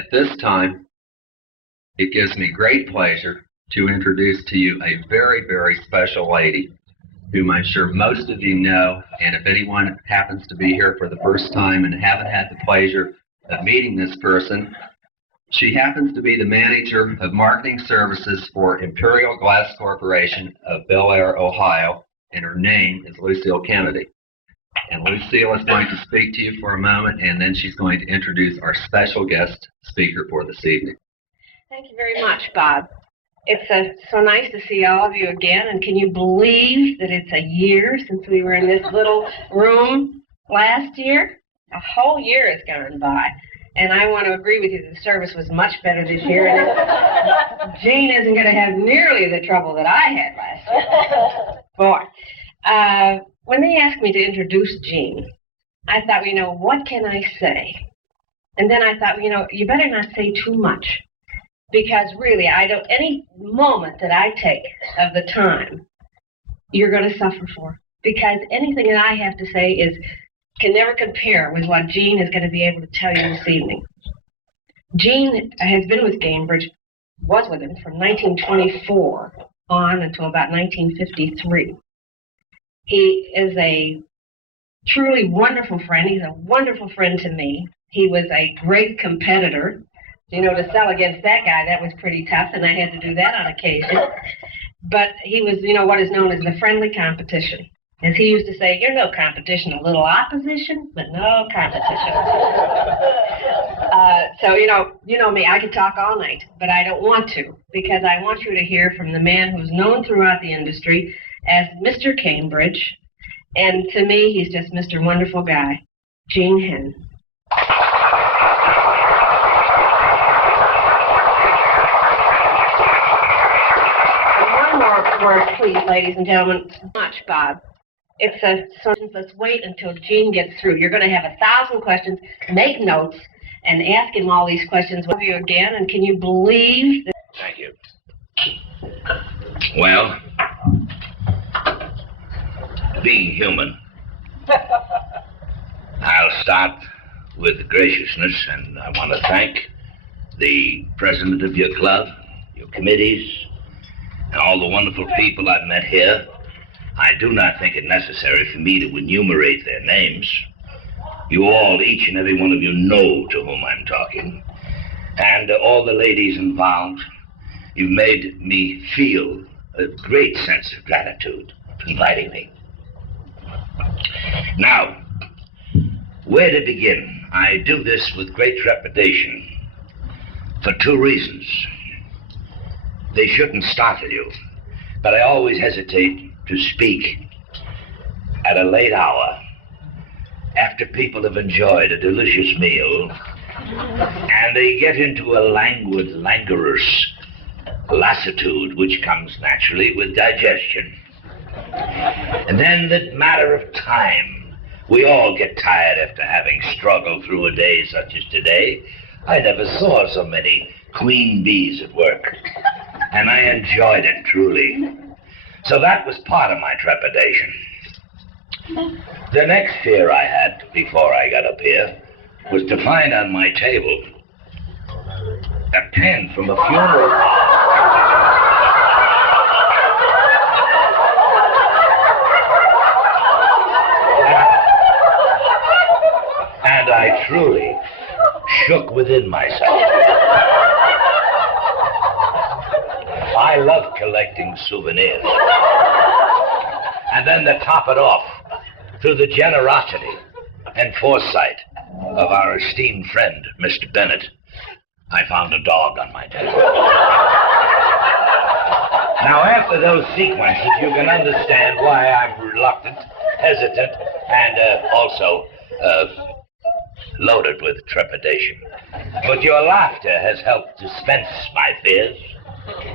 At this time, it gives me great pleasure to introduce to you a very, very special lady whom I'm sure most of you know, and if anyone happens to be here for the first time and haven't had the pleasure of meeting this person, she happens to be the manager of marketing services for Imperial Glass Corporation of Bel Air, Ohio, and her name is Lucile Kennedy. And Lucile is going to speak to you for a moment, and then she's going to introduce our special guest speaker for this evening. Thank you very much, Bob. It's so nice to see all of you again, and can you believe that it's a year since we were in this little room last year? A whole year has gone by, and I want to agree with you that the service was much better this year, and Jean isn't going to have nearly the trouble that I had last year. Boy, when they asked me to introduce Jean, I thought, what can I say? And then I thought, you better not say too much. Because really, any moment that I take of the time, you're going to suffer for. Because anything that I have to say can never compare with what Jean is going to be able to tell you this evening. Jean has been with Cambridge, was with him from 1924 on until about 1953. He is a truly wonderful friend. He's a wonderful friend to me. He was a great competitor. To sell against that guy, that was pretty tough, and I had to do that on occasion. But he was, what is known as the friendly competition. As he used to say, you're no competition, a little opposition, but no competition. So, you know me, I could talk all night, but I don't want to, because I want you to hear from the man who's known throughout the industry as Mr. Cambridge, and to me, he's just Mr. Wonderful Guy, Gene Henn. Words, please, ladies and gentlemen. Much, Bob. Let's wait until Jean gets through. You're going to have 1,000 questions. Make notes and ask him all these questions with you again. And can you believe that? Thank you. Well, being human, I'll start with graciousness, and I want to thank the president of your club, your committees, and all the wonderful people I've met here. I do not think it necessary for me to enumerate their names. You all, each and every one of you, know to whom I'm talking. And all the ladies involved, you've made me feel a great sense of gratitude for inviting me. Now, where to begin? I do this with great trepidation for two reasons. They shouldn't startle you, but I always hesitate to speak at a late hour after people have enjoyed a delicious meal and they get into a languid, languorous lassitude which comes naturally with digestion. And then the matter of time. We all get tired after having struggled through a day such as today. I never saw so many queen bees at work. And I enjoyed it, truly. So that was part of my trepidation. The next fear I had before I got up here was to find on my table a pen from a funeral. And I truly shook within myself. I love collecting souvenirs. And then to top it off, through the generosity and foresight of our esteemed friend, Mr. Bennett, I found a dog on my table. Now, after those sequences, you can understand why I'm reluctant, hesitant, and also loaded with trepidation. But your laughter has helped dispense my fears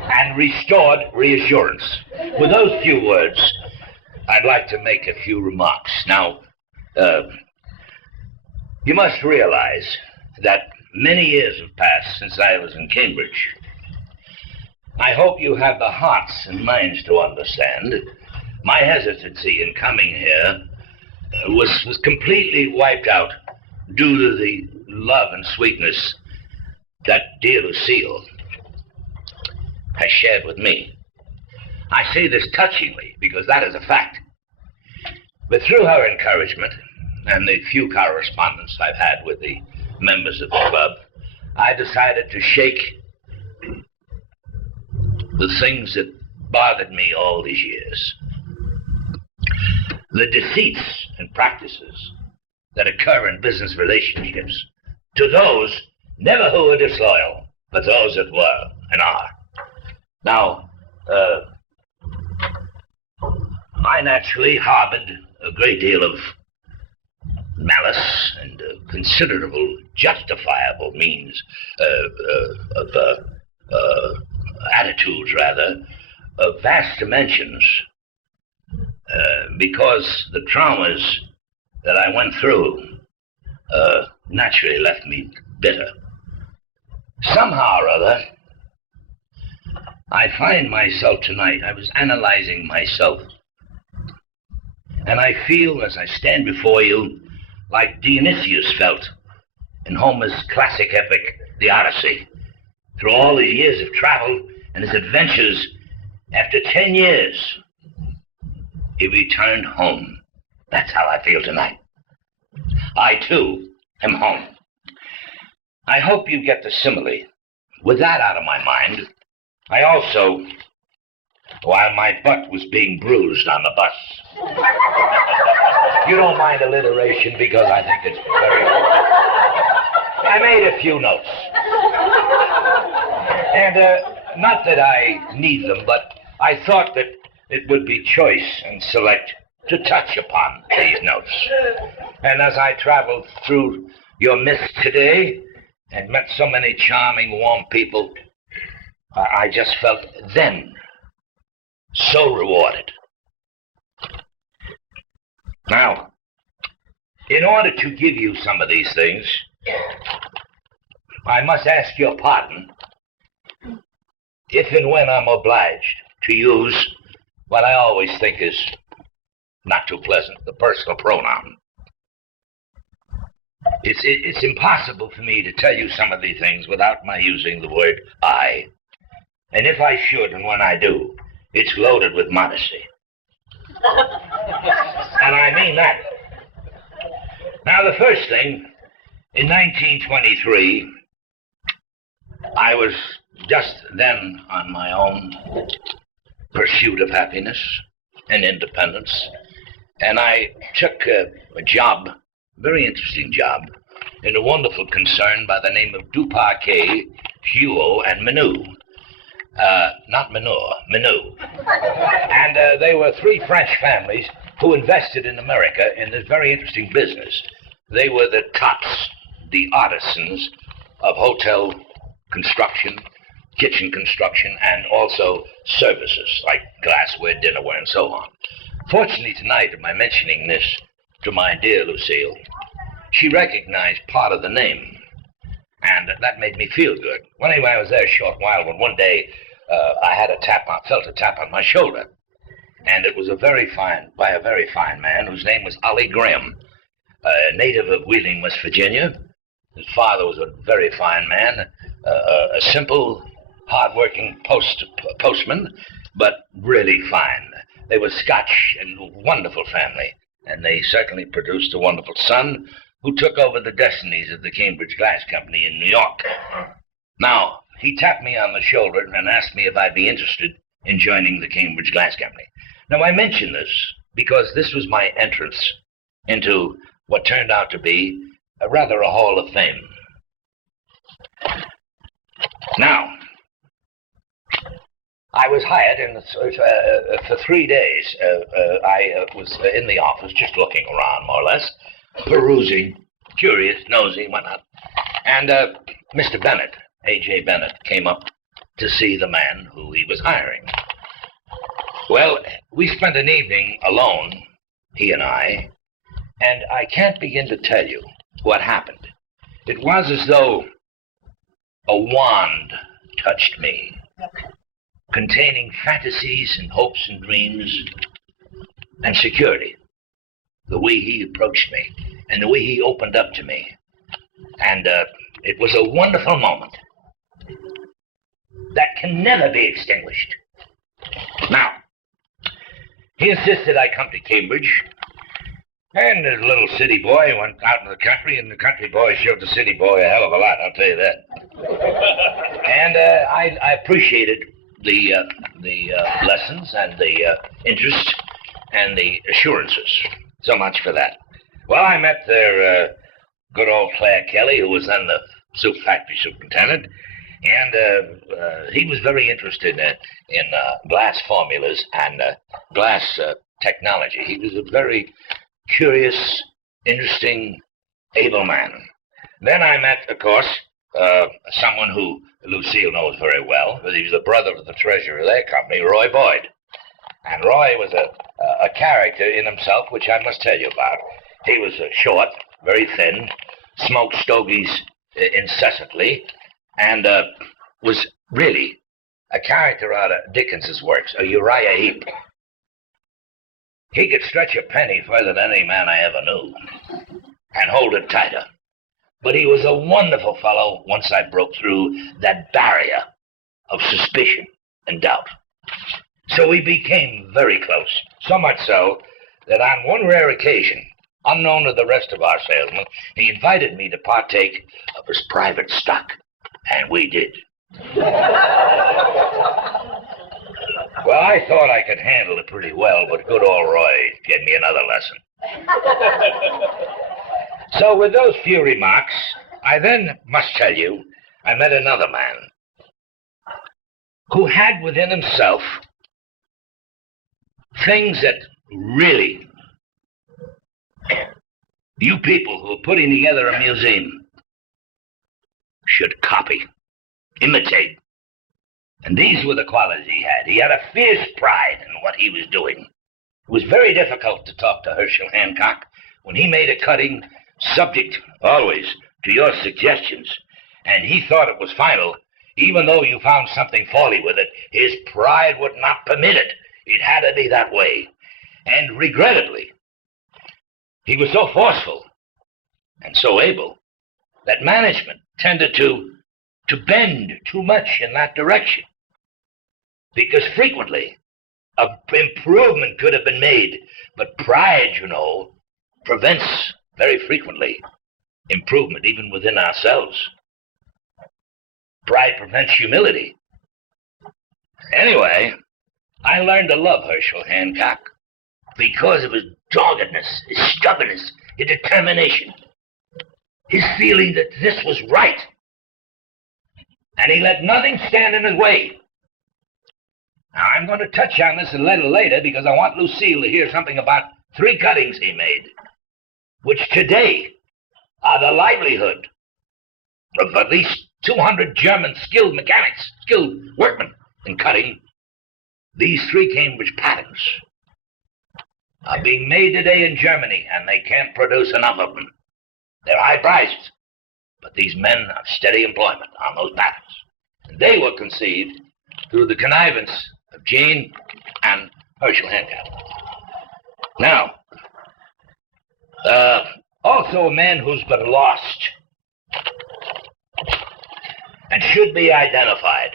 and restored reassurance. With those few words, I'd like to make a few remarks. Now, you must realize that many years have passed since I was in Cambridge. I hope you have the hearts and minds to understand my hesitancy in coming here was completely wiped out due to the love and sweetness that dear Lucile has shared with me. I say this touchingly because that is a fact. But through her encouragement and the few correspondence I've had with the members of the club, I decided to shake the things that bothered me all these years. The deceits and practices that occur in business relationships to those never who were disloyal, but those that were and are. Now, I naturally harbored a great deal of malice and considerable justifiable means of attitudes, rather, of vast dimensions, because the traumas that I went through naturally left me bitter. Somehow or other, I find myself tonight, I was analyzing myself, and I feel as I stand before you like Dionysius felt in Homer's classic epic, The Odyssey. Through all his years of travel and his adventures, after 10 years, he returned home. That's how I feel tonight. I, too, am home. I hope you get the simile. With that out of my mind, I also, while my butt was being bruised on the bus, you don't mind alliteration because I think it's very good. I made a few notes. And not that I need them, but I thought that it would be choice and select to touch upon these notes. And as I traveled through your midst today and met so many charming, warm people, I just felt then so rewarded. Now, in order to give you some of these things, I must ask your pardon if and when I'm obliged to use what I always think is not too pleasant, the personal pronoun. It's impossible for me to tell you some of these things without my using the word I. And if I should, and when I do, it's loaded with modesty. And I mean that. Now, the first thing, in 1923, I was just then on my own pursuit of happiness and independence, and I took a job, very interesting job, in a wonderful concern by the name of Duparquet, Huot, and Menou. Not Manure, Menou. And they were three French families who invested in America in this very interesting business. They were the tops, the artisans of hotel construction, kitchen construction, and also services like glassware, dinnerware, and so on. Fortunately, tonight, by mentioning this to my dear Lucile, she recognized part of the name, and that made me feel good. Well, anyway, I was there a short while when one day I had felt a tap on my shoulder, and it was by a very fine man whose name was Ollie Graham, a native of Wheeling, West Virginia. His father was a very fine man, a simple, hard-working postman, but really fine. They were Scotch and a wonderful family, and they certainly produced a wonderful son who took over the destinies of the Cambridge Glass Company in New York. Now, he tapped me on the shoulder and asked me if I'd be interested in joining the Cambridge Glass Company. Now, I mention this because this was my entrance into what turned out to be rather a Hall of Fame. Now, I was hired for 3 days. I was in the office just looking around, more or less, perusing, curious, nosy, whatnot. And Mr. Bennett, A.J. Bennett, came up to see the man who he was hiring. Well, we spent an evening alone, he and I can't begin to tell you what happened. It was as though a wand touched me, containing fantasies and hopes and dreams and security. The way he approached me and the way he opened up to me. And it was a wonderful moment. can never be extinguished. Now, he insisted I come to Cambridge, and the little city boy went out in the country, and the country boy showed the city boy a hell of a lot, I'll tell you that. And I appreciated the lessons and the interest and the assurances. So much for that. Well, I met their good old Claire Kelly, who was then the soup factory superintendent, and he was very interested in glass formulas and glass technology. He was a very curious, interesting, able man. Then I met, of course, someone who Lucile knows very well, because he was the brother of the treasurer of their company, Roy Boyd. And Roy was a character in himself, which I must tell you about. He was short, very thin, smoked stogies incessantly, and was really a character out of Dickens's works, a Uriah Heep. He could stretch a penny further than any man I ever knew, and hold it tighter. But he was a wonderful fellow once I broke through that barrier of suspicion and doubt. So we became very close, so much so that on one rare occasion, unknown to the rest of our salesmen, he invited me to partake of his private stock, and we did. Well, I thought I could handle it pretty well, but good old Roy gave me another lesson. So with those few remarks, I then must tell you, I met another man who had within himself things that really, you people who are putting together a museum should copy, imitate. And these were the qualities he had. He had a fierce pride in what he was doing. It was very difficult to talk to Herschel Hancock when he made a cutting subject always to your suggestions, and he thought it was final. Even though you found something faulty with it, his pride would not permit it. It had to be that way. And regrettably, he was so forceful and so able that management tended to bend too much in that direction. Because frequently, an improvement could have been made, but pride, you know, prevents very frequently improvement, even within ourselves. Pride prevents humility. Anyway, I learned to love Herschel Hancock because of his doggedness, his stubbornness, his determination, his feeling that this was right. And he let nothing stand in his way. Now, I'm going to touch on this a little later because I want Lucile to hear something about 3 cuttings he made, which today are the livelihood of at least 200 German skilled mechanics, skilled workmen in cutting. These 3 Cambridge patterns are being made today in Germany, and they can't produce enough of them. They're high priced, but these men have steady employment on those patterns. And they were conceived through the connivance of Jean and Herschel Hancock. Now, also a man who's been lost and should be identified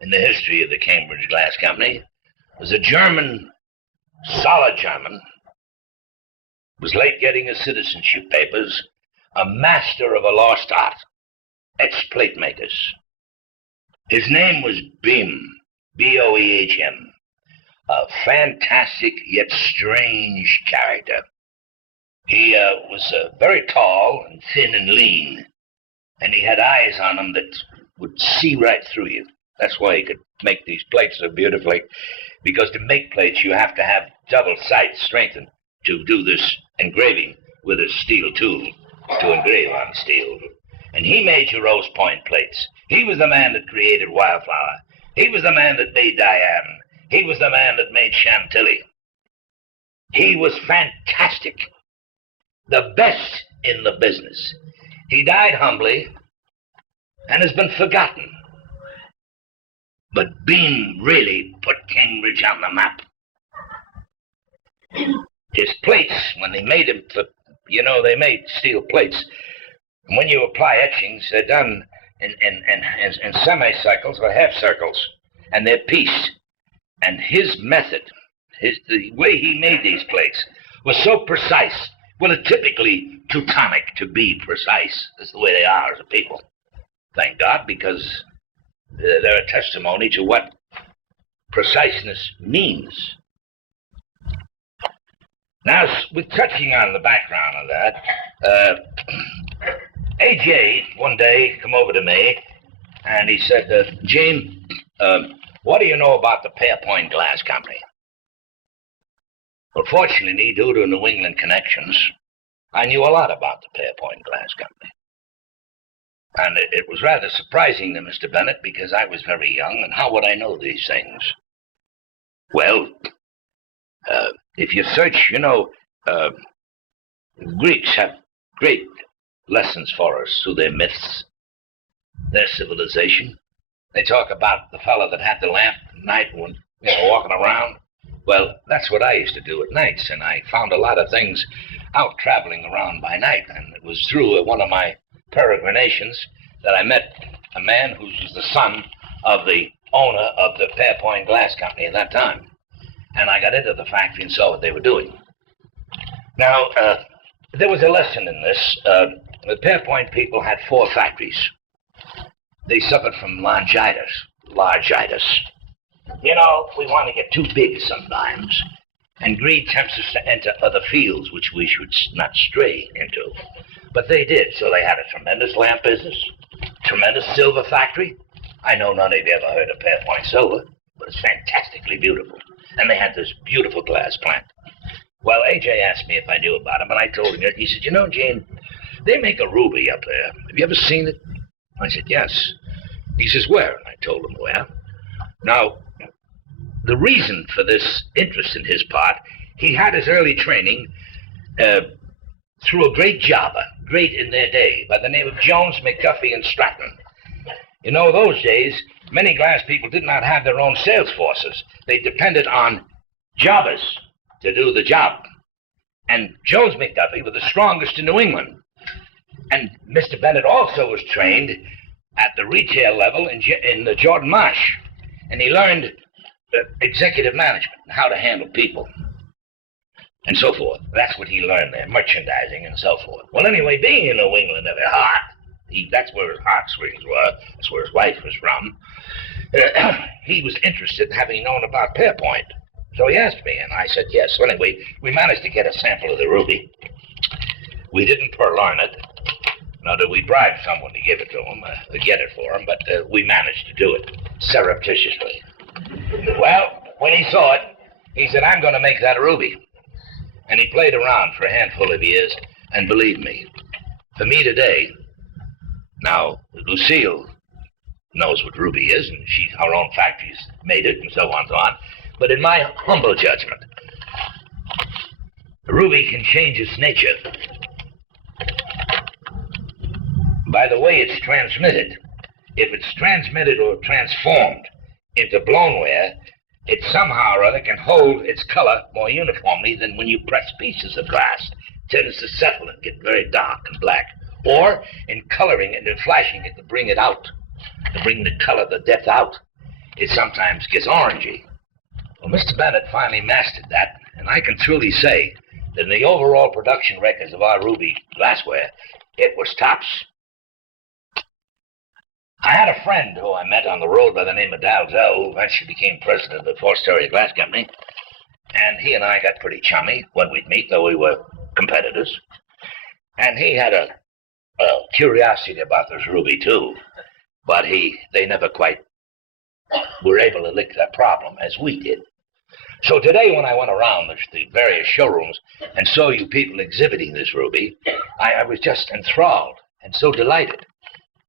in the history of the Cambridge Glass Company was a German, solid German, was late getting his citizenship papers, a master of a lost art, ex-plate makers. His name was Behm, B-O-E-H-M, a fantastic yet strange character. He was very tall and thin and lean, and he had eyes on him that would see right through you. That's why he could make these plates so beautifully, because to make plates you have to have double sight strengthened to do this engraving with a steel tool to engrave on steel. And he made your Rose Point plates. He was the man that created Wildflower. He was the man that made Diane. He was the man that made Chantilly. He was fantastic, the best in the business. He died humbly and has been forgotten. But Behm really put Cambridge on the map. His plates, when they made them, they made steel plates. And when you apply etchings, they're done and semicircles or half circles, and they're pieced. And his method, the way he made these plates was so precise. Well, it's typically Teutonic to be precise. That's the way they are as a people. Thank God, because they're a testimony to what preciseness means. Now, with touching on the background of that, A.J. one day come over to me, and he said, Gene, what do you know about the Pearpoint Glass Company? Well, fortunately, due to New England connections, I knew a lot about the Pearpoint Glass Company. And it was rather surprising to Mr. Bennett because I was very young, and how would I know these things? Well, if you search, Greeks have great lessons for us through their myths, their civilization. They talk about the fellow that had the lamp at night when, walking around. Well, that's what I used to do at nights, and I found a lot of things out traveling around by night. And it was through one of my peregrinations that I met a man who was the son of the owner of the Pearpoint Glass Company at that time. And I got into the factory and saw what they were doing. Now, there was a lesson in this. The Pearpoint people had 4 factories. They suffered from largitis. We want to get too big sometimes, and greed tempts us to enter other fields which we should not stray into. But they did, so they had a tremendous lamp business, tremendous silver factory. I know none of you ever heard of Pearpoint Silver, but it's fantastically beautiful. And they had this beautiful glass plant. Well, A.J. asked me if I knew about him, and I told him. He said, Gene, they make a ruby up there. Have you ever seen it? I said, yes. He says, where? And I told him where. Now, the reason for this interest in his part, he had his early training through a great jobber, great in their day, by the name of Jones, McGuffey, and Stratton. Those days, many glass people did not have their own sales forces. They depended on jobbers to do the job. And Jones McGuffey were the strongest in New England. And Mr. Bennett also was trained at the retail level in the Jordan Marsh. And he learned executive management and how to handle people and so forth. That's what he learned there, merchandising and so forth. Well, anyway, being in New England at their heart, that's where his heartstrings were. That's where his wife was from. He was interested in having known about Pearpoint. So he asked me, and I said yes. So anyway, we managed to get a sample of the ruby. We didn't purloin it. Nor did we bribe someone to give it to him, to get it for him, but we managed to do it surreptitiously. Well, when he saw it, he said, I'm going to make that a ruby. And he played around for a handful of years, and believe me, for me today, now, Lucile knows what ruby is, and her own factories made it, and so on and so on. But in my humble judgment, a ruby can change its nature by the way it's transmitted. If it's transmitted or transformed into blownware, it somehow or other can hold its color more uniformly than when you press pieces of glass. It tends to settle and get very dark and black. Or in coloring it and flashing it to bring it out, to bring the color, the depth out, it sometimes gets orangey. Well, Mr. Bennett finally mastered that, and I can truly say that in the overall production records of our ruby glassware, it was tops. I had a friend who I met on the road by the name of Dalzell, who eventually became president of the Fostoria Glass Company, and he and I got pretty chummy when we'd meet, though we were competitors. And he had a curiosity about this ruby, too, but they never quite were able to lick that problem as we did. So today, when I went around the various showrooms and saw you people exhibiting this ruby, I was just enthralled and so delighted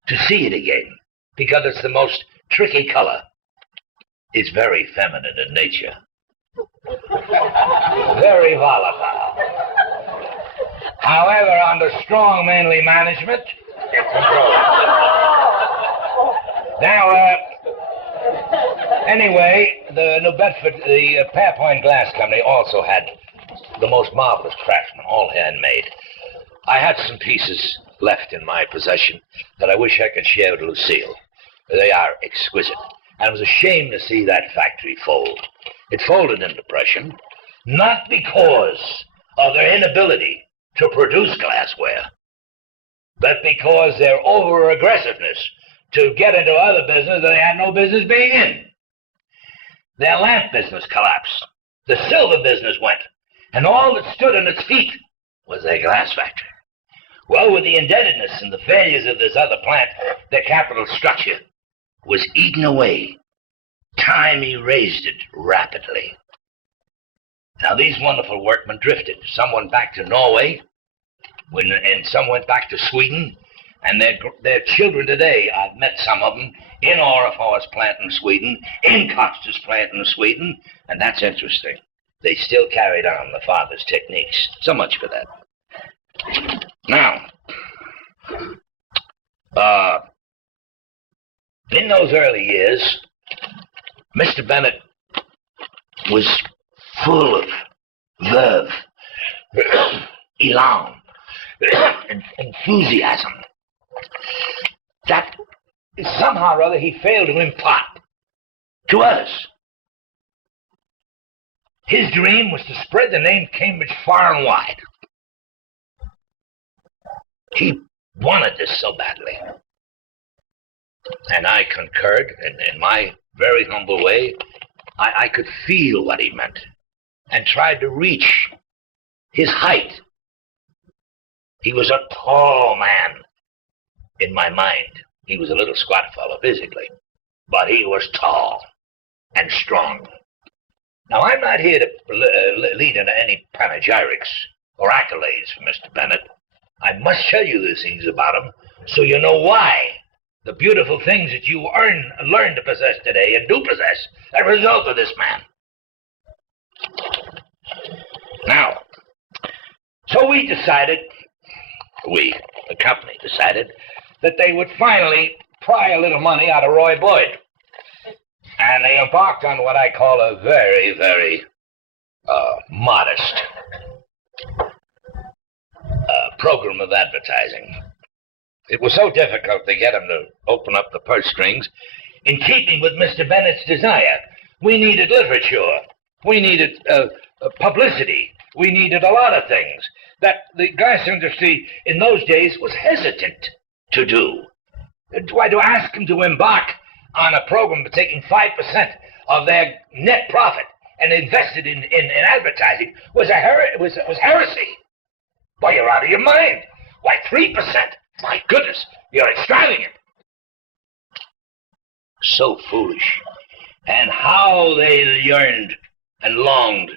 to see it again, because it's the most tricky color. It's very feminine in nature. Very volatile. However, under strong manly management, it's controlled. Now, anyway, the New Bedford, the Pearpoint Glass Company also had the most marvelous craftsmen, all handmade. I had some pieces left in my possession that I wish I could share with Lucile. They are exquisite. And it was a shame to see that factory fold. It folded in depression, not because of their inability to produce glassware, but because their over-aggressiveness to get into other business that they had no business being in. Their lamp business collapsed. The silver business went. And all that stood on its feet was their glass factory. Well, with the indebtedness and the failures of this other plant, their capital structure was eaten away. Time erased it rapidly. Now, these wonderful workmen drifted. Some went back to Norway, and some went back to Sweden. And their children today, I've met some of them in Orrefors's plant in Sweden, in Costa's plant in Sweden, and that's interesting. They still carried on the father's techniques. So much for that. Now, in those early years, Mr. Bennett was full of verve, elan, and enthusiasm that somehow or other he failed to impart to us. His dream was to spread the name Cambridge far and wide. He wanted this so badly. And I concurred in my very humble way. I could feel what he meant and tried to reach his height. He was a tall man in my mind. He was a little squat fellow physically, but he was tall and strong. Now, I'm not here to lead into any panegyrics or accolades for Mr. Bennett. I must tell you these things about him so you know why the beautiful things that you learn to possess today and do possess are a result of this man. Now, so the company decided that they would finally pry a little money out of Roy Boyd. And they embarked on what I call a very, very modest program of advertising. It was so difficult to get him to open up the purse strings. In keeping with Mr. Bennett's desire, we needed literature. We needed publicity. We needed a lot of things that the glass industry in those days was hesitant to do. To ask him to embark on a program of taking 5% of their net profit and invest it in advertising was heresy. Why, you're out of your mind. Why, 3%? My goodness, you're extravagant. So foolish. And how they yearned and longed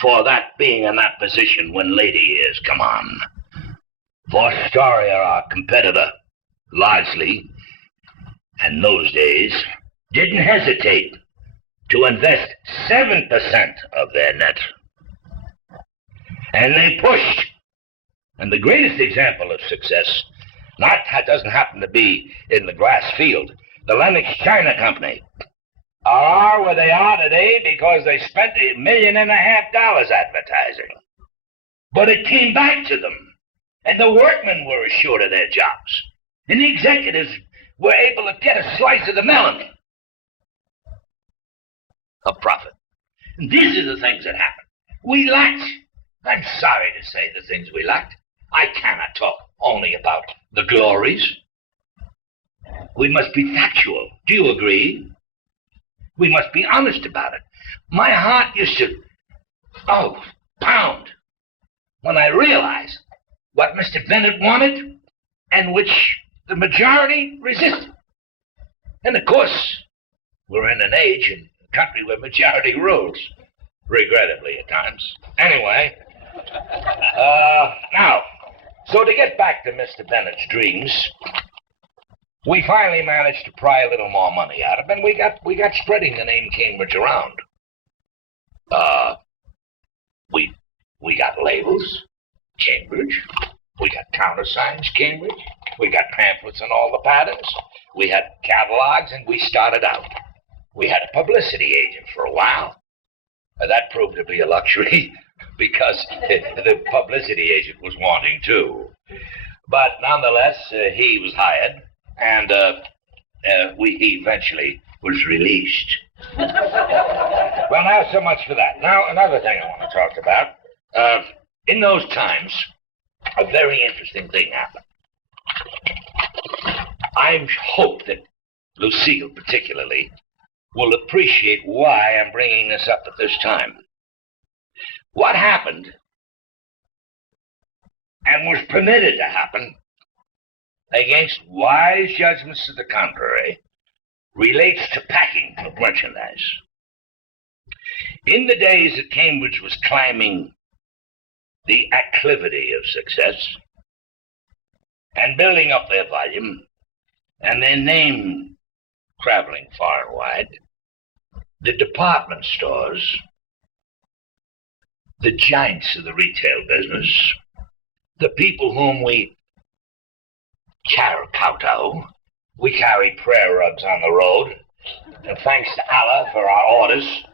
for that being in that position when later years come on. For Storia, our competitor, largely, in those days, didn't hesitate to invest 7% of their net. And they pushed. And the greatest example of success doesn't happen to be in the glass field. The Lennox China Company are where they are today because they spent $1.5 million advertising. But it came back to them. And the workmen were assured of their jobs. And the executives were able to get a slice of the melon of profit. And these are the things that happened. We lacked. I'm sorry to say the things we lacked. I cannot talk only about the glories. We must be factual. Do you agree? We must be honest about it. My heart used to, pound when I realized what Mr. Bennett wanted and which the majority resisted. And of course, we're in an age and country where majority rules, regrettably at times. Anyway, now, so to get back to Mr. Bennett's dreams, we finally managed to pry a little more money out of him, and we got spreading the name Cambridge around. We got labels, Cambridge. We got countersigns, Cambridge. We got pamphlets and all the patterns. We had catalogs, and we started out. We had a publicity agent for a while. That proved to be a luxury because the publicity agent was wanting too. But nonetheless, he was hired, and he eventually was released. Well, now so much for that. Now, another thing I want to talk about. In those times, a very interesting thing happened. I hope that Lucile, particularly, will appreciate why I'm bringing this up at this time. What happened, and was permitted to happen, against wise judgments to the contrary, relates to packing of merchandise. In the days that Cambridge was climbing the acclivity of success and building up their volume and their name traveling far and wide, the department stores, the giants of the retail business, the people whom we kowtow, we carry prayer rugs on the road, and thanks to Allah for our orders,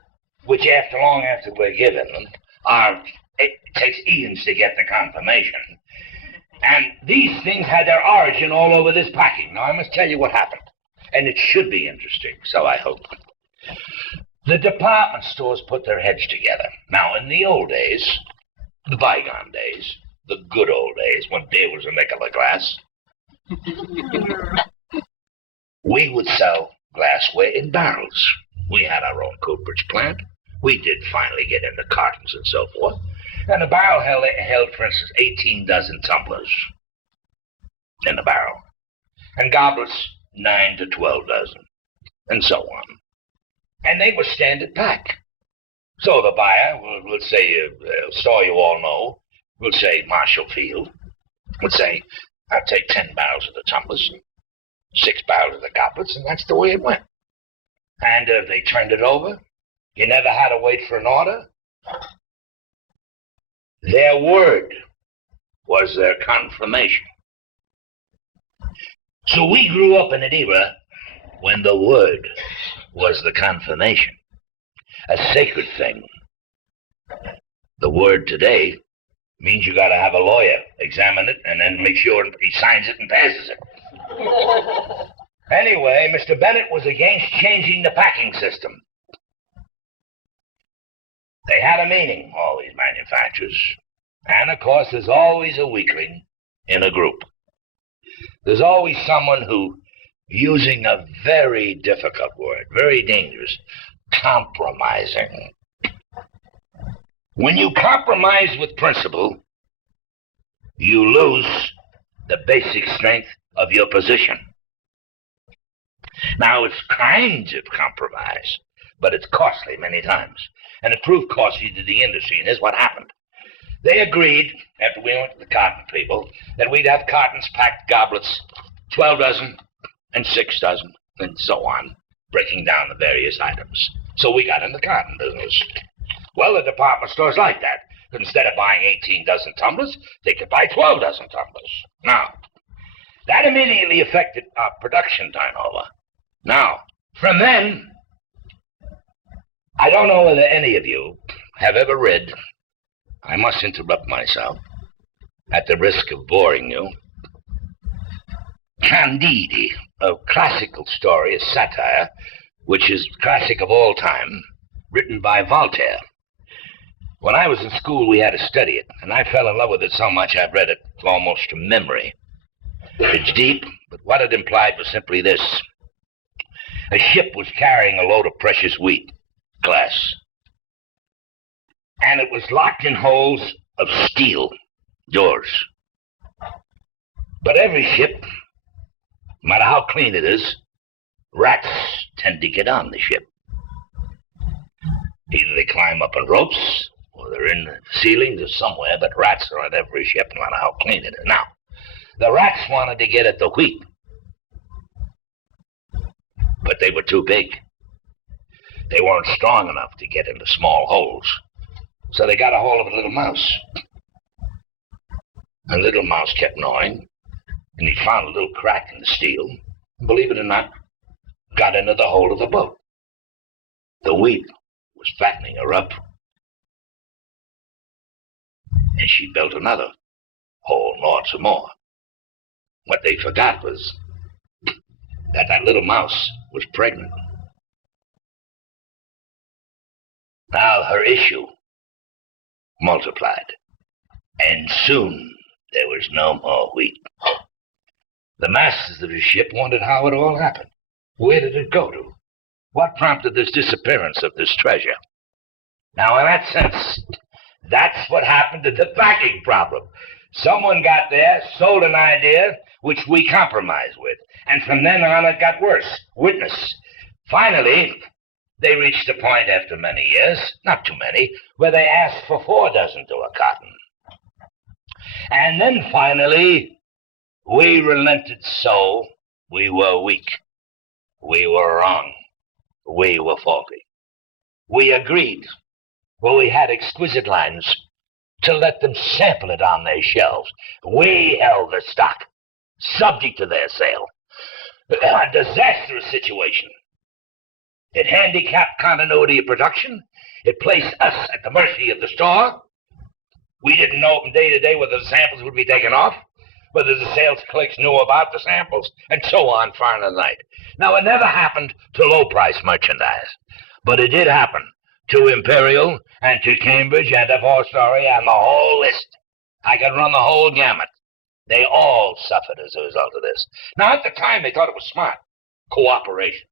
which long after we're given them, it takes eons to get the confirmation. And these things had their origin all over this packing. Now, I must tell you what happened, and it should be interesting, so I hope. The department stores put their heads together. Now, in the old days, the bygone days, the good old days, when beer was a nickel a glass, we would sell glassware in barrels. We had our own Cooperage plant. We did finally get into cartons and so forth. And the barrel held, for instance, 18 dozen tumblers in the barrel. And goblets, 9 to 12 dozen, and so on. And they were standard pack. So the buyer, we'll say a store you all know, we'll say Marshall Field, would say, I'll take 10 barrels of the tumblers and 6 barrels of the goblets, and that's the way it went. And they turned it over. You never had to wait for an order. Their word was their confirmation. So we grew up in an era when the word was the confirmation, a sacred thing. The word today means you got to have a lawyer examine it and then make sure he signs it and passes it. Anyway, Mr. Bennett was against changing the packing system. They had a meaning, all these manufacturers. And, of course, there's always a weakling in a group. There's always someone who, using a very difficult word, very dangerous, compromising. When you compromise with principle, you lose the basic strength of your position. Now, it's kind of compromise, but it's costly many times. And it proved costly to the industry, and here's what happened. They agreed, after we went to the cotton people, that we'd have cottons packed goblets, 12 dozen and 6 dozen, and so on, breaking down the various items. So we got in the cotton business. Well, the department stores like that. Instead of buying 18 dozen tumblers, they could buy 12 dozen tumblers. Now, that immediately affected our production turnover. Now, from then, I don't know whether any of you have ever read, I must interrupt myself, at the risk of boring you, Candide, a classical story, a satire, which is classic of all time, written by Voltaire. When I was in school, we had to study it, and I fell in love with it so much I've read it almost to memory. It's deep, but what it implied was simply this. A ship was carrying a load of precious wheat, glass, and it was locked in holes of steel, doors. But every ship, no matter how clean it is, rats tend to get on the ship. Either they climb up on ropes, or they're in the ceilings or somewhere, but rats are on every ship, no matter how clean it is. Now, the rats wanted to get at the wheat, but they were too big. They weren't strong enough to get into small holes. So they got a hold of a little mouse. And little mouse kept gnawing, and he found a little crack in the steel, and believe it or not, got into the hold of the boat. The wheat was fattening her up. And she built another hole, gnawed some more. What they forgot was that little mouse was pregnant. Now her issue multiplied, and soon there was no more wheat. The masters of the ship wondered how it all happened. Where did it go to? What prompted this disappearance of this treasure? Now, in that sense, that's what happened to the packing problem. Someone got there, sold an idea, which we compromised with, and from then on it got worse. Witness. Finally, they reached a point after many years, not too many, where they asked for 4 dozen to a cotton. And then finally, we relented so we were weak. We were wrong. We were faulty. We agreed, well, we had exquisite lines, to let them sample it on their shelves. We held the stock, subject to their sale. A disastrous situation. It handicapped continuity of production. It placed us at the mercy of the store. We didn't know from day to day whether the samples would be taken off, whether the sales clerks knew about the samples, and so on far into the night. Now, it never happened to low-price merchandise, but it did happen to Imperial and to Cambridge and to Four-Story and the whole list. I could run the whole gamut. They all suffered as a result of this. Now, at the time, they thought it was smart. Cooperation.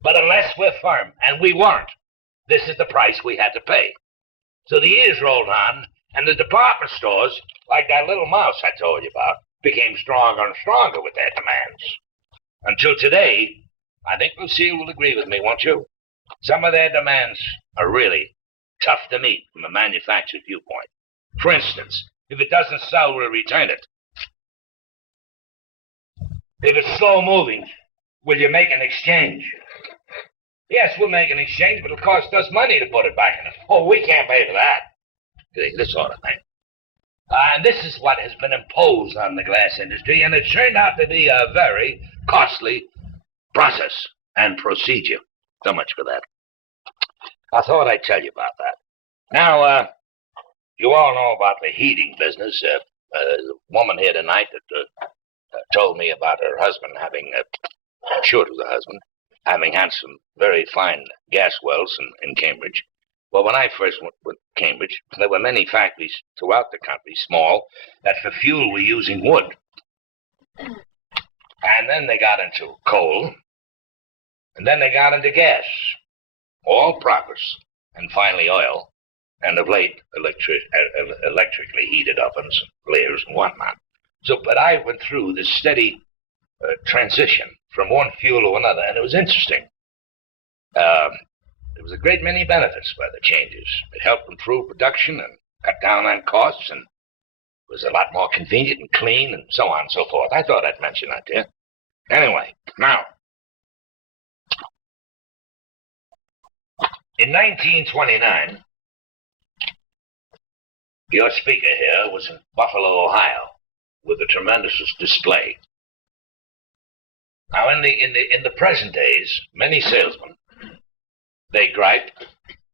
But unless we're firm, and we weren't, this is the price we had to pay. So the years rolled on, and the department stores, like that little mouse I told you about, became stronger and stronger with their demands. Until today, I think Lucile will agree with me, won't you? Some of their demands are really tough to meet from a manufactured viewpoint. For instance, if it doesn't sell, we'll return it. If it's slow moving, will you make an exchange? Yes, we'll make an exchange, but it'll cost us money to put it back in it. Oh, we can't pay for that. This sort of thing. And this is what has been imposed on the glass industry, and it's turned out to be a very costly process and procedure. So much for that. I thought I'd tell you about that. Now, you all know about the heating business. The woman here tonight that told me about her husband having, I'm sure it was her husband, having had some very fine gas wells in Cambridge. Well, when I first went to Cambridge, there were many factories throughout the country, small, that for fuel were using wood. And then they got into coal, and then they got into gas, all progress, and finally oil, and of late electrically heated ovens, layers, and whatnot. So, but I went through this steady transition from one fuel to another, and it was interesting. There was a great many benefits by the changes. It helped improve production and cut down on costs, and was a lot more convenient and clean, and so on and so forth. I thought I'd mention that to you. Anyway, now, in 1929, your speaker here was in Buffalo, Ohio, with a tremendous display. Now, in the present days, many salesmen, they gripe,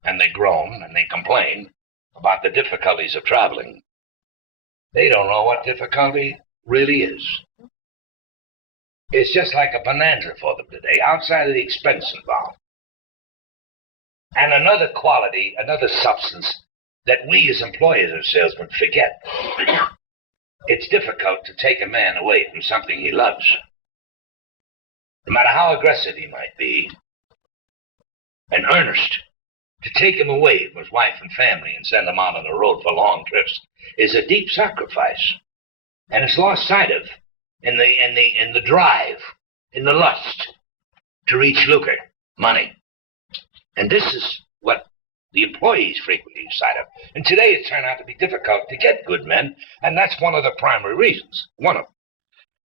and they groan, and they complain about the difficulties of traveling. They don't know what difficulty really is. It's just like a bonanza for them today, outside of the expense involved. And another quality, another substance that we as employers of salesmen forget. It's difficult to take a man away from something he loves. No matter how aggressive he might be, and earnest, to take him away from his wife and family and send him out on the road for long trips is a deep sacrifice. And it's lost sight of in the drive, in the lust to reach lucre, money. And this is what the employees frequently lose sight of. And today it's turned out to be difficult to get good men, and that's one of the primary reasons, one of them.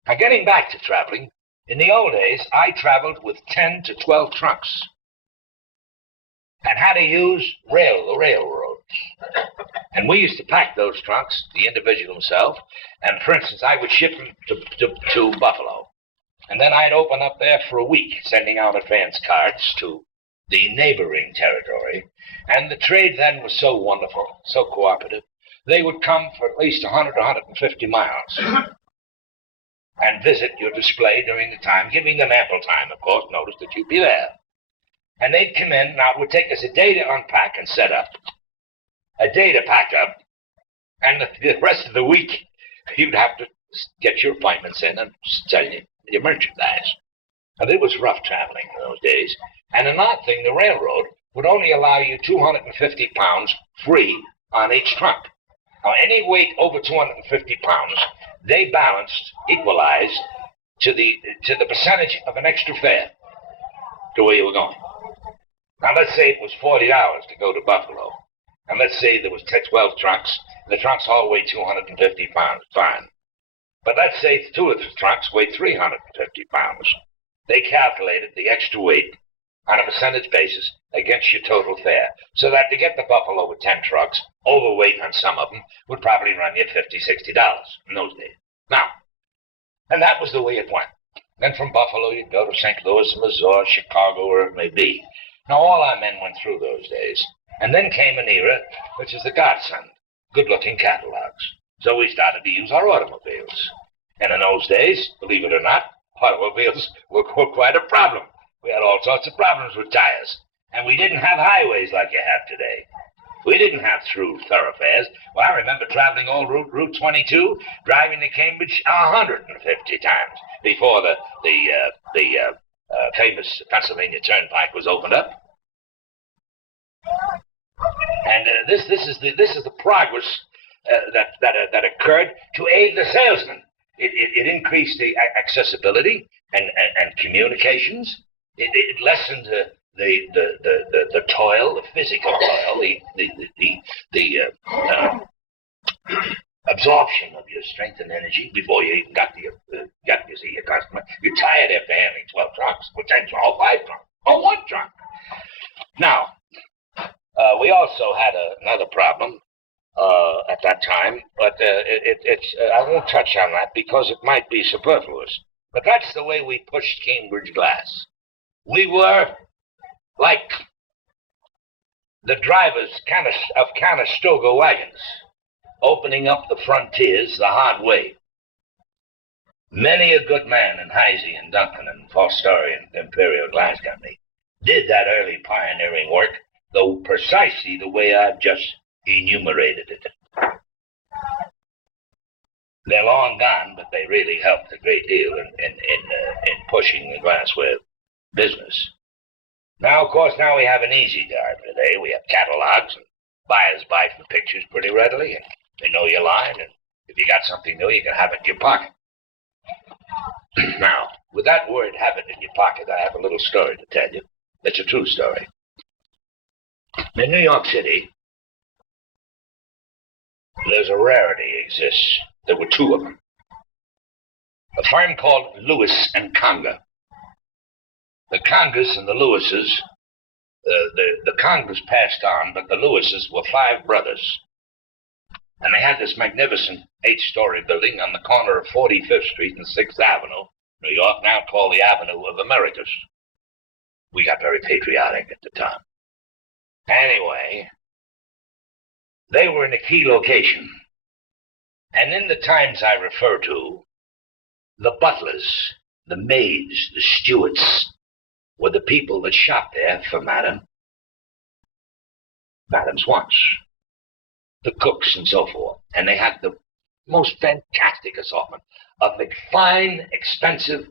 Now, getting back to traveling, in the old days, I traveled with 10 to 12 trunks and had to use the railroads. And we used to pack those trunks, the individual himself, and for instance, I would ship them to Buffalo. And then I'd open up there for a week, sending out advance cards to the neighboring territory. And the trade then was so wonderful, so cooperative. they would come for at least 100 or 150 miles and visit your display during the time, giving them ample time, of course, notice that you'd be there. And they'd come in. Now, it would take us a day to unpack and set up, a day to pack up, and the rest of the week, you'd have to get your appointments in and sell your merchandise. And it was rough traveling in those days. And an odd thing, the railroad would only allow you 250 pounds free on each trunk. Now, any weight over 250 pounds, they balanced, equalized to the percentage of an extra fare to where you were going. Now, let's say it was $40 to go to Buffalo. And let's say there was 12 trunks, and the trunks all weighed 250 pounds. Fine. But let's say 2 of the trunks weighed 350 pounds. They calculated the extra weight on a percentage basis against your total fare, so that to get to Buffalo with 10 trucks, overweight on some of them, would probably run you $50, $60 in those days. Now, and that was the way it went. Then from Buffalo, you'd go to St. Louis, Missouri, Chicago, wherever it may be. Now, all our men went through those days. And then came an era which is the godsend, good-looking catalogs. So we started to use our automobiles. And in those days, believe it or not, automobiles were quite a problem. We had all sorts of problems with tires. And we didn't have highways like you have today. We didn't have through thoroughfares. Well, I remember traveling old Route 22, driving to Cambridge 150 times before the famous Pennsylvania Turnpike was opened up. And this is the progress that occurred to aid the salesman. It increased the accessibility and communications. It lessened the toil, the physical toil, the absorption of your strength and energy before you even got to see your customer. You're tired after handling 12 trunks, or 10 trunks, or 5 trunks, or 1 trunk. Now, we also had another problem at that time, but I won't touch on that because it might be superfluous. But that's the way we pushed Cambridge glass. We were like the drivers of Conestoga wagons, opening up the frontiers the hard way. Many a good man in Heisey and Duncan and Fostoria and Imperial Glass Company did that early pioneering work, though precisely the way I've just enumerated it. They're long gone, but they really helped a great deal in pushing the glassware business. Now, of course, we have an easy job today. We have catalogs, and buyers buy from pictures pretty readily, and they know your line, and if you got something new, you can have it in your pocket. Now, with that word, have it in your pocket, I have a little story to tell you. It's a true story. In New York City, there's a rarity exists. There were 2 of them. A firm called Lewis and Conger. The Congers and the Lewises, the Congers passed on, but the Lewises were 5 brothers. And they had this magnificent 8-story building on the corner of 45th Street and 6th Avenue, New York, now called the Avenue of Americas. We got very patriotic at the time. Anyway, they were in a key location. And in the times I refer to, the butlers, the maids, the stewards were the people that shopped there for Madam's wants, the cooks and so forth. And they had the most fantastic assortment of the fine, expensive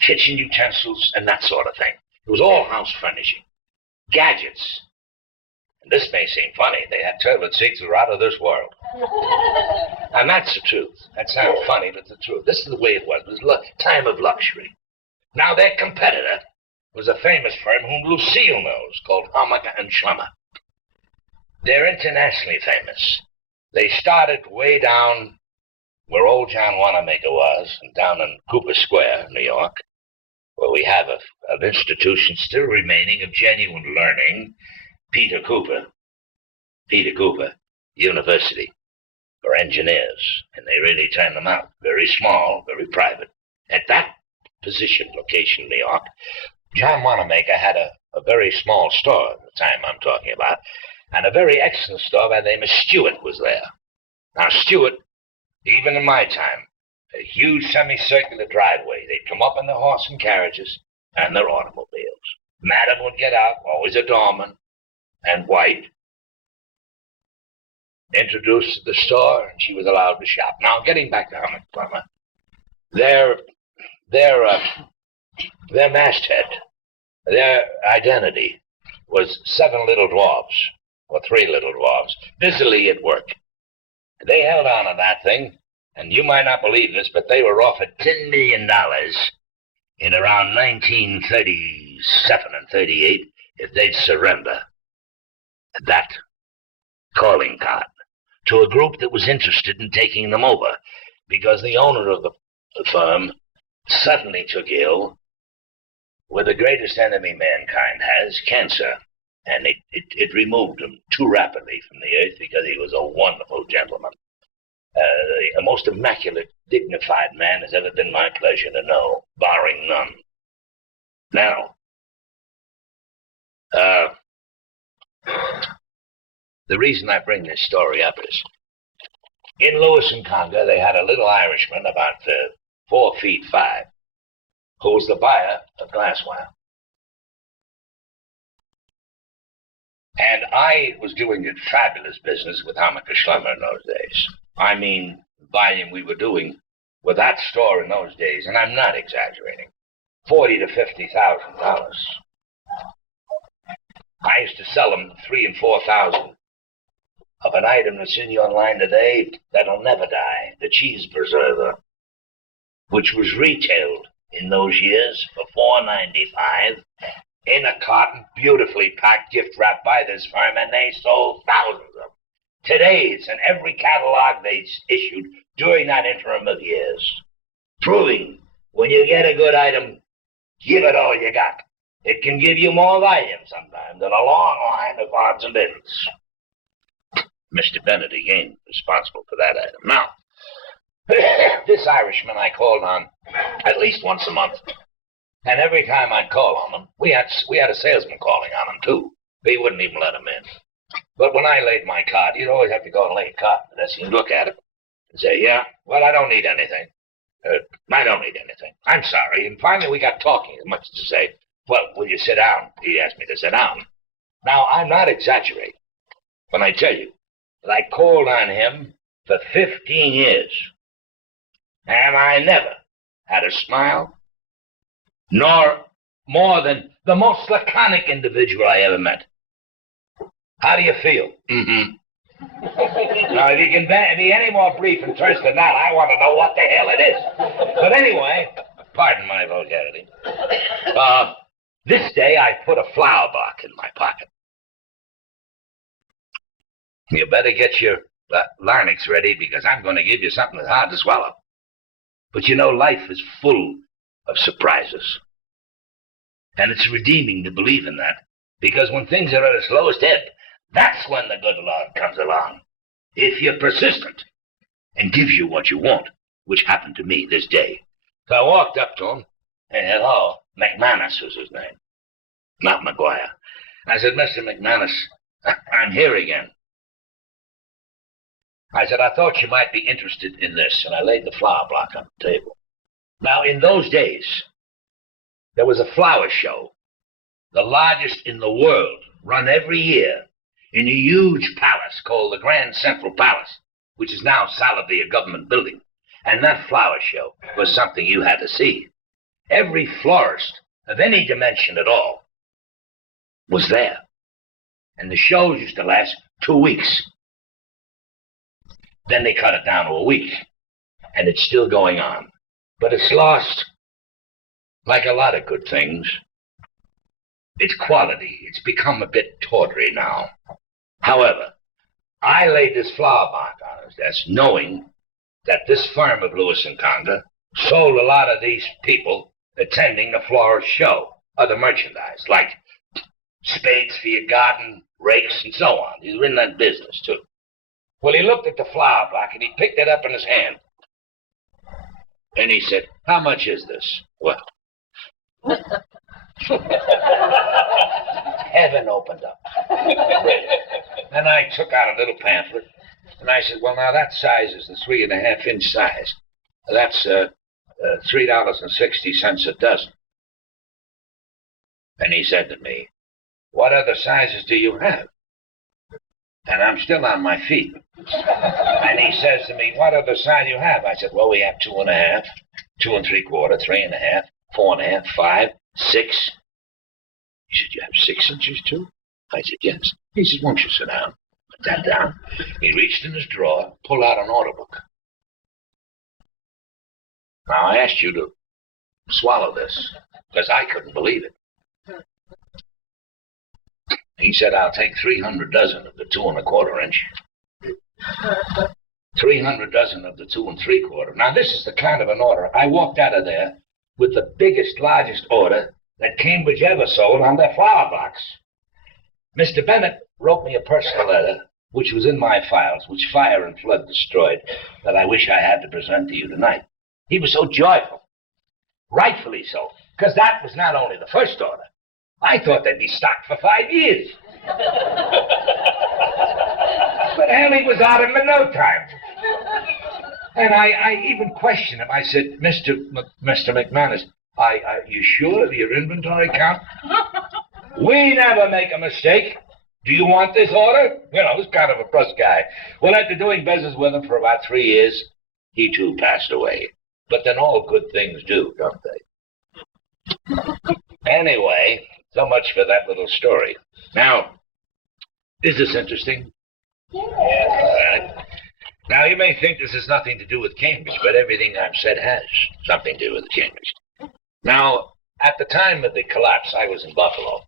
kitchen utensils and that sort of thing. It was all house furnishing, gadgets. And this may seem funny. They had toilet seats that were out of this world. And that's the truth. That sounds funny, but the truth. This is the way it was. It was a time of luxury. Now, their competitor was a famous firm whom Lucile knows, called Hammaker and Schlemmer. They're internationally famous. They started way down where old John Wanamaker was, and down in Cooper Square, New York, where we have an institution still remaining of genuine learning, Peter Cooper University for engineers, and they really turned them out. Very small, very private. At that location in New York, John Wanamaker had a very small store at the time I'm talking about, And a very excellent store by the name of Stewart was there. Now, Stewart, even in my time, a huge semicircular driveway. They'd come up in their horse and carriages and their automobiles. Madam would get out, always a doorman, and white, introduced to the store, and she was allowed to shop. Now, getting back to Hammock Plummer, their masthead, their identity was 7 little dwarfs, or 3 little dwarfs, busily at work. They held on to that thing, and you might not believe this, but they were offered $10 million in around 1937 and 38 if they'd surrender that calling card to a group that was interested in taking them over, because the owner of the firm suddenly took ill with the greatest enemy mankind has, cancer, and it removed him too rapidly from the earth because he was a wonderful gentleman. The most immaculate, dignified man has ever been my pleasure to know, barring none. Now, the reason I bring this story up is, in Lewis and Conga, they had a little Irishman about 4 feet 5, who was the buyer of glassware. And I was doing a fabulous business with Hammaker Schlemmer in those days. I mean, volume we were doing with that store in those days, and I'm not exaggerating, $40,000 to $50,000. I used to sell them 3,000 and 4,000 of an item that's in your line today that'll never die, the cheese preserver, which was retailed in those years for $4.95 in a carton, beautifully packed, gift wrapped by this firm, and they sold thousands of them. Today, it's in every catalog they issued during that interim of years, proving when you get a good item, give it all you got. It can give you more volume sometimes than a long line of odds and ends. Mr. Bennett, again, responsible for that item. Now, this Irishman I called on at least once a month. And every time I'd call on him, we had a salesman calling on him, too. He wouldn't even let him in. But when I laid my card, you'd always have to go and lay a card. And you'd look at it and say, yeah, well, I don't need anything. I don't need anything. I'm sorry. And finally we got talking as much as to say, well, will you sit down? He asked me to sit down. Now, I'm not exaggerating when I tell you that I called on him for 15 years. And I never had a smile, nor more than the most laconic individual I ever met. How do you feel? Mm-hmm. Now, if you can be any more brief and terse than that, I want to know what the hell it is. But anyway, pardon my vulgarity. This day I put a flower box in my pocket. You better get your larynx ready, because I'm going to give you something that's hard to swallow. But you know, life is full of surprises. And it's redeeming to believe in that, because when things are at its lowest ebb, that's when the good Lord comes along. If you're persistent and gives you what you want, which happened to me this day. So I walked up to him, and hello, McManus was his name, not McGuire. I said, Mr. McManus, I'm here again. I said, I thought you might be interested in this, and I laid the flower block on the table. Now, in those days, there was a flower show, the largest in the world, run every year in a huge palace called the Grand Central Palace, which is now solidly a government building. And that flower show was something you had to see. Every florist of any dimension at all was there. And the shows used to last 2 weeks. Then they cut it down to a week, and it's still going on. But it's lost, like a lot of good things, its quality. It's become a bit tawdry now. However, I laid this flower box on his desk, knowing that this firm of Lewis and Conga sold a lot of these people attending the florist show, other merchandise, like spades for your garden, rakes, and so on. He's in that business, too. Well, he looked at the flower block, and he picked it up in his hand. And he said, how much is this? Well, heaven opened up. And I took out a little pamphlet, and I said, well, now that size is the 3.5-inch size. That's $3.60 a dozen. And he said to me, what other sizes do you have? And I'm still on my feet. And he says to me, what other size do you have? I said, well, we have 2.5, 2 3/4, 3.5, 4.5, 5, 6. He said, you have 6 inches too? I said, yes. He said, won't you sit down? Put that down. He reached in his drawer, pulled out an order book. Now, I asked you to swallow this, because I couldn't believe it. He said, I'll take 300 dozen of the 2 1/4 inch. 300 dozen of the 2 3/4. Now, this is the kind of an order. I walked out of there with the biggest, largest order that Cambridge ever sold on their flower box. Mr. Bennett wrote me a personal letter, which was in my files, which fire and flood destroyed, that I wish I had to present to you tonight. He was so joyful. Rightfully so, because that was not only the first order. I thought they'd be stocked for 5 years. But Henny was out of them in no time. And I even questioned him. I said, Mr. McManus, you sure of your inventory count? We never make a mistake. Do you want this order? You know, he's kind of a brusque guy. Well, after doing business with him for about 3 years, he too passed away. But then all good things do, don't they? Anyway, so much for that little story. Now, is this interesting? Yes. Now, you may think this has nothing to do with Cambridge, but everything I've said has something to do with Cambridge. Now, at the time of the collapse, I was in Buffalo.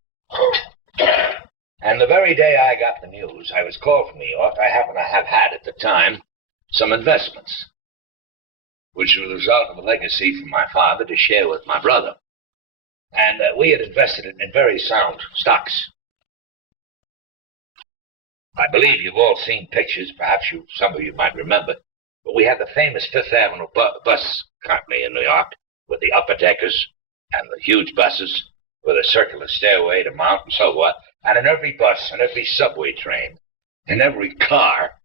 And the very day I got the news, I was called from New York. I happen to have had at the time some investments, which were the result of a legacy from my father to share with my brother. And we had invested it in very sound stocks. I believe you've all seen pictures, perhaps some of you might remember, but we had the famous Fifth Avenue bus company in New York with the upper deckers and the huge buses with a circular stairway to mount and so forth. And in every bus and every subway train, in every car,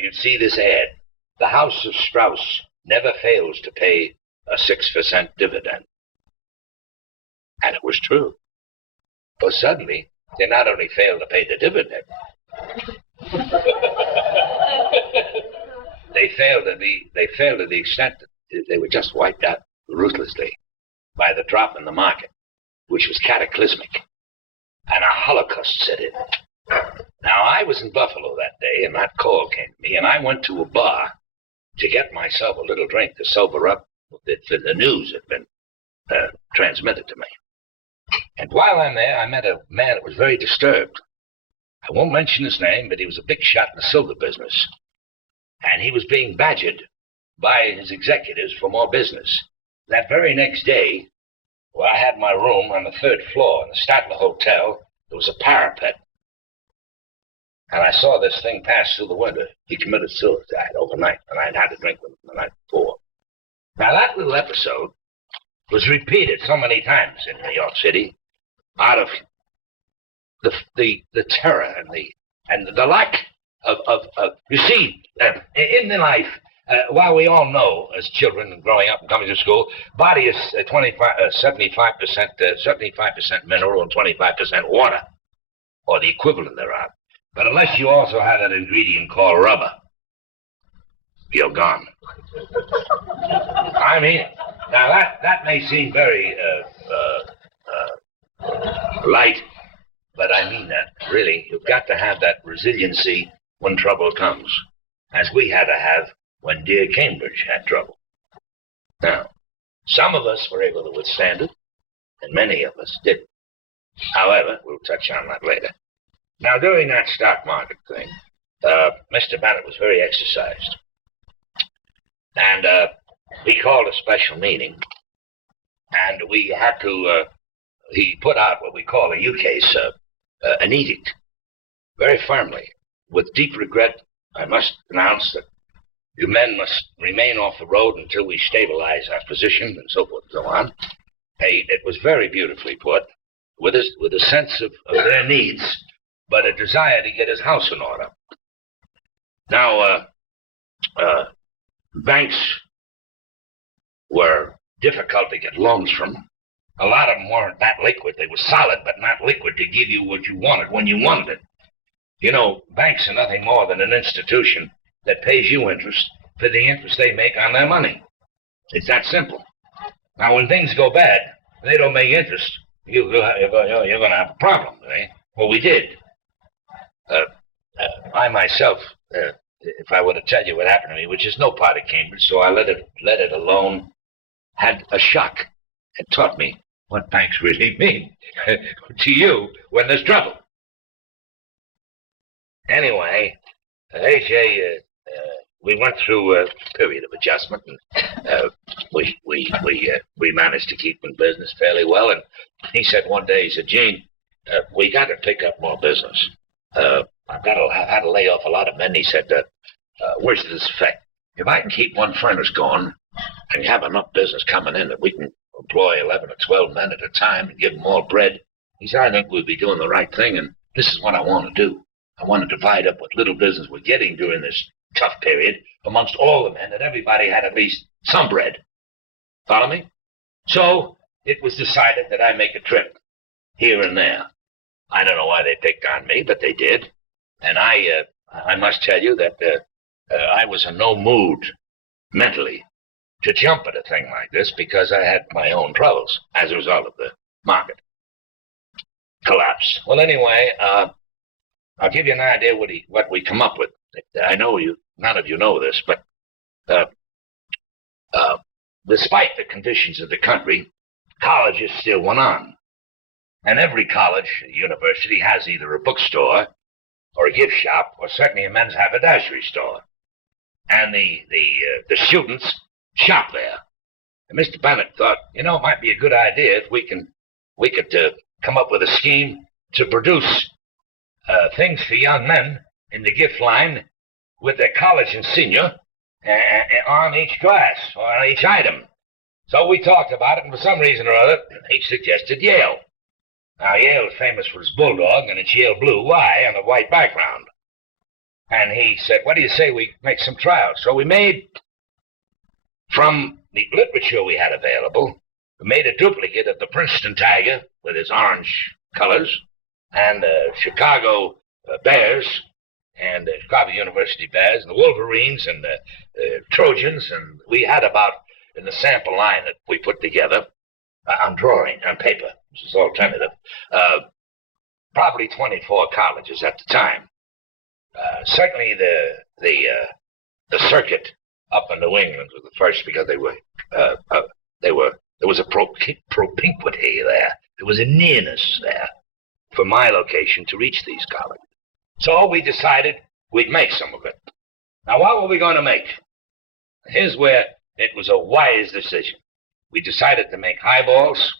you'd see this ad. The House of Strauss never fails to pay a 6% dividend. And it was true. But suddenly, they not only failed to pay the dividend, they failed to the extent that they were just wiped out ruthlessly by the drop in the market, which was cataclysmic. And a holocaust set in. Now, I was in Buffalo that day, and that call came to me, and I went to a bar to get myself a little drink to sober up for the news that had been transmitted to me. And while I'm there, I met a man that was very disturbed. I won't mention his name, but he was a big shot in the silver business. And he was being badgered by his executives for more business. That very next day, where I had my room on the 3rd floor in the Statler Hotel, there was a parapet. And I saw this thing pass through the window. He committed suicide overnight, and I'd had a drink with him the night before. Now, that little episode was repeated so many times in New York City out of the terror and the lack of you see, in the life, while we all know as children and growing up and coming to school, body is 75% mineral and 25% water, or the equivalent thereof. But unless you also have that ingredient called rubber, you're gone. I mean, now that may seem very light, but I mean that. Really, you've got to have that resiliency when trouble comes, as we had to have when dear Cambridge had trouble. Now, some of us were able to withstand it, and many of us didn't. However, we'll touch on that later. Now, during that stock market thing, Mr. Banquet was very exercised. And he called a special meeting, and we had to, he put out what we call a ukase, an edict, very firmly. With deep regret, I must announce that you men must remain off the road until we stabilize our position, and so forth and so on. Hey, it was very beautifully put, with a sense of their needs, but a desire to get his house in order. Now, banks were difficult to get loans from. A lot of them weren't that liquid. They were solid, but not liquid to give you what you wanted when you wanted it. You know, banks are nothing more than an institution that pays you interest for the interest they make on their money. It's that simple. Now, when things go bad, they don't make interest. You're going to have a problem, eh? Well, we did. I myself, if I were to tell you what happened to me, which is no part of Cambridge, so I let it alone, had a shock. It taught me what banks really mean to you when there's trouble. Anyway, AJ, we went through a period of adjustment, and we managed to keep in business fairly well. And he said one day, he said, Gene, we got to pick up more business. I've had to lay off a lot of men. He said, where's this effect? If I can keep one furnace going and have enough business coming in that we can employ 11 or 12 men at a time and give them all bread, he said, I think we'll be doing the right thing, and this is what I want to do. I want to divide up what little business we're getting during this tough period amongst all the men, that everybody had at least some bread. Follow me? So it was decided that I make a trip here and there. I don't know why they picked on me, but they did. And I must tell you that I was in no mood mentally to jump at a thing like this, because I had my own troubles as a result of the market collapse. Well, anyway, I'll give you an idea what we come up with. I know none of you know this, but despite the conditions of the country, colleges still went on. And every college, university, has either a bookstore or a gift shop, or certainly a men's haberdashery store. And the students shop there. And Mr. Bennett thought, it might be a good idea if we could come up with a scheme to produce things for young men in the gift line with their college and senior on each class or on each item. So we talked about it, and for some reason or other, he suggested Yale. Now, Yale is famous for its bulldog and its Yale blue Y on a white background. And he said, what do you say we make some trials? So we made, from the literature we had available, we made a duplicate of the Princeton Tiger with its orange colors, and the Chicago Bears, and the Chicago University Bears, and the Wolverines, and the Trojans, and we had about, in the sample line that we put together, on paper, this is alternative, probably 24 colleges at the time. Certainly the circuit up in New England was the first, because there was a propinquity there. There was a nearness there for my location to reach these colleges. So we decided we'd make some of it. Now, what were we going to make? Here's where it was a wise decision. We decided to make highballs,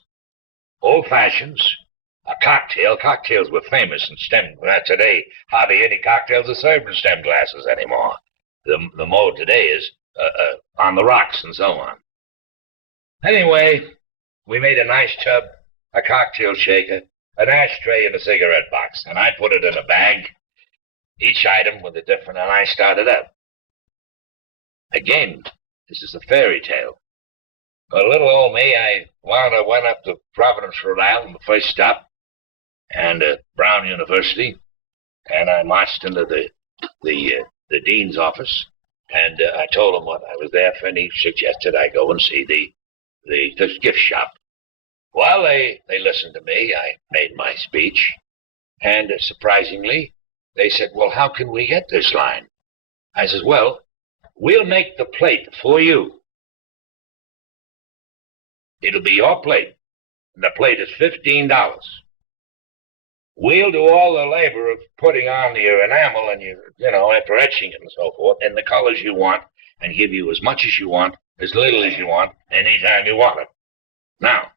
old fashions, a cocktail. Cocktails were famous in STEM. Today, hardly any cocktails are served in STEM classes anymore. The mode today is on the rocks and so on. Anyway, we made a nice tub, a cocktail shaker, an ashtray, and a cigarette box. And I put it in a bag, each item with a different, and I started up. Again, this is a fairy tale. A little old me, I went up to Providence, Rhode Island, the first stop, and Brown University, and I marched into the dean's office, and I told him what I was there for, and he suggested I go and see the gift shop. Well, they listened to me. I made my speech, and surprisingly, they said, well, how can we get this line? I said, well, we'll make the plate for you. It'll be your plate. And the plate is $15. We'll do all the labor of putting on your enamel and after etching it and so forth, in the colors you want, and give you as much as you want, as little as you want, anytime you want it. Now,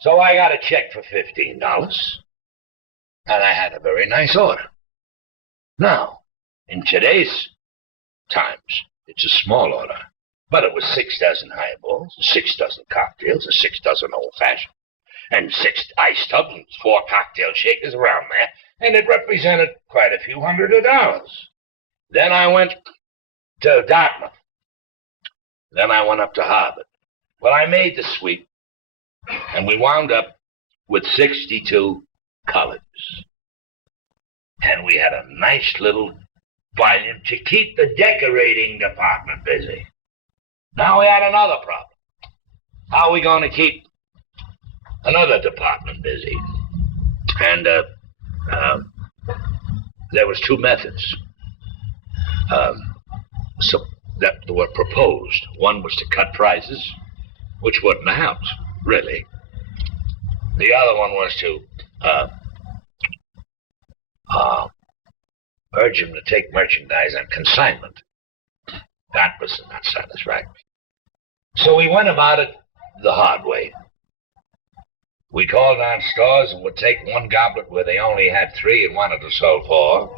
so I got a check for $15, and I had a very nice order. Now, in today's times, it's a small order. But it was 6 dozen highballs, 6 dozen cocktails, and 6 dozen old-fashioned, and 6 ice tubs, and 4 cocktail shakers around there. and it represented quite a few $100s. Then I went to Dartmouth. Then I went up to Harvard. Well, I made the sweep, and we wound up with 62 colleges. And we had a nice little volume to keep the decorating department busy. Now we had another problem. How are we going to keep another department busy? And there was two methods that were proposed. One was to cut prices, which wouldn't have helped, really. The other one was to urge him to take merchandise on consignment. That was not satisfactory. So we went about it the hard way. We called on stores and would take one goblet where they only had 3 and wanted to sell 4.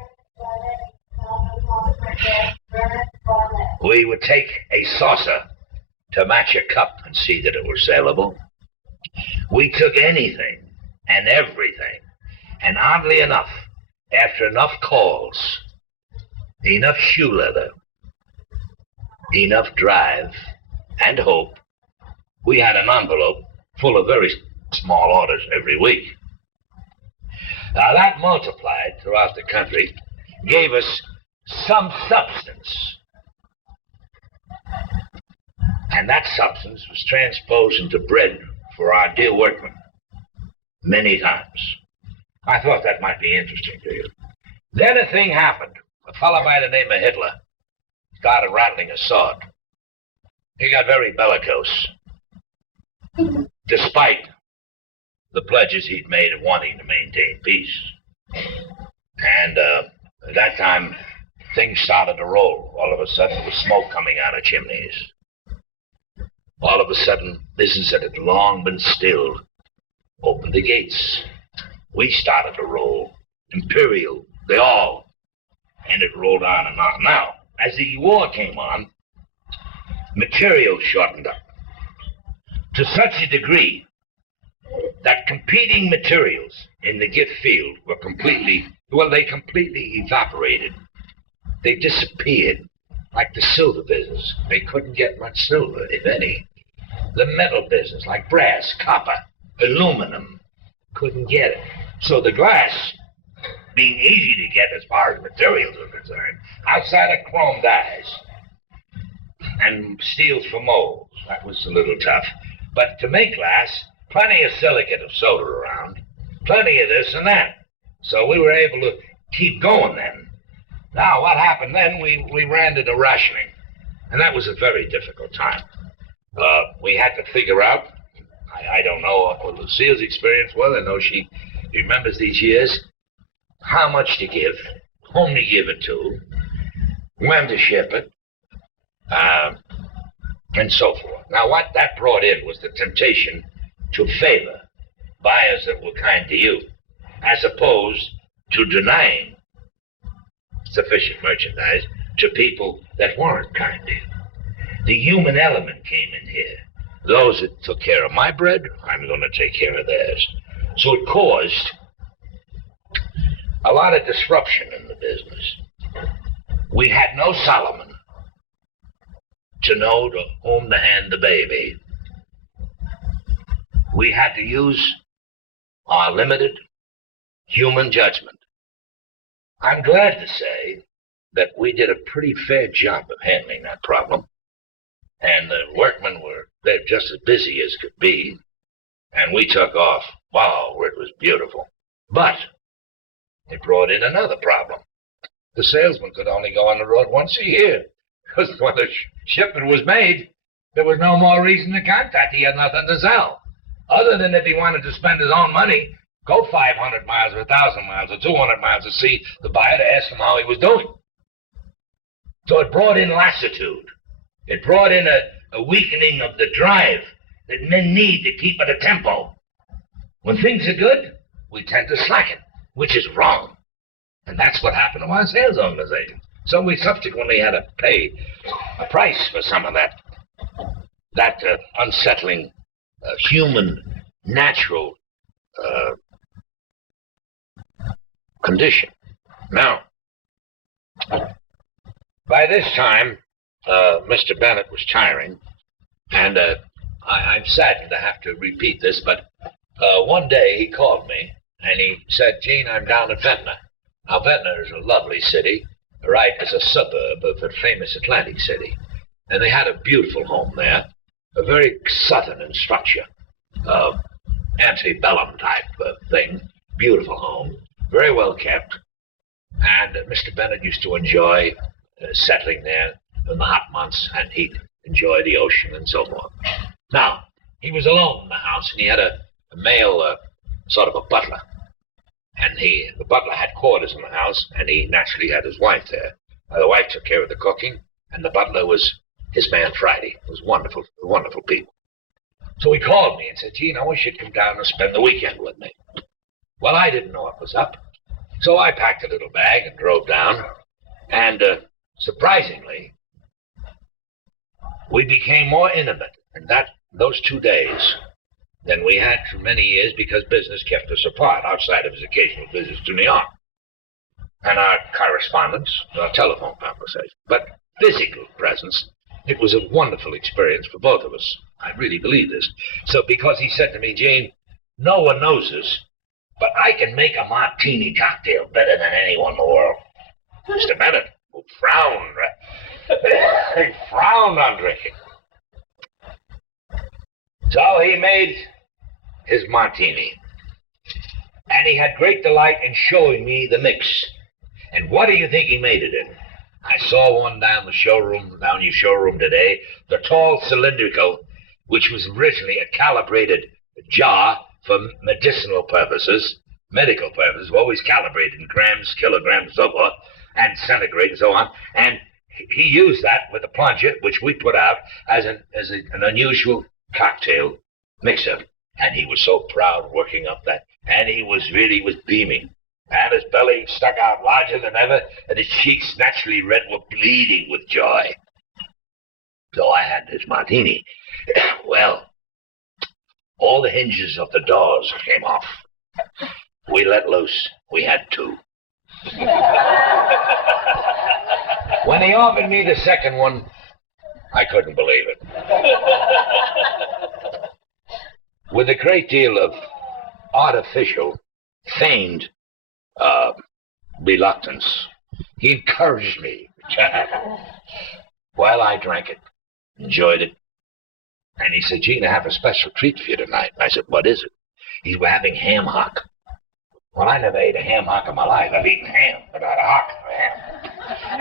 We would take a saucer to match a cup and see that it was saleable. We took anything and everything, and oddly enough, after enough calls, enough shoe leather, enough drive, and hope, we had an envelope full of very small orders every week. Now that multiplied throughout the country gave us some substance. And that substance was transposed into bread for our dear workmen many times. I thought that might be interesting to you. Then a thing happened. A fellow by the name of Hitler started rattling a sword. He got very bellicose, despite the pledges he'd made of wanting to maintain peace. And at that time, things started to roll. All of a sudden, there was smoke coming out of chimneys. All of a sudden, business that had long been stilled opened the gates. We started to roll. Imperial, they all. And it rolled on and on. Now, as the war came on, material shortened up to such a degree that competing materials in the gift field were completely evaporated. They disappeared, like the silver business. They couldn't get much silver, if any. The metal business, like brass, copper, aluminum, couldn't get it. So the glass, being easy to get as far as materials are concerned, outside of chrome dyes and steels for molds, that was a little tough. But to make glass, plenty of silicate of soda around, plenty of this and that. So we were able to keep going then. Now, what happened then, we ran into rationing, and that was a very difficult time. We had to figure out, I don't know what Lucile's experience was, I know she remembers these years, how much to give, whom to give it to, when to ship it, and so forth. Now, what that brought in was the temptation to favor buyers that were kind to you, as opposed to denying sufficient merchandise to people that weren't kind to you. The human element came in here. Those that took care of my bread, I'm going to take care of theirs. So it caused a lot of disruption in the business. We had no Solomon to know to whom to hand the baby. We had to use our limited human judgment. I'm glad to say that we did a pretty fair job of handling that problem. And the workmen they're just as busy as could be. And we took off. Wow, it was beautiful. But it brought in another problem. The salesman could only go on the road once a year. Because when the shipment was made, there was no more reason to contact. He had nothing to sell. Other than if he wanted to spend his own money, go 500 miles or 1,000 miles or 200 miles to see the buyer to ask him how he was doing. So it brought in lassitude. It brought in a weakening of the drive that men need to keep at a tempo. When things are good, we tend to slacken, which is wrong. And that's what happened to our sales organization. So we subsequently had to pay a price for some of that unsettling, human, natural condition. Now, by this time, Mr. Bennett was tiring, and I'm saddened to have to repeat this, but one day he called me, and he said, Gene, I'm down at Ventnor. Now, Ventnor is a lovely city, right as a suburb of the famous Atlantic City. And they had a beautiful home there, a very southern in structure, antebellum type of thing, beautiful home, very well kept. And Mr. Bennett used to enjoy settling there in the hot months, and he'd enjoy the ocean and so forth. Now, he was alone in the house, and he had a male sort of a butler. And the butler had quarters in the house, and he naturally had his wife there. The wife took care of the cooking, and the butler was his man Friday. It was wonderful, wonderful people. So he called me and said, Gene, I wish you'd come down and spend the weekend with me. Well, I didn't know it was up. So I packed a little bag and drove down. And surprisingly, we became more intimate in those 2 days than we had for many years, because business kept us apart outside of his occasional visits to New York. And our correspondence, our telephone conversation. But physical presence, it was a wonderful experience for both of us. I really believe this. So because he said to me, Gene, no one knows this, but I can make a martini cocktail better than anyone in the world. Mr. Bennett, who frowned, he frowned on drinking. So he made his martini. And he had great delight in showing me the mix. And what do you think he made it in? I saw one down your showroom today, the tall cylindrical, which was originally a calibrated jar for medicinal purposes, medical purposes, always calibrated in grams, kilograms, so forth, and centigrade and so on. And he used that with a plunger, which we put out as an unusual cocktail mixer. And he was so proud working up that, and he was beaming. And his belly stuck out larger than ever, and his cheeks, naturally red, were bleeding with joy. So I had this martini. Well, all the hinges of the doors came off. We let loose. We had two. When he offered me the second one, I couldn't believe it. With a great deal of artificial, feigned reluctance, he encouraged me. Well, I drank it, enjoyed it. And he said, Gene, I have a special treat for you tonight. And I said, what is it? He said, we're having ham hock. Well, I never ate a ham hock in my life. I've eaten ham, but not a hock of ham.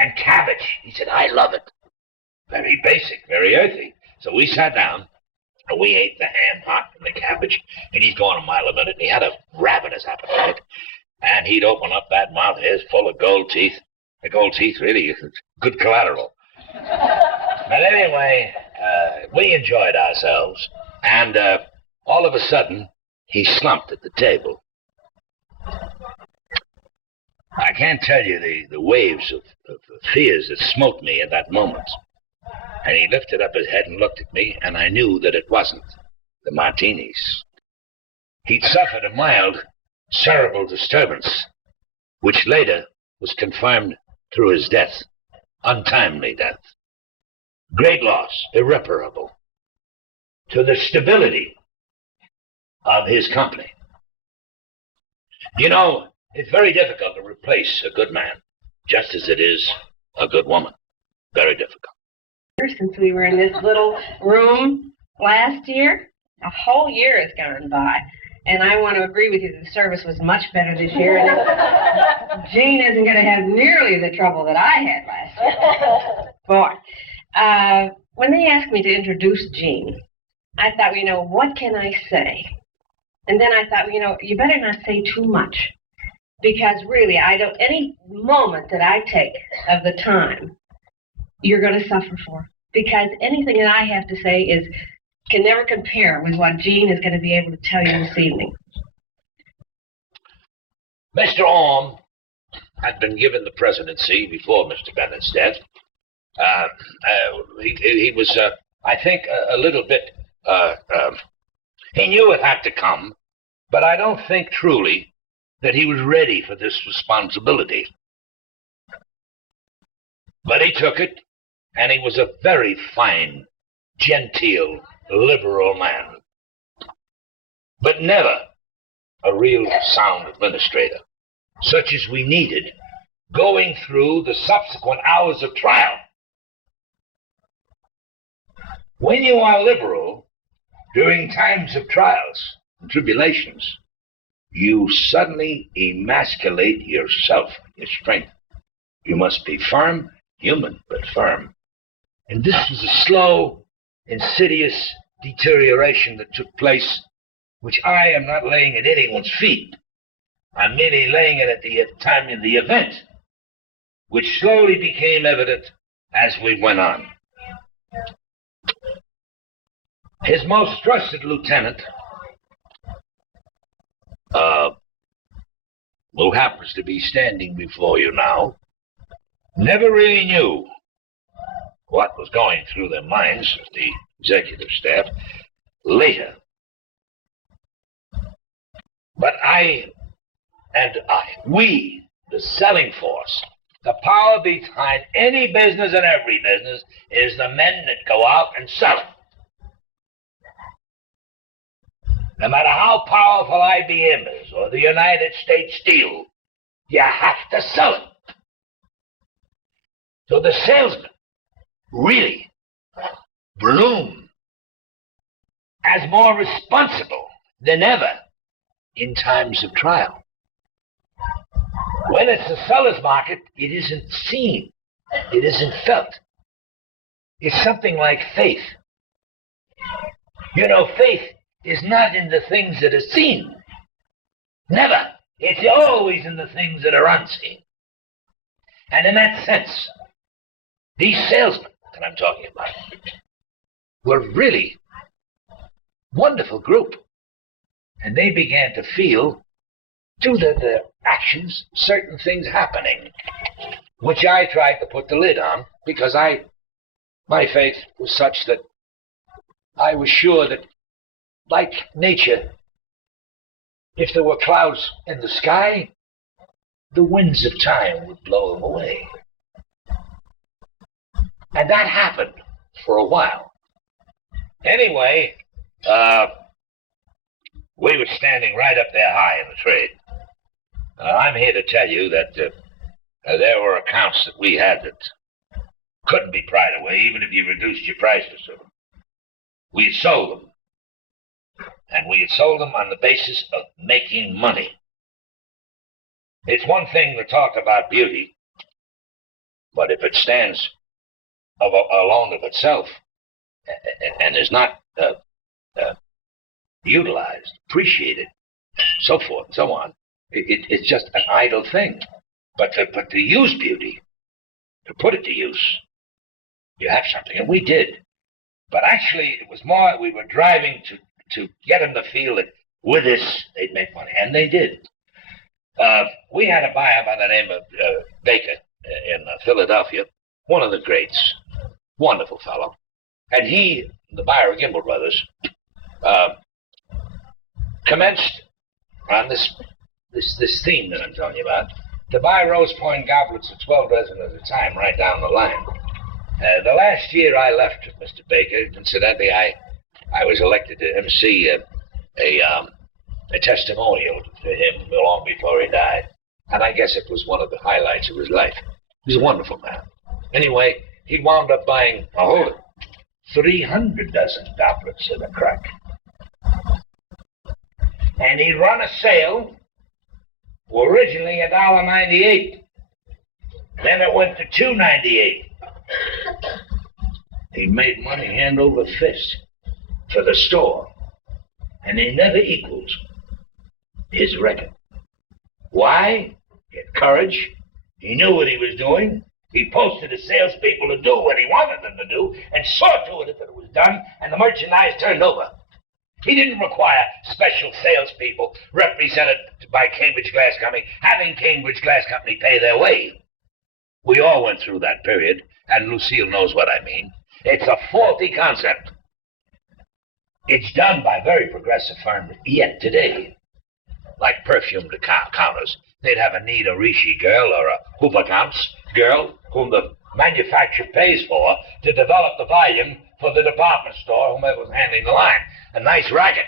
And cabbage. He said, I love it. Very basic, very earthy. So we sat down, and we ate the ham hock and the cabbage, and he's going a mile a minute, and he had a ravenous appetite. And he'd open up that mouth, his full of gold teeth. The gold teeth, really, good collateral. But anyway, we enjoyed ourselves, and all of a sudden, he slumped at the table. I can't tell you the waves of fears that smote me at that moment. And he lifted up his head and looked at me, and I knew that it wasn't the martinis. He'd suffered a mild cerebral disturbance, which later was confirmed through his death, untimely death. Great loss, irreparable, to the stability of his company. You know, it's very difficult to replace a good man, just as it is a good woman. Very difficult. Since we were in this little room last year, a whole year has gone by. And I want to agree with you that the service was much better this year. And Gene isn't going to have nearly the trouble that I had last year. Boy, when they asked me to introduce Gene, I thought, what can I say? And then I thought, you better not say too much. Because really, any moment that I take of the time, you're going to suffer for. Because anything that I have to say can never compare with what Gene is going to be able to tell you this evening. Mr. Orme had been given the presidency before Mr. Bennett's death. He was, I think, a little bit, he knew it had to come, but I don't think truly that he was ready for this responsibility. But he took it, and he was a very fine, genteel, liberal man. But never a real sound administrator, such as we needed going through the subsequent hours of trial. When you are liberal during times of trials and tribulations, you suddenly emasculate yourself, your strength. You must be firm, human, but firm. And this was a slow, insidious deterioration that took place, which I am not laying at anyone's feet. I'm merely laying it at the time of the event, which slowly became evident as we went on. His most trusted lieutenant, who happens to be standing before you now, never really knew what was going through their minds of the executive staff later. But we, the selling force, the power behind any business and every business is the men that go out and sell it. No matter how powerful IBM is or the United States Steel, you have to sell it. So the salesman really bloomed as more responsible than ever in times of trial. When it's a seller's market, it isn't seen. It isn't felt. It's something like faith. You know, faith is not in the things that are seen. Never. It's always in the things that are unseen. And in that sense, these salesmen that I'm talking about were really wonderful group. And they began to feel, through their actions, certain things happening, which I tried to put the lid on, because my faith was such that I was sure that, like nature, if there were clouds in the sky, the winds of time would blow them away. And that happened for a while. Anyway, we were standing right up there high in the trade. I'm here to tell you that there were accounts that we had that couldn't be pried away, even if you reduced your prices to them. We had sold them. And we had sold them on the basis of making money. It's one thing to talk about beauty, but if it stands alone of itself and is not utilized, appreciated, so forth and so on, it's just an idle thing. But to use beauty, to put it to use, you have something, and we did. But actually, it was more we were driving to get them to feel that with this, they'd make money. And they did. We had a buyer by the name of Baker in Philadelphia, one of the greats, wonderful fellow. And he, the buyer of Gimbel Brothers, commenced on this theme that I'm telling you about, to buy Rose Point goblets of 12 dozen at a time right down the line. The last year I left with Mr. Baker, incidentally, I was elected to MC a testimonial to him long before he died. And I guess it was one of the highlights of his life. He was a wonderful man. Anyway, he wound up buying a whole 300 dozen goblets at a crack. And he run a sale, originally $1.98. Then it went to $2.98. He made money hand over fist for the store, and he never equaled his record. Why? He had courage. He knew what he was doing. He posted his salespeople to do what he wanted them to do, and saw to it that it was done, and the merchandise turned over. He didn't require special salespeople represented by Cambridge Glass Company, having Cambridge Glass Company pay their way. We all went through that period, and Lucile knows what I mean. It's a faulty concept. It's done by very progressive firms yet today. like perfumed counters. They'd have a Nita Rishi girl or a Hooverkamps girl whom the manufacturer pays for to develop the volume for the department store, whomever was handling the line. A nice racket.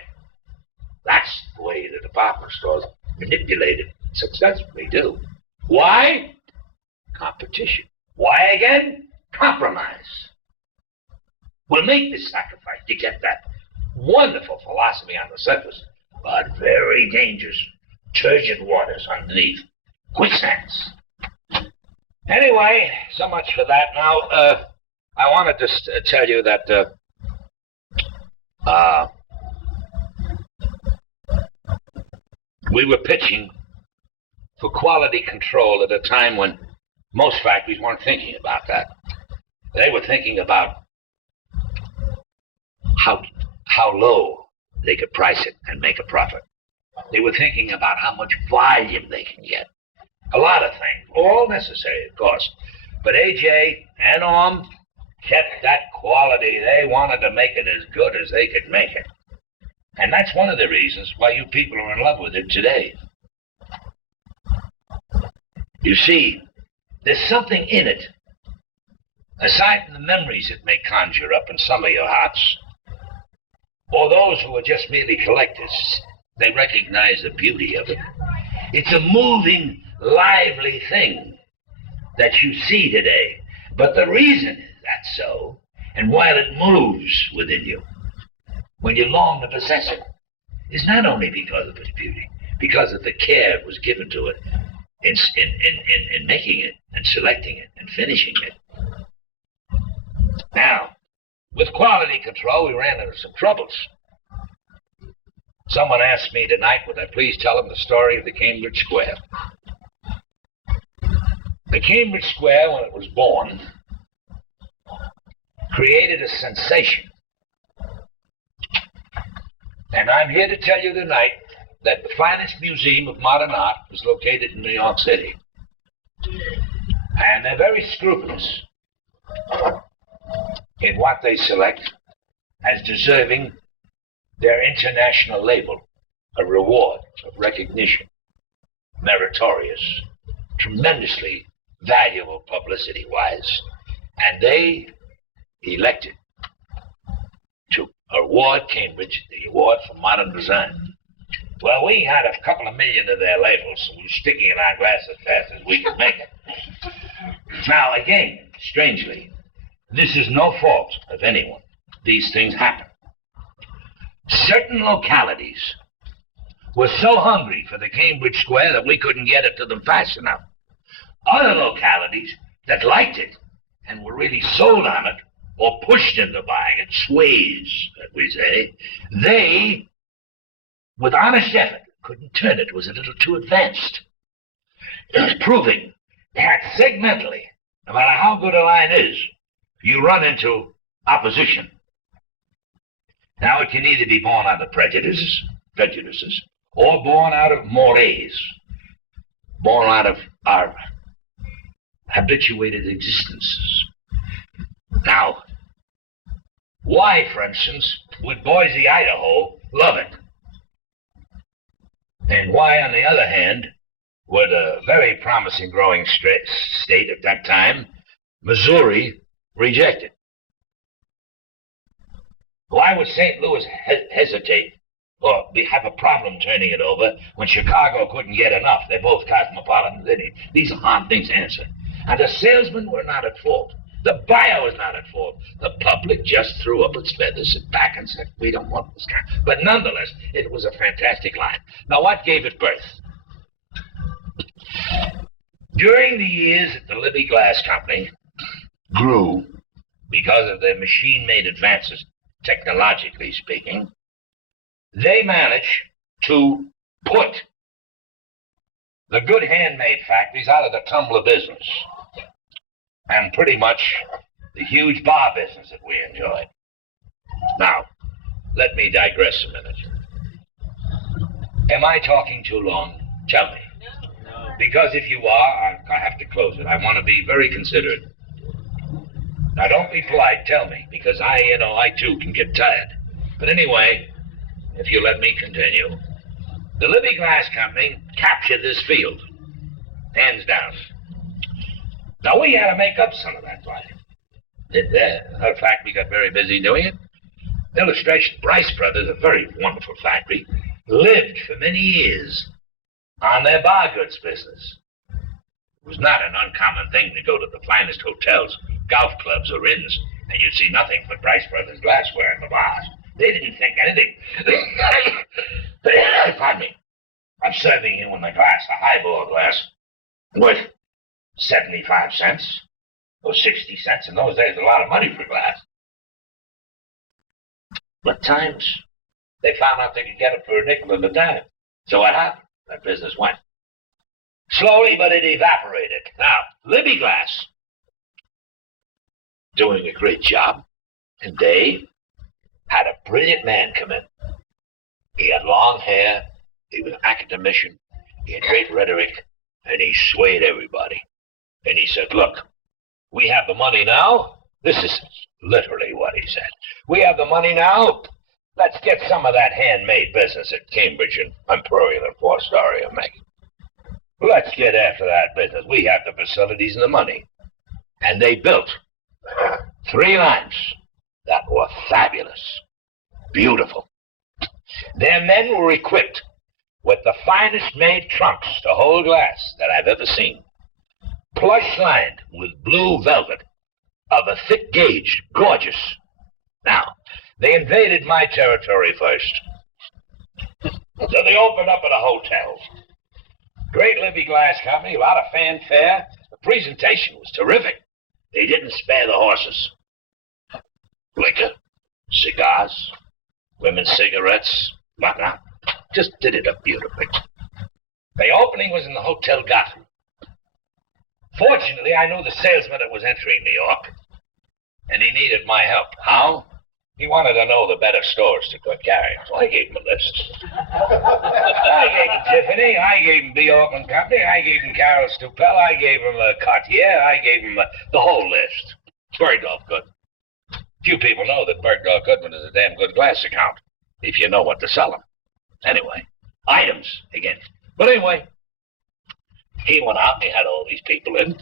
That's the way the department stores manipulate it successfully, do. Why? Competition. Why again? Compromise. We'll make this sacrifice to get that wonderful philosophy on the surface, but very dangerous, turgid waters underneath. Quicksands. Anyway, so much for that. Now, I wanted to tell you that we were pitching for quality control at a time when most factories weren't thinking about that. They were thinking about how low they could price it and make a profit. They were thinking about how much volume they can get. A lot of things, all necessary, of course. But AJ and Orm kept that quality. They wanted to make it as good as they could make it. And that's one of the reasons why you people are in love with it today. You see, there's something in it. Aside from the memories it may conjure up in some of your hearts, or those who are just merely collectors, they recognize the beauty of it. It's a moving, lively thing that you see today. But the reason that's so, and while it moves within you, when you long to possess it, is not only because of its beauty, because of the care it was given to it in making it, and selecting it, and finishing it. Now, with quality control, we ran into some troubles. Someone asked me tonight, would I please tell them the story of the Cambridge Square? The Cambridge Square, when it was born, created a sensation. And I'm here to tell you tonight that the finest museum of modern art is located in New York City. And they're very scrupulous in what they select as deserving their international label, a reward of recognition, meritorious, tremendously valuable publicity-wise. And they elected to award Cambridge the award for modern design. Well, we had a couple of million of their labels, so we were sticking in our glass as fast as we could make it. Now, again, strangely, this is no fault of anyone. These things happen. Certain localities were so hungry for the Cambridge Square that we couldn't get it to them fast enough. Other localities that liked it and were really sold on it or pushed into buying it, sways, that we say, they, with honest effort, couldn't turn it. It was a little too advanced. It was proving that segmentally, no matter how good a line is, you run into opposition. Now, it can either be born out of prejudices, or born out of mores, born out of our habituated existences. Now, why, for instance, would Boise, Idaho love it? And why, on the other hand, would a very promising growing state at that time, Missouri, reject it? Why would St. Louis hesitate or have a problem turning it over when Chicago couldn't get enough? They're both cosmopolitan cities. These are hard things to answer. And the salesmen were not at fault. The buyer was not at fault. The public just threw up its feathers back and said, we don't want this kind. But nonetheless, it was a fantastic line. Now, what gave it birth? During the years that the Libby Glass Company grew, because of their machine-made advances, technologically speaking, they managed to put the good handmade factories out of the tumbler business and pretty much the huge bar business that we enjoyed. Now, let me digress a minute. Am I talking too long? Tell me. No. Because if you are, I have to close it. I want to be very considerate. Now, don't be polite, tell me, because I too can get tired. But anyway, if you let me continue, The Libby Glass Company captured this field, hands down. Now, we had to make up some of that value. In fact, we got very busy doing it. Illustration, Bryce Brothers, a very wonderful factory, lived for many years on their bar goods business. It was not an uncommon thing to go to the finest hotels, golf clubs, or inns, and you'd see nothing but Bryce Brothers glassware in the bars. They didn't think anything. Pardon me. I'm serving you in the glass, a highball glass, worth 75 cents or 60 cents. In those days, a lot of money for glass. But times, they found out they could get it for a nickel at a dime. So what happened? That business went. Slowly, but it evaporated. Now, Libby Glass, doing a great job, and they had a brilliant man come in. He had long hair, he was an academician, he had great rhetoric, and he swayed everybody. And he said, look, we have the money now. This is literally what he said. We have the money now. Let's get some of that handmade business at Cambridge and Imperial and Fort Story and make. Let's get after that business. We have the facilities and the money. And they built 3 lines that were fabulous, beautiful. Their men were equipped with the finest made trunks to hold glass that I've ever seen. Plush lined with blue velvet of a thick gauge, gorgeous. Now, they invaded my territory first. So they opened up at a hotel. Great Libby Glass Company, a lot of fanfare. The presentation was terrific. They didn't spare the horses. Liquor, cigars, women's cigarettes, whatnot. Just did it up beautifully. The opening was in the Hotel Gotham. Fortunately, I knew the salesman that was entering New York, and he needed my help. How? He wanted to know the better stores to go carry. So I gave him a list. I gave him Tiffany, I gave him Bjork and Company, I gave him Carol Stupel, I gave him Cartier, I gave him the whole list. Bergdorf Goodman. Few people know that Bergdorf Goodman is a damn good glass account, if you know what to sell them. Anyway, items again. But anyway, he went out and he had all these people in.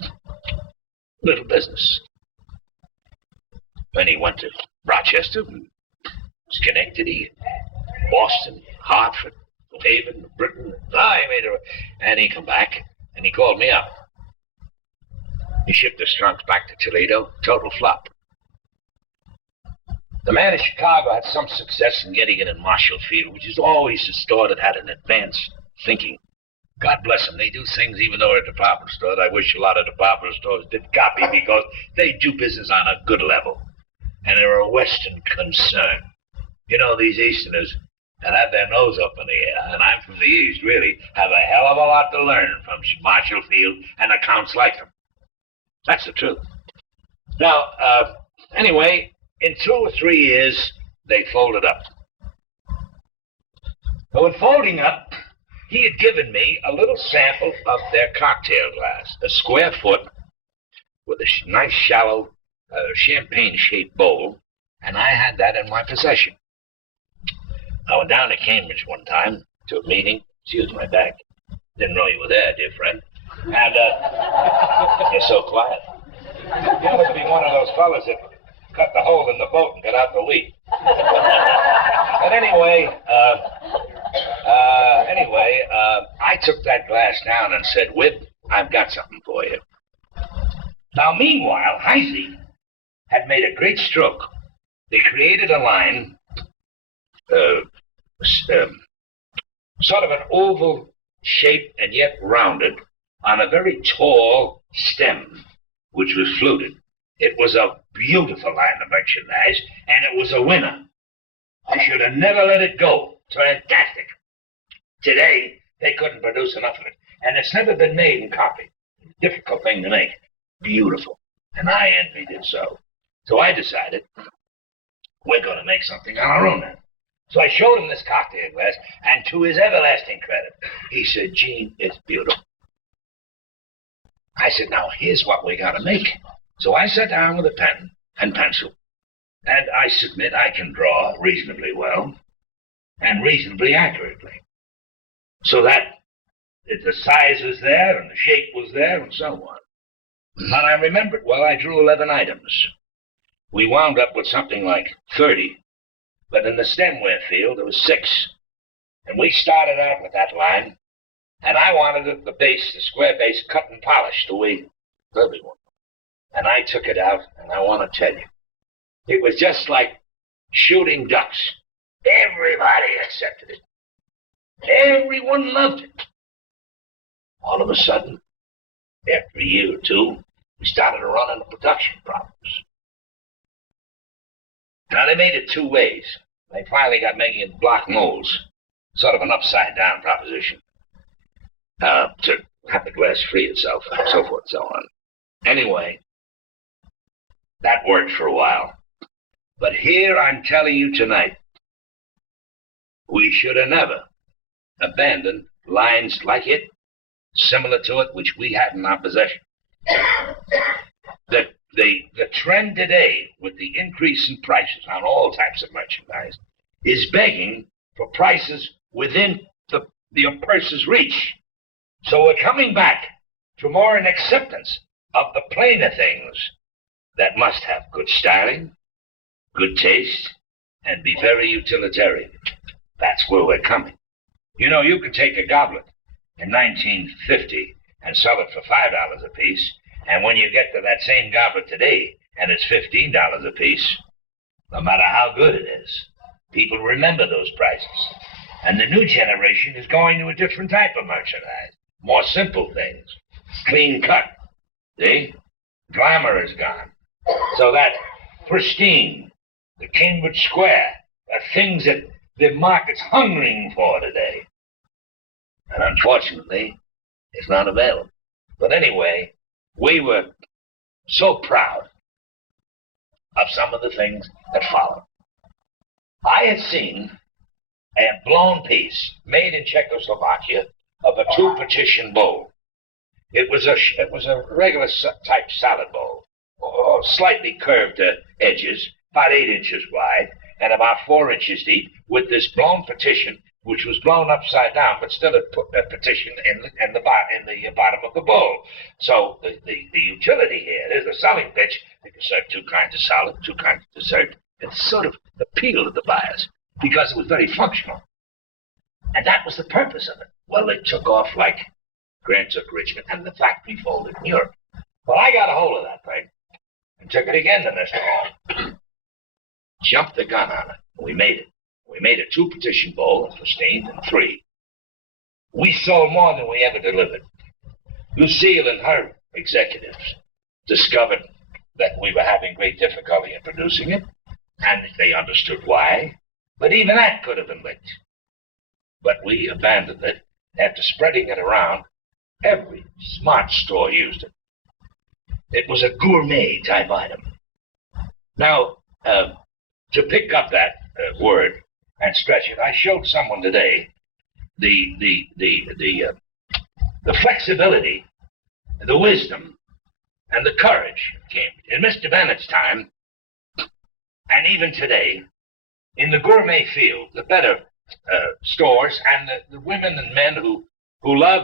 Little business. Then he went to Rochester, Schenectady, Boston, Hartford, Haven, Britain. And he come back and he called me up. He shipped his trunks back to Toledo, total flop. The man in Chicago had some success in getting it in Marshall Field, which is always a store that had an advanced thinking. God bless them. They do things even though they're a department store. I wish a lot of department stores did copy because they do business on a good level. And they're a Western concern. You know, these Easterners that have their nose up in the air, and I'm from the East, really, have a hell of a lot to learn from Marshall Field and accounts like them. That's the truth. Now, anyway, in 2 or 3 years, they folded up. But when folding up, he had given me a little sample of their cocktail glass, a square foot with a nice shallow champagne-shaped bowl, and I had that in my possession. I went down to Cambridge one time to a meeting. Excuse my back. Didn't know you were there, dear friend. And you're so quiet. You ought to be one of those fellas that cut the hole in the boat and got out the leak. But anyway, I took that glass down and said, Whip, I've got something for you. Now, meanwhile, Heisey had made a great stroke. They created a line, sort of an oval shape and yet rounded, on a very tall stem, which was fluted. It was a beautiful line of merchandise, and it was a winner. I should have never let it go. It's fantastic. Today, they couldn't produce enough of it, and it's never been made and copied. Difficult thing to make. Beautiful. And I envied it so. So I decided, we're going to make something on our own now. So I showed him this cocktail glass, and to his everlasting credit, he said, Gene, it's beautiful. I said, now, here's what we got to make. So I sat down with a pen and pencil, and I submit I can draw reasonably well and reasonably accurately. So that the size was there and the shape was there and so on. And I remembered, well, I drew 11 items. We wound up with something like 30. But in the stemware field, there was 6. And we started out with that line, and I wanted it, the square base, cut and polished the way everyone. And I took it out, and I want to tell you, it was just like shooting ducks. Everybody accepted it. Everyone loved it. All of a sudden, after a year or two, we started to run into production problems. Now, they made it 2 ways. They finally got making it block molds, sort of an upside-down proposition, to have the glass free itself, and so forth and so on. Anyway, that worked for a while. But here I'm telling you tonight, we should have never abandoned lines like it, similar to it, which we had in our possession. The trend today, with the increase in prices on all types of merchandise, is begging for prices within your purse's reach. So we're coming back to more an acceptance of the plainer things that must have good styling, good taste, and be very utilitarian. That's where we're coming. You know, you could take a goblet in 1950 and sell it for $5 a piece, and when you get to that same goblet today, and it's $15 a piece, no matter how good it is, people remember those prices. And the new generation is going to a different type of merchandise. More simple things. Clean cut. See? Glamour is gone. So that pristine, the Cambridge Square, are things that the market's hungering for today. And unfortunately, it's not available. But anyway, we were so proud of some of the things that followed. I had seen a blown piece made in Czechoslovakia of a 2-partition bowl. It was a regular type salad bowl, or slightly curved edges, about 8 inches wide, and about 4 inches deep, with this blown partition, which was blown upside down, but still a partition in the bottom of the bowl. So the utility here is the selling pitch. They can serve 2 kinds of salad, 2 kinds of dessert. It sort of appealed to the buyers because it was very functional. And that was the purpose of it. Well, it took off like Grant took Richmond, and the factory folded in Europe. Well, I got a hold of that thing and took it again to Mr. Hall. Jumped the gun on it. We made it. We made a 2-partition bowl and sustained in 3. We sold more than we ever delivered. Lucile and her executives discovered that we were having great difficulty in producing it, and they understood why, but even that could have been licked. But we abandoned it. After spreading it around, every smart store used it. It was a gourmet type item. Now, to pick up that word and stretch it, I showed someone today the flexibility, the wisdom, and the courage came. In Mr. Bennett's time, and even today, in the gourmet field, the better stores and the women and men who love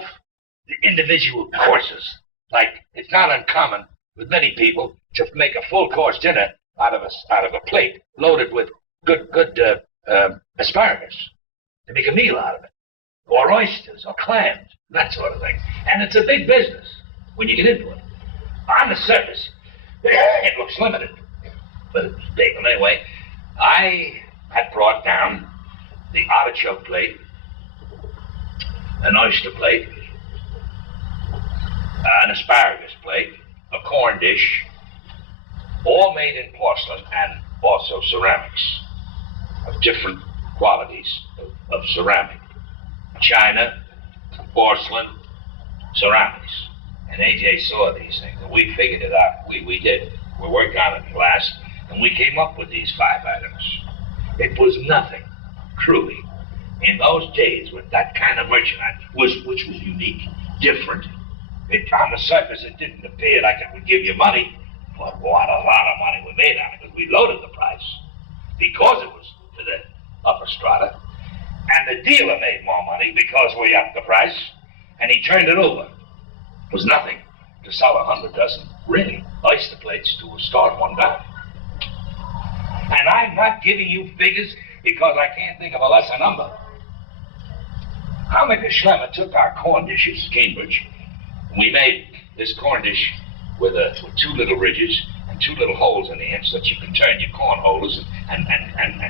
the individual courses, like it's not uncommon with many people to make a full course dinner out of a plate loaded with good asparagus, to make a meal out of it, or oysters or clams, that sort of thing. And it's a big business when you get into it. On the surface, it looks limited, but it's big. And anyway, I had brought down the artichoke plate, an oyster plate, an asparagus plate, a corn dish, all made in porcelain and also ceramics of different qualities of ceramic. China, porcelain, ceramics. And AJ saw these things, and we figured it out. We did. We worked on it in glass, and we came up with these 5 items. It was nothing, truly, in those days with that kind of merchandise, which was unique, different. On the surface, it didn't appear like it would give you money, but what a lot of money we made on it, because we loaded the price, because it was to the upper strata. And the dealer made more money because we upped the price, and he turned it over. It was nothing to sell 100 dozen ring oyster plates to a store at $1. And I'm not giving you figures because I can't think of a lesser number. Hammaker Schlemmer took our corn dishes, Cambridge, and we made this corn dish with two little ridges and two little holes in the end so that you can turn your corn holders and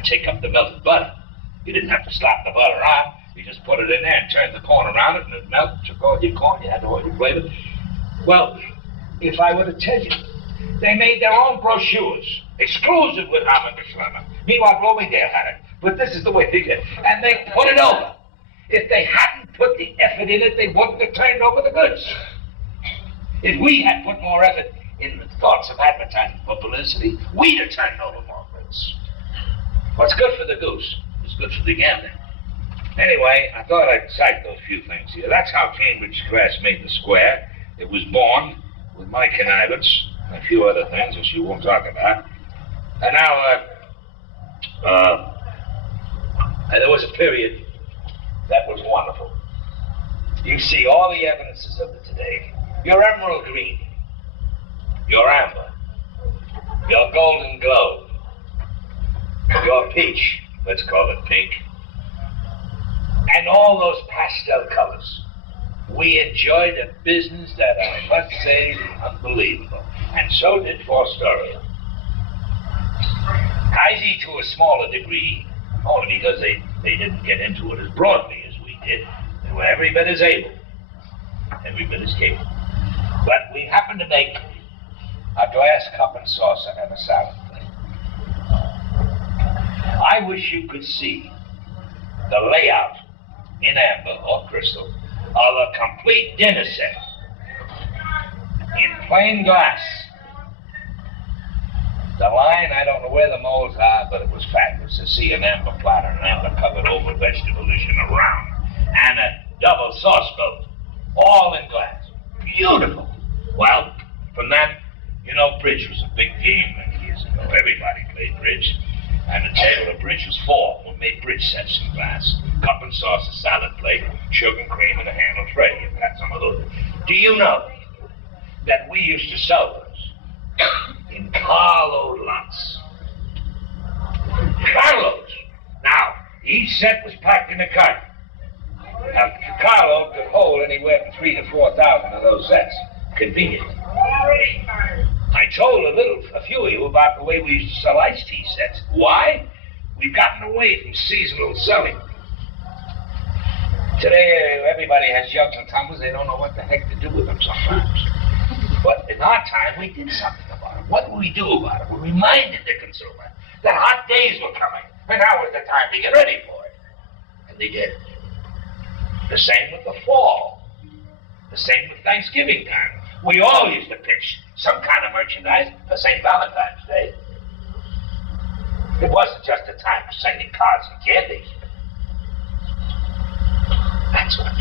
take up the melted butter. You didn't have to slap the butter on. You just put it in there and turned the corn around it, and it melted, took all your corn. You had all your flavor. Well, if I were to tell you, they made their own brochures, exclusive with Hammaker Schlemmer. Meanwhile, Bloomingdale had it. But this is the way they did it. And they put it over. If they hadn't put the effort in it, they wouldn't have turned over the goods. If we had put more effort in the thoughts of advertising for publicity, we'd have turned over more goods. What's good for the goose is good for the gander. Anyway, I thought I'd cite those few things here. That's how Cambridge Glass made the square. It was born with my connivance and a few other things which you won't talk about. And now, there was a period that was wonderful. You see all the evidences of it today. Your emerald green, your amber, your golden glow, your peach, let's call it pink, and all those pastel colors. We enjoyed a business that I must say is unbelievable, and so did Fostoria. Heisey to a smaller degree, only because they didn't get into it as broadly as we did. They were every bit as able, every bit as capable. But we happened to make a glass cup and saucer and a salad plate. I wish you could see the layout in amber or crystal of a complete dinner set in plain glass. The line, I don't know where the molds are, but it was fabulous to see an amber platter, an amber covered over vegetable dish in a round, and a double sauce boat, all in glass. Beautiful. Well, from that, you know, bridge was a big game many years ago. Everybody played bridge, and the table of bridge was full. We made bridge sets in glass, cup and saucer, salad plate, sugar and cream, and a handle tray. You've had some of those. Do you know that we used to sell those in carload lots? Carloads. Now, each set was packed in a cart. Now, the carload could hold anywhere from 3,000 to 4,000 of those sets. Convenient. I told a few of you about the way we used to sell iced tea sets. Why? We've gotten away from seasonal selling. Today, everybody has jugs and tumblers. They don't know what the heck to do with them sometimes. But in our time, we did something about it. What did we do about it? We reminded the consumer that hot days were coming, and now was the time to get ready for it. And they did. The same with the fall. The same with Thanksgiving time. We all used to pitch some kind of merchandise for St. Valentine's Day. It wasn't just a time for sending cards and candy. That's what.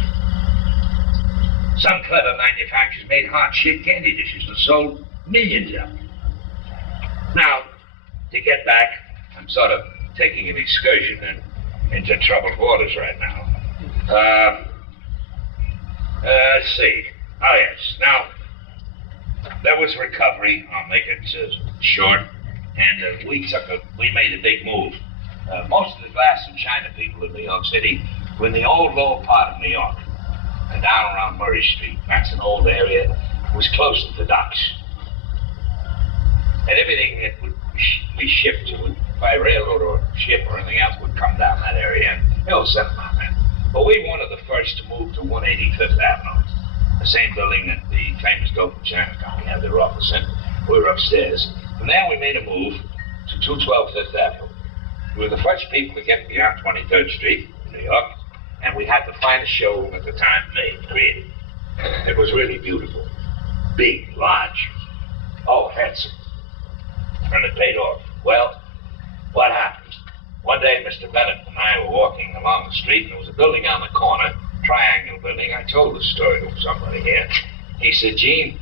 Some clever manufacturers made heart-shaped candy dishes and sold millions of them. Now, to get back, I'm sort of taking an excursion into troubled waters right now. Let's see. Oh, yes. Now, there was recovery. I'll make it short. And we made a big move. Most of the glass and china people in New York City were in the old lower part of New York and down around Murray Street. That's an old area. It was close to the docks. And everything that would be shipped to it by railroad or ship or anything else would come down that area, and it was settled on that. But we were one of the first to move to 185th Avenue, the same building that the famous dope and China Company had their office in. We were upstairs. From there, we made a move to 212 Fifth Avenue. We were the first people to get beyond 23rd Street in New York, and we had the finest showroom at the time created. It was really beautiful. Big, large, handsome. And it paid off. Well, what happened? One day, Mr. Bennett and I were walking along the street, and there was a building on the corner, triangle building. I told the story to somebody here. He said, Gene,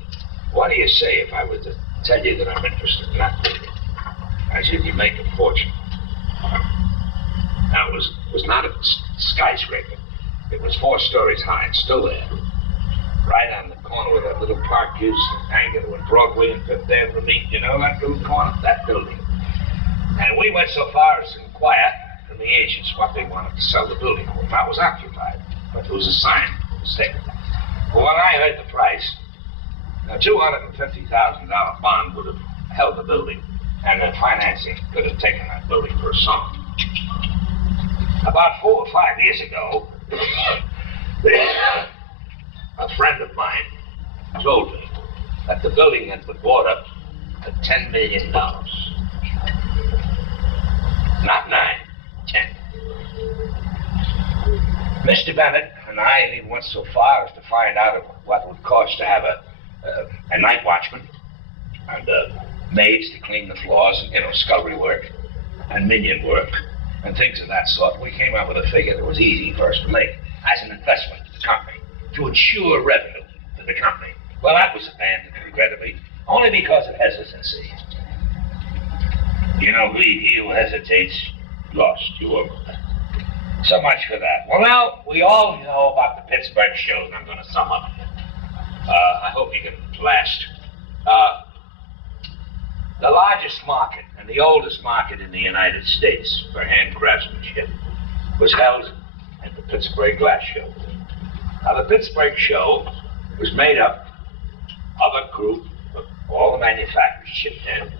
what do you say if I were to tell you that I'm interested in that building? I said, you make a fortune. Now, it was not a skyscraper. It was 4 stories high. It's still there. Right on the corner where that little park is, Angular and Broadway and Fifth Avenue meet. You know that little corner? That building. And we went so far as to inquire from the agents what they wanted to sell the building for. That was occupied, but there was a sign stated. Well, when I heard the price, a $250,000 bond would have held the building, and the financing could have taken that building for a song. About 4 or 5 years ago, a friend of mine told me that the building had been bought up for $10 million. Not 9, 10. Mr. Bennett and I even went so far as to find out what it would cost to have a night watchman and maids to clean the floors and, scullery work and minion work and things of that sort. We came up with a figure that was easy for us to make as an investment to the company, to ensure revenue to the company. Well, that was abandoned, regrettably, only because of hesitancy. He who hesitates, lost. You won't. So much for that. Well, now, we all know about the Pittsburgh shows, and I'm going to sum up. I hope you can last. The largest market and the oldest market in the United States for hand craftsmanship was held at the Pittsburgh Glass Show. Now, the Pittsburgh show was made up of a group of all the manufacturers chipped in,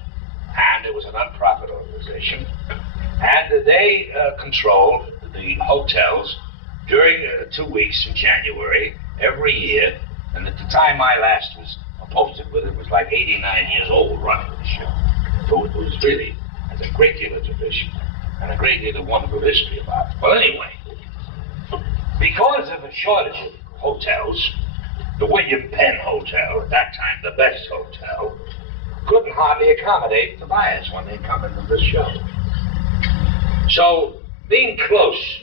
and it was a non-profit organization, and they controlled the hotels during 2 weeks in January every year, and at the time I last was posted with it was like 89 years old running the show. So it was really, has a great deal of tradition and a great deal of wonderful history about it. Well, anyway, because of a shortage of hotels, the William Penn Hotel, at that time the best hotel, couldn't hardly accommodate the buyers when they come into this show. So, being close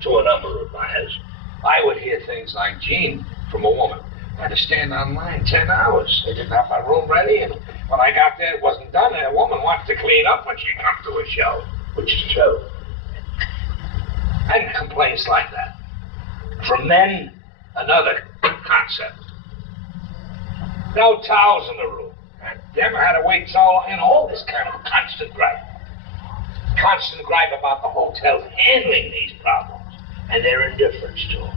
to a number of buyers, I would hear things like, Gene, from a woman, I had to stand online 10 hours. They didn't have my room ready, and when I got there, it wasn't done, and a woman wants to clean up when she comes to a show, which is true. And complaints like that. From then, another concept. No towels in the room. I never had to wait so long, and all this kind of constant gripe. Constant gripe about the hotels handling these problems and their indifference to them.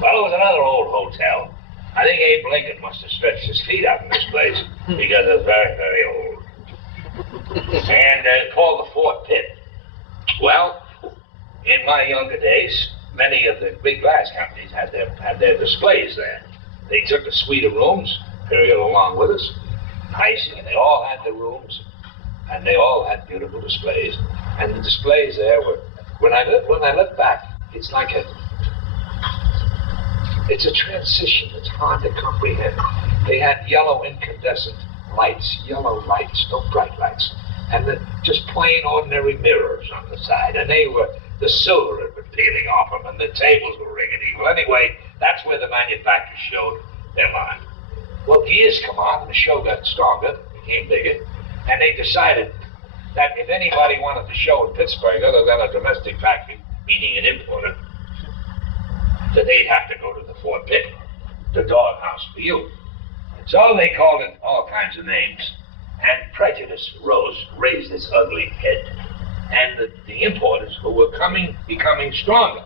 Well, it was another old hotel. I think Abe Lincoln must have stretched his feet out in this place because it was very, very old. And called the Fort Pitt. Well, in my younger days, many of the big glass companies had their displays there. They took a suite of rooms, Imperial along with us, nice, and they all had their rooms, and they all had beautiful displays. And the displays there were, when I look back, it's like it's a transition. It's hard to comprehend. They had yellow incandescent lights, yellow lights, no bright lights, and just plain ordinary mirrors on the side. And the silver had been peeling off them, and the tables were rickety. Well, anyway, that's where the manufacturers showed their line. Well, years come on, and the show got stronger, became bigger, and they decided that if anybody wanted to show in Pittsburgh other than a domestic factory, meaning an importer, that they'd have to go to the Fort Pitt, the doghouse for you. And so they called it all kinds of names, and prejudice raised its ugly head. And the importers who were becoming stronger.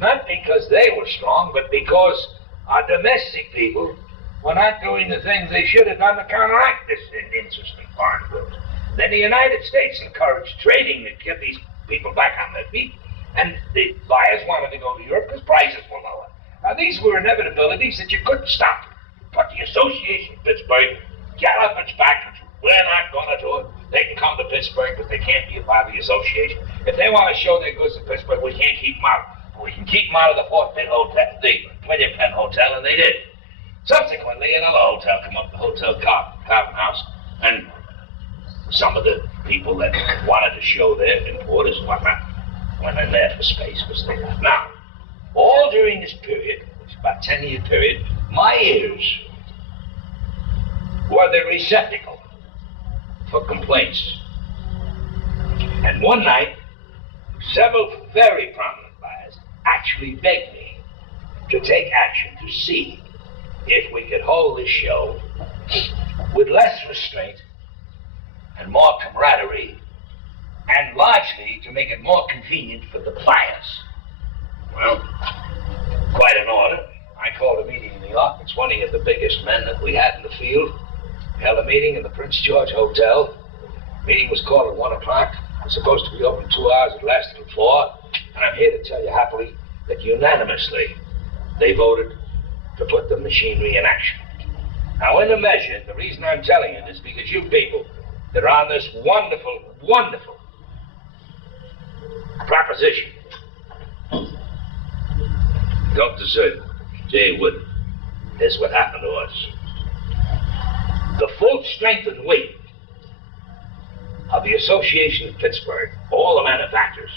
Not because they were strong, but because our domestic people were not doing the things they should have done to counteract this interest in foreign goods. Then the United States encouraged trading to get these people back on their feet, and the buyers wanted to go to Europe because prices were lower. Now, these were inevitabilities that you couldn't stop. But the Association of Pittsburgh got up its back and said, we're not going to do it. They can come to Pittsburgh, but they can't be a part of the association. If they want to show their goods in Pittsburgh, we can't keep them out. We can keep them out of the Fort Pitt Hotel, the William Penn Hotel, and they did. Subsequently, another hotel came up, the Hotel Carlton House, and some of the people that wanted to show their importers and whatnot went in there for space, was they not. Now, all during this period, it's about a 10-year period, my ears were the receptacle for complaints. And one night, Several very prominent buyers actually begged me to take action to see if we could hold this show with less restraint and more camaraderie, and largely to make it more convenient for the buyers. Well, quite an order. I called a meeting in the office. 20 of the biggest men that we had in the field. We held a meeting in the Prince George Hotel. The meeting was called at 1 o'clock. It was supposed to be open 2 hours. It lasted till 4. And I'm here to tell you happily that unanimously they voted to put the machinery in action. Now, in a measure, the reason I'm telling you this is because you people that are on this wonderful, wonderful proposition don't deserve it. Jay wouldn't. This is what happened to us. The full strength and weight of the Association of Pittsburgh, all the manufacturers,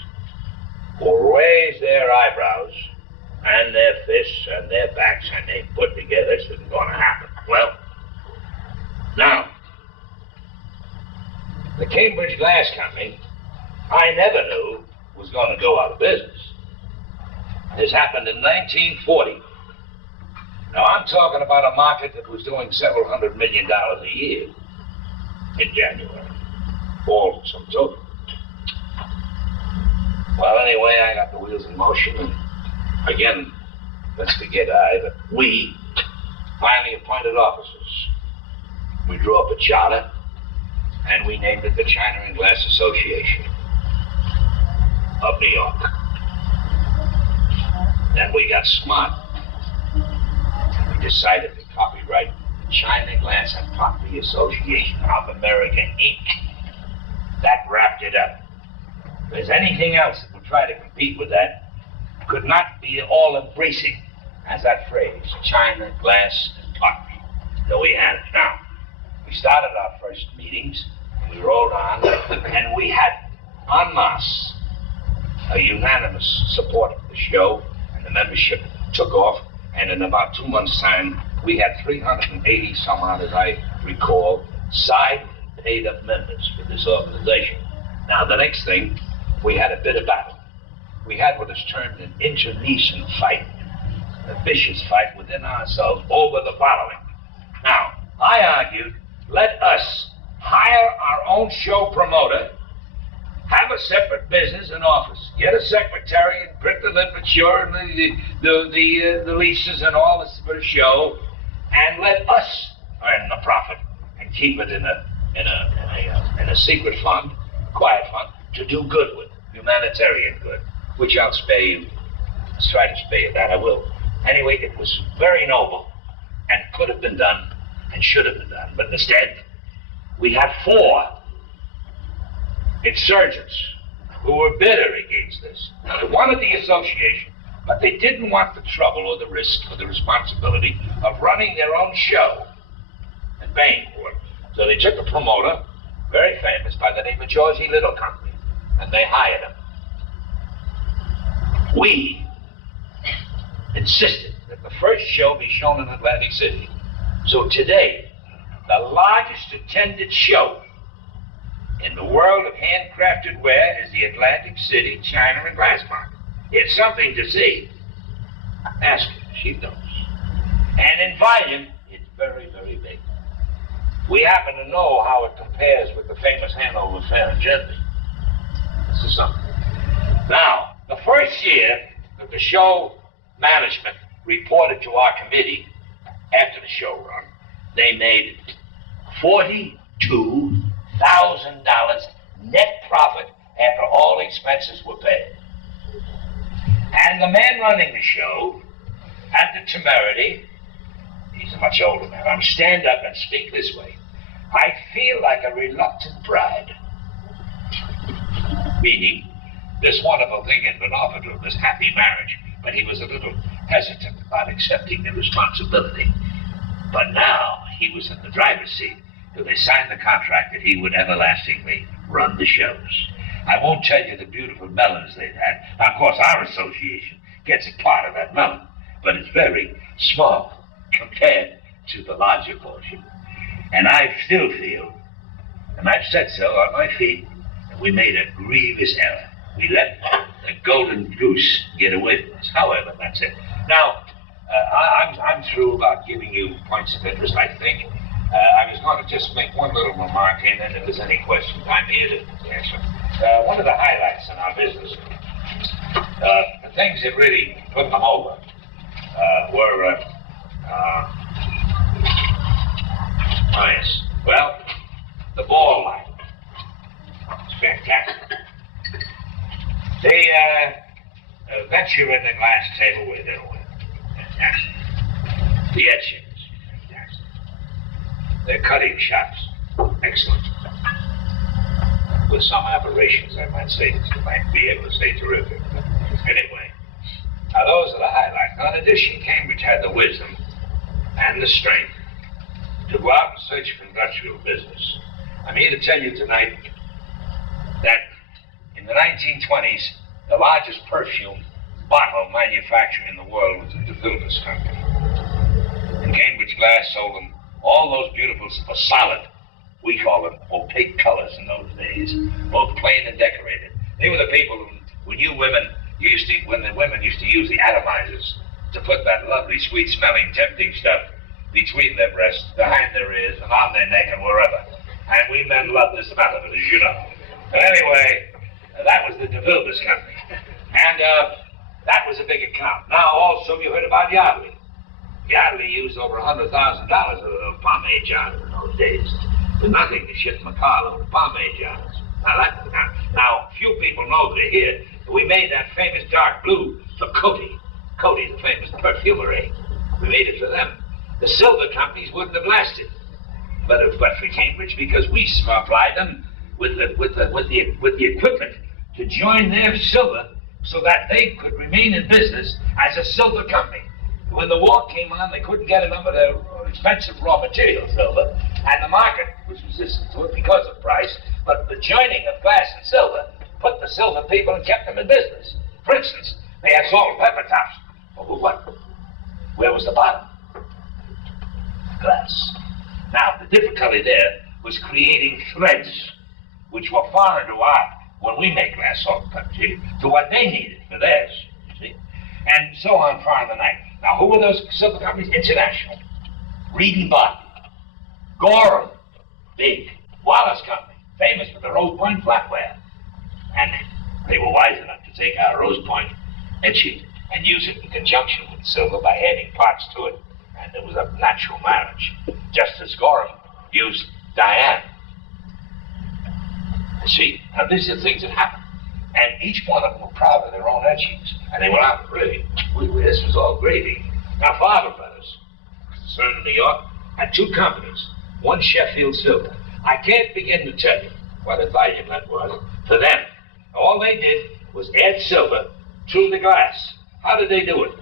will raise their eyebrows and their fists and their backs, and they put together this isn't going to happen. Well, now, the Cambridge Glass Company, I never knew was going to go out of business. This happened in 1940. Now, I'm talking about a market that was doing several $100 million a year in January. All some total. Well, anyway, I got the wheels in motion, and again, let's forget but we finally appointed officers. We drew up a charter, and we named it the China and Glass Association of New York. Then we got smart. We decided to copyright the China Glass and Pottery Association of America, Inc. That wrapped it up. If there's anything else that would try to compete with that, could not be all-embracing as that phrase, China, Glass, and Pottery. So we had it. Now, we started our first meetings, we rolled on, and we had en masse a unanimous support of the show, and the membership took off, and in about 2 months' time, we had 380 some odd, as I recall, signed and paid up members for this organization. Now, the next thing, we had a bit of battle. We had what is termed an internecine fight, a vicious fight within ourselves over the following. Now, I argued, let us hire our own show promoter, have a separate business and office, get a secretary and print the literature and the leases and all this for the show, and let us earn the profit and keep it in a secret fund, quiet fund, to do good with, humanitarian good, which I'll spare you. Let's try to spare you that, I will. Anyway, it was very noble and could have been done and should have been done, but instead, we had 4 insurgents who were bitter against this. They wanted the association, but they didn't want the trouble or the risk or the responsibility of running their own show and paying for it. So they took a promoter, very famous, by the name of George E. Little Company, and they hired him. We insisted that the first show be shown in Atlantic City. So today, the largest attended show in the world of handcrafted ware is the Atlantic City China and Glass Market. It's something to see. Ask her, she knows. And in volume, it's very, very big. We happen to know how it compares with the famous Hanover Fair in Germany. This is something. Now, the first year that the show management reported to our committee after the show run, they made $42,000 net profit after all expenses were paid. And the man running the show had the temerity, he's a much older man, I'm stand up and speak this way. I feel like a reluctant bride. Meaning, this wonderful thing had been offered to him, this happy marriage, but he was a little hesitant about accepting the responsibility. But now he was in the driver's seat, so they signed the contract that he would everlastingly run the shows. I won't tell you the beautiful melons they've had. Now, of course, our association gets a part of that melon, but it's very small compared to the larger portion. And I still feel, and I've said so on my feet, that we made a grievous error. we let the golden goose get away from us. However, that's it. Now, I'm through about giving you points of interest, I think. I was going to just make one little remark, and then if there's any questions, I'm here to answer. One of the highlights in our business, the things that really put them over were, oh yes, well, the ball light. It's fantastic. They venture in the glass tableware, they don't. Fantastic. The etchings, fantastic. Their cutting shops, excellent. With some aberrations, I might say, you might be able to say terrific. Anyway, now those are the highlights. Now, in addition, Cambridge had the wisdom and the strength to go out and search for industrial business. I'm here to tell you tonight that in the 1920s, the largest perfume bottle manufacturer in the world was the DeVilbiss Company. And Cambridge Glass sold them all those beautiful, solid, we call them opaque colors in those days, both plain and decorated. They were the people who knew women when the women used to use the atomizers to put that lovely, sweet-smelling, tempting stuff between their breasts, behind their ears, and on their neck, and wherever. And we men loved the smell of it, as you know. But anyway, that was the DeVilbiss Company. And that was a big account. Now, also, you heard about Yardley. Yardley used over $100,000 of pomade jars in those days. There's nothing to ship Macau with pomade jars. Now, few people know that here, we made that famous dark blue for Coty. Coty, the famous perfumery. We made it for them. The silver companies wouldn't have lasted. But for Cambridge, because we supplied them with the equipment to join their silver so that they could remain in business as a silver company. When the war came on, they couldn't get enough of their expensive raw material, silver, and the market was resistant to it because of price, but the joining of glass and silver put the silver people and kept them in business. For instance, they had salt and pepper tops. Oh, what? Where was the bottom? Glass. Now, the difficulty there was creating threads, which were foreign to when we make glass, salt and pepper, to what they needed for theirs, you see? And so on far in the night. Now, who were those silver companies? International. Reed and Barton. Gorham. Big. Wallace Company. Famous for the Rose Point flatware. And they were wise enough to take our Rose Point, etch it, and use it in conjunction with silver by adding parts to it. And it was a natural marriage. Just as Gorham used Diane. You see, now these are things that happen. And each one of them were proud of their own etchings. And they went out really, this was all gravy. Now, Farber Brothers, concerned in New York, had two companies. One Sheffield Silver. I can't begin to tell you what a volume that was for them. All they did was add silver to the glass. How did they do it?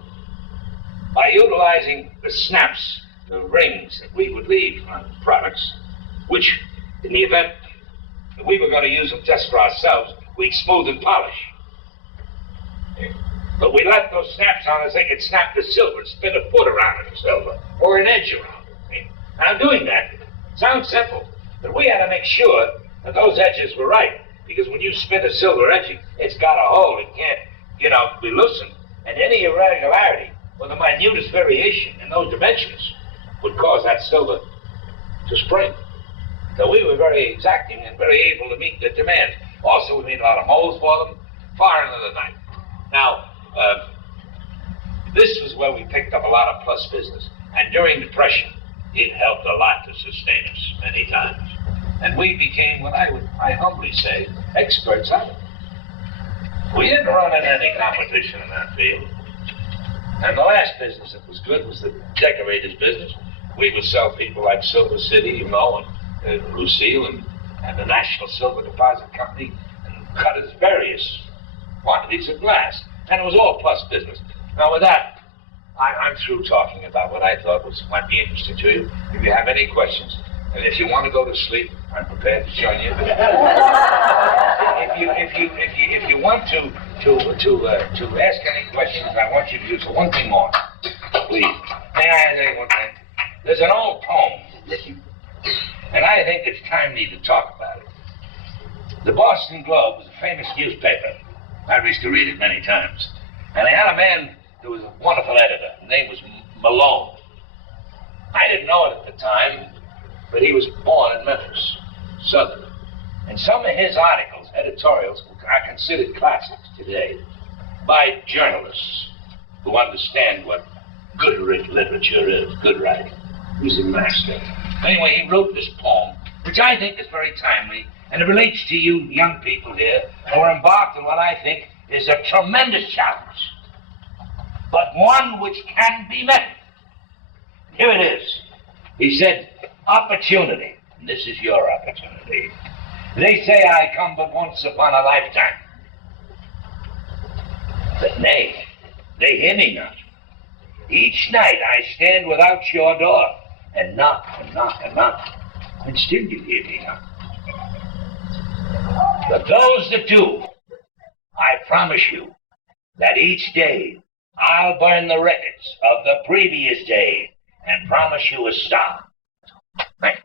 By utilizing the snaps, the rings that we would leave on products, which, in the event that we were going to use them just for ourselves, we'd smooth and polish. But we left those snaps on as they could snap the silver and spin a foot around it, silver, or an edge around it. Now, doing that sounds simple, but we had to make sure that those edges were right, because when you spin a silver edging, it's got a hole. It can't, be loosened, and any irregularity or the minutest variation in those dimensions would cause that silver to spring. So we were very exacting and very able to meet the demands. Also, we made a lot of molds for them, far into the night. Now, this was where we picked up a lot of plus business. And during Depression, it helped a lot to sustain us many times. And we became what I humbly say, experts at it. We didn't run in any competition in that field. And the last business that was good was the decorators business. We would sell people like Silver City, and Lucile, and the National Silver Deposit Company, and cutters various quantities of glass. And it was all plus business. Now with that, I'm through talking about what I thought might be interesting to you. If you have any questions, and if you want to go to sleep, I'm prepared to join you. If you want to ask any questions, I want you to do so. One thing more, please. May I say one thing? There's an old poem, and I think it's timely to talk about it. The Boston Globe was a famous newspaper I used to read it many times. And they had a man who was a wonderful editor. His name was Malone. I didn't know it at the time, but he was born in Memphis, Southern. And some of his articles, editorials, are considered classics today by journalists who understand what good literature is, good writing. He was a master. Anyway, he wrote this poem, which I think is very timely, and it relates to you young people here who are embarked on what I think is a tremendous challenge, but one which can be met. Here it is. He said, opportunity, and this is your opportunity. They say I come but once upon a lifetime. But nay, they hear me not. Each night I stand without your door, and knock, and knock, and knock, and still you hear me not. But those that do, I promise you that each day I'll burn the records of the previous day and promise you a star. Thank you.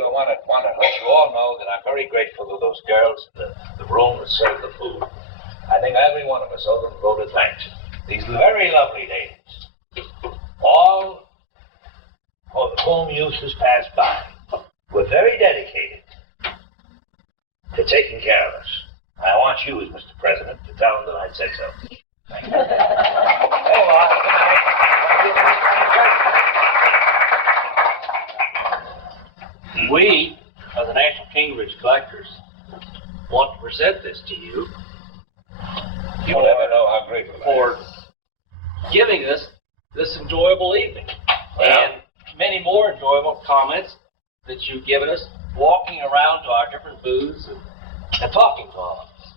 I want to let you all know that I'm very grateful to those girls in the room that served the food. I think every one of us owe them a vote of thanks. These very lovely ladies, all of whom youth has passed by, were very dedicated to taking care of us. I want you, as Mr. President, to tell them that I said so. Thank you. Hey, well, good night. We, as the National Cambridge Collectors, want to present this to you. You'll never know how grateful I am. For giving us this enjoyable evening. Well, and many more enjoyable comments that you've given us, walking around to our different booths and talking to all of us.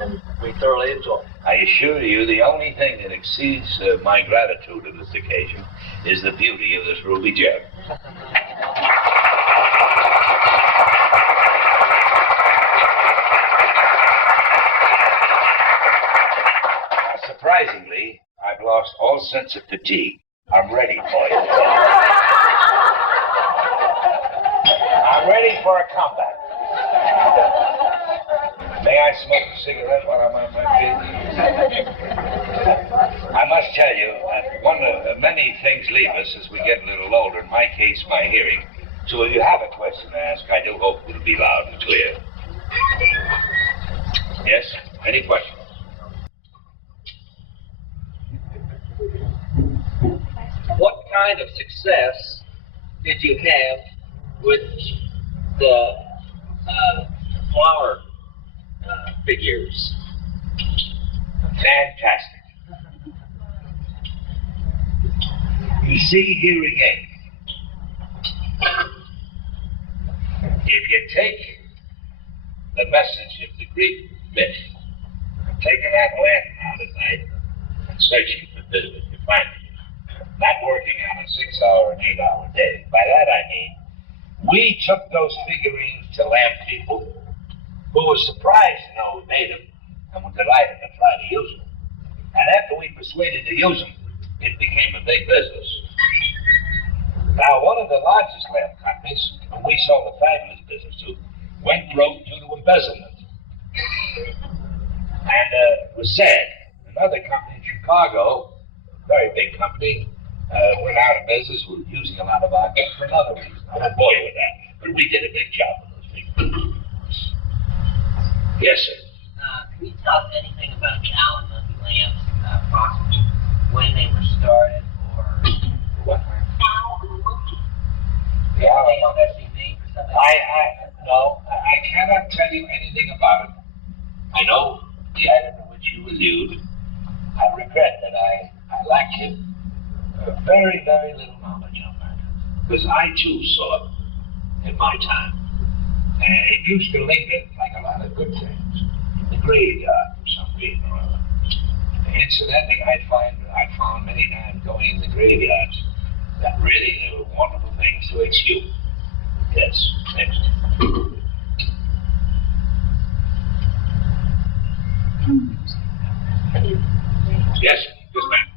And we thoroughly enjoy it. I assure you, the only thing that exceeds my gratitude on this occasion is the beauty of this ruby gem. Surprisingly, I've lost all sense of fatigue. I'm ready for you. I'm ready for a comeback. May I smoke a cigarette while I'm on my feet? I must tell you, one of many things leave us as we get a little older. In my case, my hearing. So if you have a question to ask, I do hope it'll be loud and clear. Yes? Any questions? What kind of success did you have with the flower figures? Fantastic. You see, here again, if you take the message of the Greek myth, taking that lantern out at night and searching for business, you find it. Not working on a 6-hour and 8-hour day. By that I mean, we took those figurines to lamp people who were surprised to know we made them and were delighted to try to use them. And after we persuaded to use them, it became a big business. Now, one of the largest lamp companies, whom we sold a fabulous business to, went broke due to embezzlement. And was sad. Another company in Chicago, a very big company, went out of business. We were using a lot of our goods for another reason. I won't bore you with that, but we did a big job with those people. Yes, sir. Can you tell us anything about the Allen Monkey lamps, approximately when they were started, or What? Allen Monkey? The Allen They Monkey. especially made for something? I cannot tell you anything about it. I know the item to which you allude. I regret that I lack it. Very, very little knowledge on that. Because I too saw it in my time. And it used to linger, like a lot of good things, in the graveyard for some reason or other. And incidentally, I found many times going in the graveyards that really there were wonderful things to execute. Yes, next. Yes, yes, ma'am.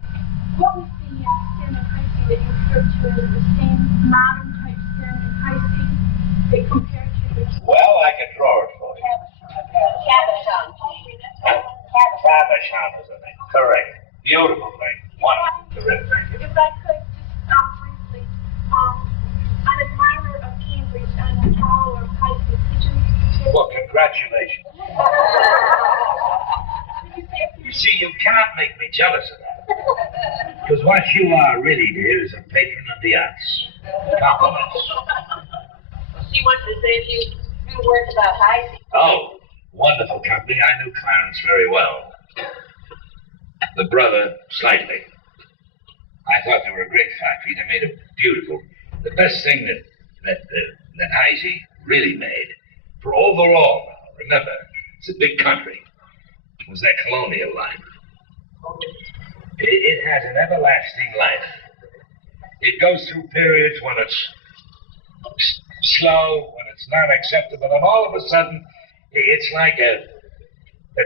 What was the stand in high C that you referred to as the same modern type stand in high C that compared to the Well, I can draw it for you. Cabochon. Cabochon is the name. Correct. Beautiful thing. Wonderful. Terrific. Thank you. If I could just briefly, an admirer of Cambridge and a follower of high C, could you Well, congratulations. You see, you cannot make me jealous of that. Because what you are really, dear, is a patron of the arts. Compliments. She wants to say a few words about high C. Oh, wonderful company. I knew Clarence very well. The brother, slightly. I thought they were a great factory. They made a beautiful. The best thing that Heisey really made, for overall, remember, it's a big country, was that colonial line. It has an everlasting life. It goes through periods when it's slow, when it's not acceptable, and all of a sudden, it's like a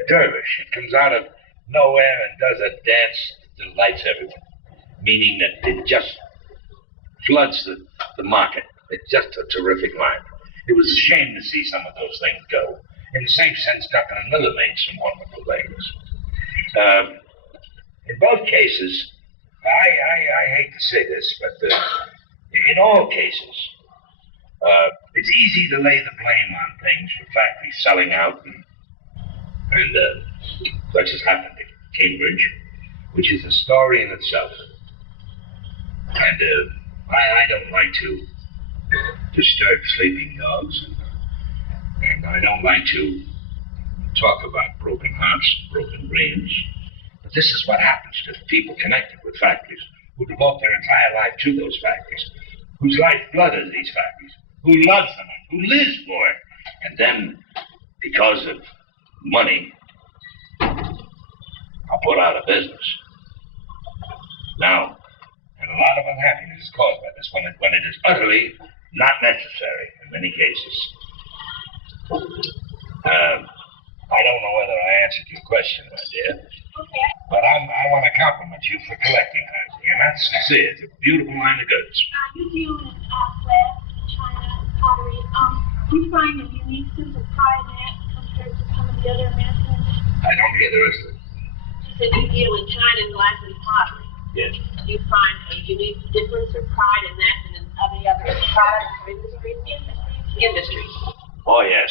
dervish. It comes out of nowhere and does a dance that delights everyone, meaning that it just floods the market. It's just a terrific line. It was a shame to see some of those things go. In the same sense, Duncan and Miller made some wonderful things. In both cases, I hate to say this, but in all cases, it's easy to lay the blame on things for factories selling out and such as happened at Cambridge, which is a story in itself. And I don't like to disturb sleeping dogs, and I don't like to talk about broken hearts, broken dreams. But this is what happens to people connected with factories, who devote their entire life to those factories, whose lifeblood is these factories, who loves them, who lives for it. And then, because of money, are put out of business. Now, and a lot of unhappiness is caused by this when it is utterly not necessary in many cases. I don't know whether I answered your question, my dear, but I want to compliment you for collecting her. And that's sincere. It's a beautiful line of goods. you deal in glass, china, pottery. Do you find a unique sense of pride in that compared to some of the other Americans? I don't hear the rest of it. She said you deal in china, glass, and pottery. Yes. Do you find a unique difference or pride in that than in other products or industries? Industries. Oh, yes.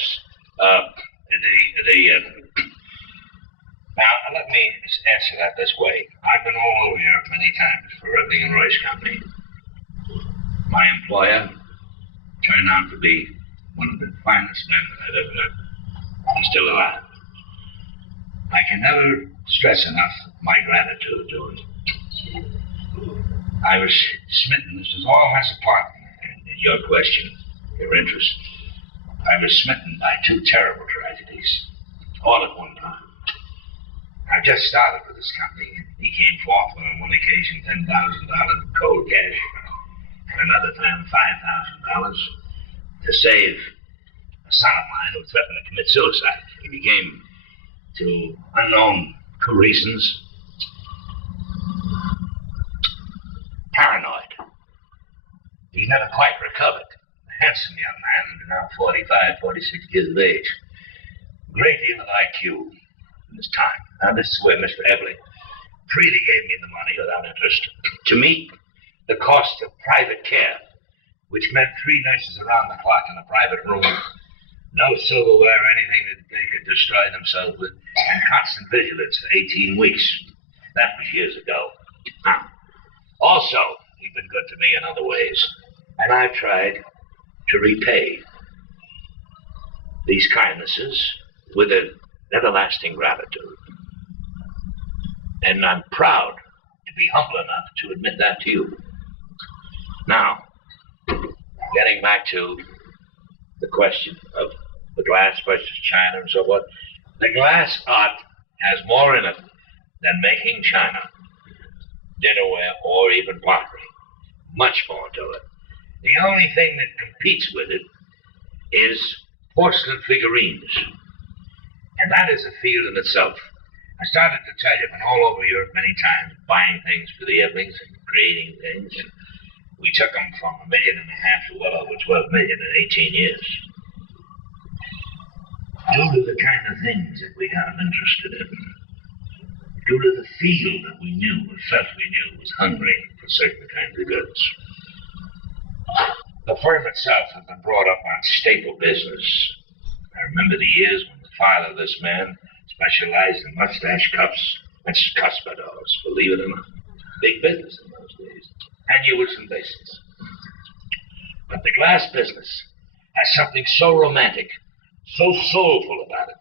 Now, let me answer that this way. I've been all over Europe many times for the Royce Company. My employer turned out to be one of the finest men that I've ever met. He's still alive. I can never stress enough my gratitude to him. I was smitten. This is all has a part in your question, your interest. I was smitten by two terrible tragedies, all at one time. I just started with this company. He came forth with, on one occasion, $10,000 in cold cash, and another time, $5,000 to save a son of mine who threatened to commit suicide. He became, to unknown reasons, paranoid. He's never quite recovered. A handsome young man, now 45, 46 years of age. Great deal of IQ in his time. Now, this is where Mr. Ebley freely gave me the money without interest to meet the cost of private care, which meant 3 nurses around the clock in a private room, no silverware or anything that they could destroy themselves with, and constant vigilance for 18 weeks. That was years ago. Also, he's been good to me in other ways, and I've tried to repay these kindnesses with an everlasting gratitude. And I'm proud to be humble enough to admit that to you. Now, getting back to the question of the glass versus china and so forth, the glass art has more in it than making china, dinnerware, or even pottery. Much more to it. The only thing that competes with it is porcelain figurines. And that is a field in itself. I started to tell you, I've been all over Europe many times, buying things for the Eblings and creating things. And we took them from $1.5 million to well over 12 million in 18 years. Due to the kind of things that we got them interested in, due to the field that we knew, the felt we knew was hungry for certain kinds of goods. The firm itself had been brought up on staple business. I remember the years when the father of this man specialized in mustache cuffs and cuspidors, believe it or not. Big business in those days. Annuals and bases. But the glass business has something so romantic, so soulful about it,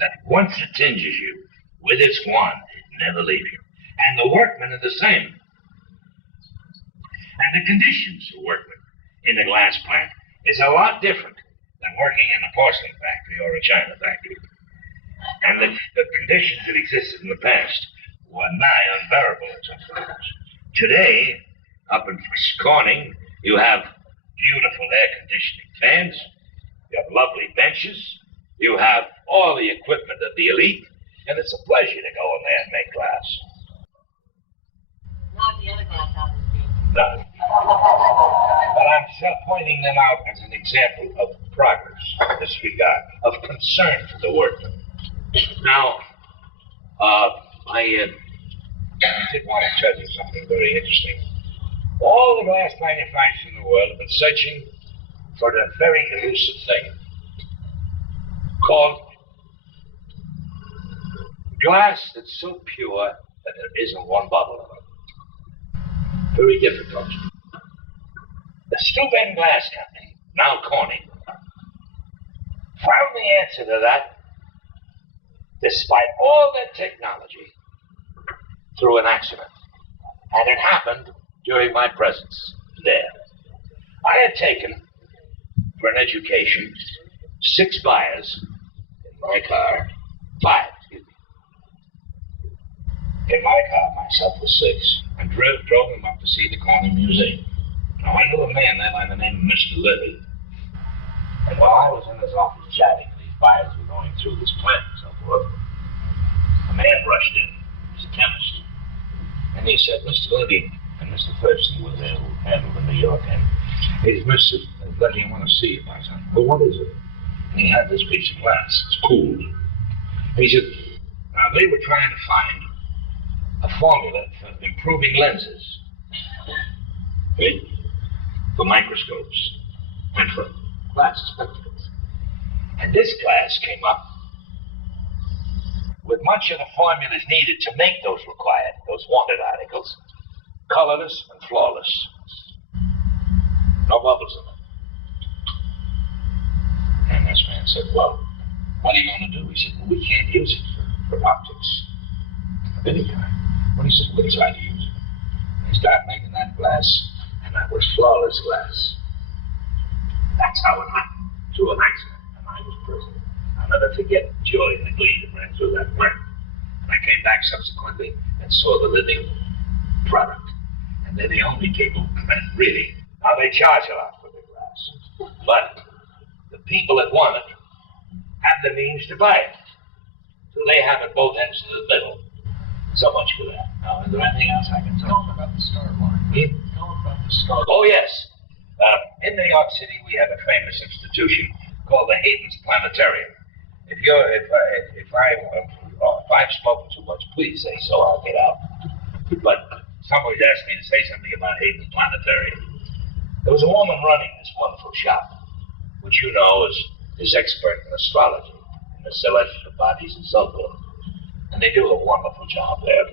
that once it tinges you with its wand, it never leaves you. And the workmen are the same. And the conditions of workmen in the glass plant is a lot different than working in a porcelain factory or a china factory. And the conditions that existed in the past were nigh unbearable at times. Today, up in Corning, you have beautiful air conditioning fans, you have lovely benches, you have all the equipment of the elite, and it's a pleasure to go in there and make glass. Not the other glass houses do. No. But I'm just pointing them out as an example of progress in this regard, of concern for the workman. Now, I did want to tell you something very interesting. All the glass manufacturers in the world have been searching for a very elusive thing called glass that's so pure that there isn't one bubble of it. Very difficult. The Steuben Glass Company, now Corning, found the answer to that despite all their technology through an accident. And it happened during my presence there. I had taken, for an education, 6 buyers in my car, 5, excuse me. In my car, myself was 6, and drove them up to see the Corning Museum. Now, I knew a man there by the name of Mr. Libby. And while I was in his office chatting, these buyers were going through his plant and so forth, a man rushed in. He was a chemist. And he said, Mr. Libby and Mr. Thurston were there who handled the New York end. He said, Mr. Libby, I want to see you about something. Well, what is it? And he had this piece of glass. It's cooled. And he said, now they were trying to find a formula for improving lenses. Okay? For microscopes and for glass spectacles. And this glass came up with much of the formulas needed to make those required, those wanted articles, colorless and flawless. No bubbles in them. And this man said, well, what are you going to do? He said, well, we can't use it for optics of any kind. Well, he said, we'll try to use it. And he started making that glass, and that was flawless glass. That's how it happened, through an accident, and I was present. I'll never forget the joy and the glee that ran through that plant. And I came back subsequently and saw the living product. And they're the only people, really. Now, they charge a lot for the glass. But the people that want it have the means to buy it. So they have at both ends of the middle. So much for that. Now, is there anything else I can tell you about the Star Line? Tell them about the Star Line. Oh, yes. In New York City, we have a famous institution called the Hayden's Planetarium. If I've spoken too much, please say so. I'll get out. But somebody's asked me to say something about Hayden's Planetarium. There was a woman running this wonderful shop, which you know is expert in astrology, in the celestial bodies and so forth. And they do a wonderful job there.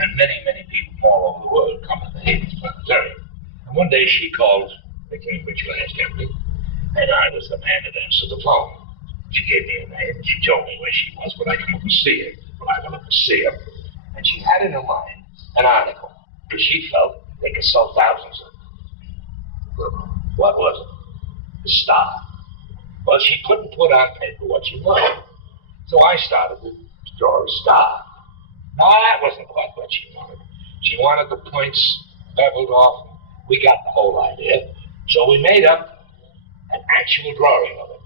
And many, many people from all over the world come to the Hayden's Planetarium. And one day she called the Cambridge Glass Company, and I was the man that answered the phone. She gave me a name, and she told me where she was. Would I come up and see her? Well, I went up to see her. And she had in her mind an article, because she felt they could sell thousands of them. What was it? The star. Well, she couldn't put on paper what she wanted. So I started to draw a star. Now, that wasn't quite what she wanted. She wanted the points beveled off. We got the whole idea. So we made up an actual drawing of it.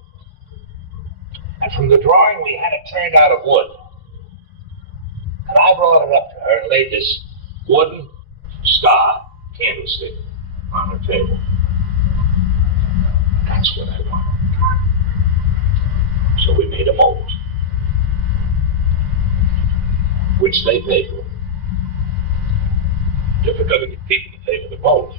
And from the drawing, we had it turned out of wood. And I brought it up to her and laid this wooden star candlestick on her table. That's what I want. So we made a mold, which they paid for. Difficult to get people to pay for the mold.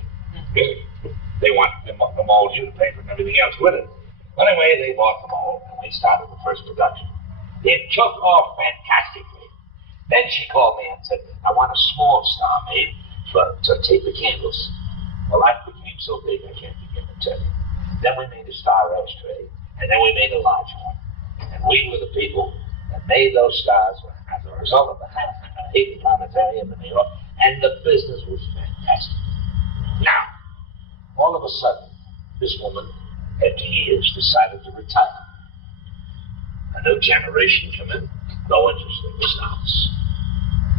They want the mold, you to pay for everything else with it. Anyway, they bought the mold and we started the first production. It took off fantastically. Then she called me and said, I want a small star made to take the candles. Well, that became so big I can't begin to tell you. Then we made a star ashtray, and then we made a large one. And we were the people that made those stars as a result of the 80 planetarium in New York, and the business was fantastic. Now, all of a sudden, this woman, after years, decided to retire. A new generation came in, no interest in the stars.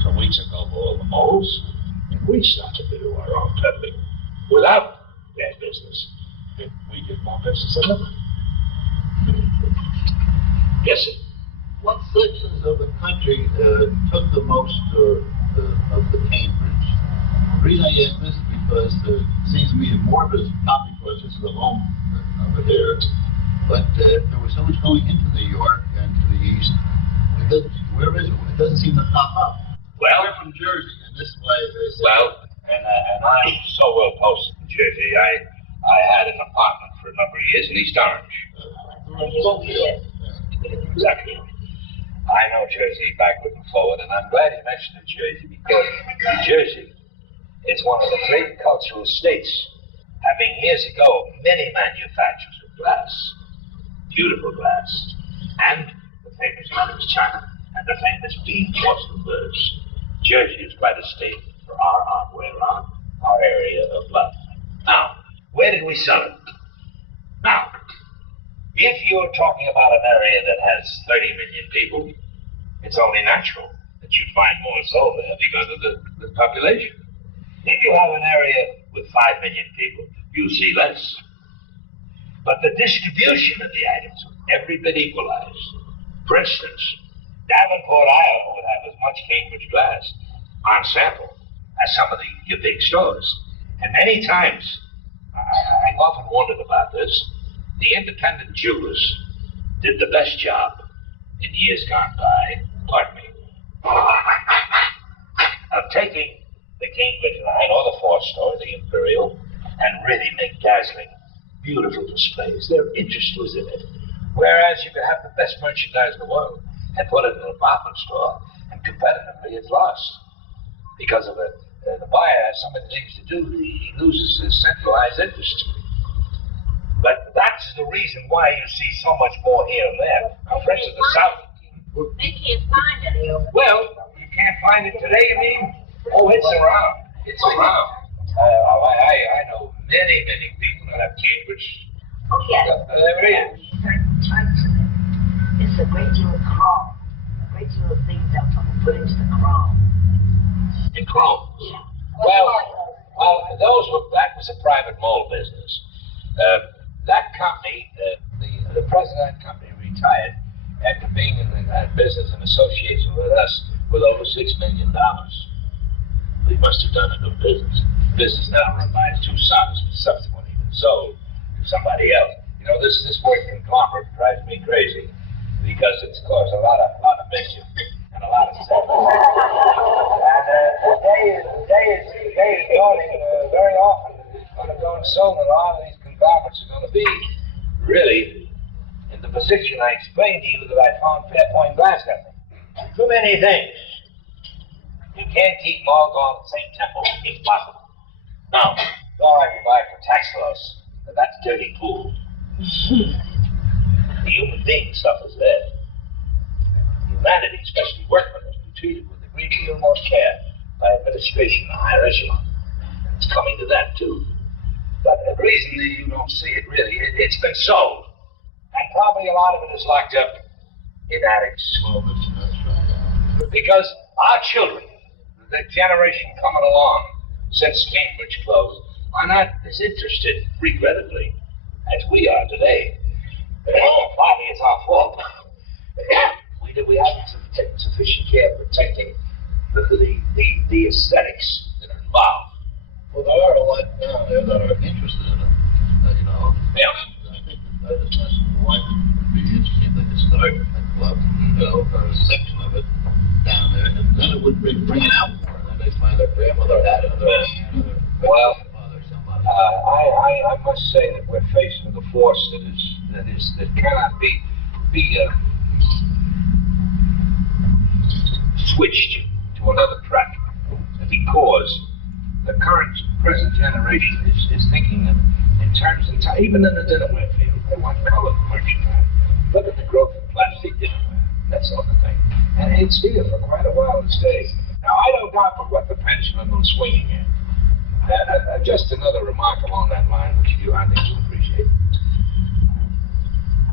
So we took over all the molds, and we started to do our own peddling without their business. And we did more business than ever. Yes, sir. What sections of the country took the most of the Cambridge? The reason I ask this is because it seems to me that more of it is not because it's the home over there, but there was so much going into New York and to the east. Where is it? It doesn't seem to pop up. Well, we're from Jersey, and this is why they say. Well, and I'm so well posted in Jersey. I had an apartment for a number of years in East Orange. Exactly. I know Jersey backward and forward, and I'm glad you mentioned Jersey because New Jersey is one of the great cultural states, having years ago many manufacturers of glass, beautiful glass, and the famous Adams China and the famous bean porcelain birds. Jersey is quite a state for our hardware on our area of life. Now, where did we sell it? Now, if you're talking about an area that has 30 million people, it's only natural that you find more so there because of the population. If you have an area with 5 million people, you'll see less. But the distribution of the items is every bit equalized. For instance, Davenport, Iowa would have as much Cambridge glass on sample as some of your big stores. And many times, I've often wondered about this, the independent jewelers did the best job in years gone by, pardon me, of taking the Cambridge line or the four-store, the Imperial, and really make dazzling, beautiful displays. Their interest was in it. Whereas you could have the best merchandise in the world and put it in a department store, and competitively it's lost. Because of the buyer has so many things to do, he loses his centralized interest. But that's the reason why you see so much more here and there compared to the South. They can't find it. Well, you can't find it today, you mean? Oh, it's around. It's around. I know many people that have Cambridge. Oh, yes. There it is. Certain types of it. It's a great deal of chrome. A great deal of things that will put into the chrome. In chrome? Yeah. Well, that was a private mold business. That company, the president of that company retired after being in that business and association with us with over $6 million. He must have done a good business. Business now run by his two sons, subsequently been sold to somebody else. You know, this word conglomerate drives me crazy because it's caused a lot of mischief and a lot of stuff. And the day is dawning, very often it's going to go and sold, and a lot of these conglomerates are going to be really in the position I explained to you that I found Fairpoint Glass Company. Too many things. You can't keep them all going at the same tempo. Impossible. Now, all I can buy for tax loss, but that's dirty pool. The human being suffers there. Humanity, especially workmen, must be treated with a great deal more care by administration and higher echelon. It's coming to that too. But the reason that you don't see it really, it's been sold. And probably a lot of it is locked up in attics. Well, that's right. Because our children, the generation coming along since Cambridge closed, are not as interested, regrettably, as we are today. Partly it's our fault. We haven't taken sufficient care of protecting the aesthetics that are involved. Well, there are a lot down there that are interested in it, you know. Yeah. I think I just mentioned the wife would be interesting they could start a club, you know, or a section of it down there, and then it would bring it out more, and then they'd find their grandmother had it, or their aunt, or their Well, grandfather, somebody. I must say that we're faced with a force that cannot be switched to another track, because the present generation is thinking in terms of even in the dinnerware field. They want colored merchandise. Look at the growth of plastic dinnerware, that sort of thing, and it's here for quite a while to stay. Now I don't doubt but what the pendulum will swing in. Just another remark along that line, which I think you appreciate.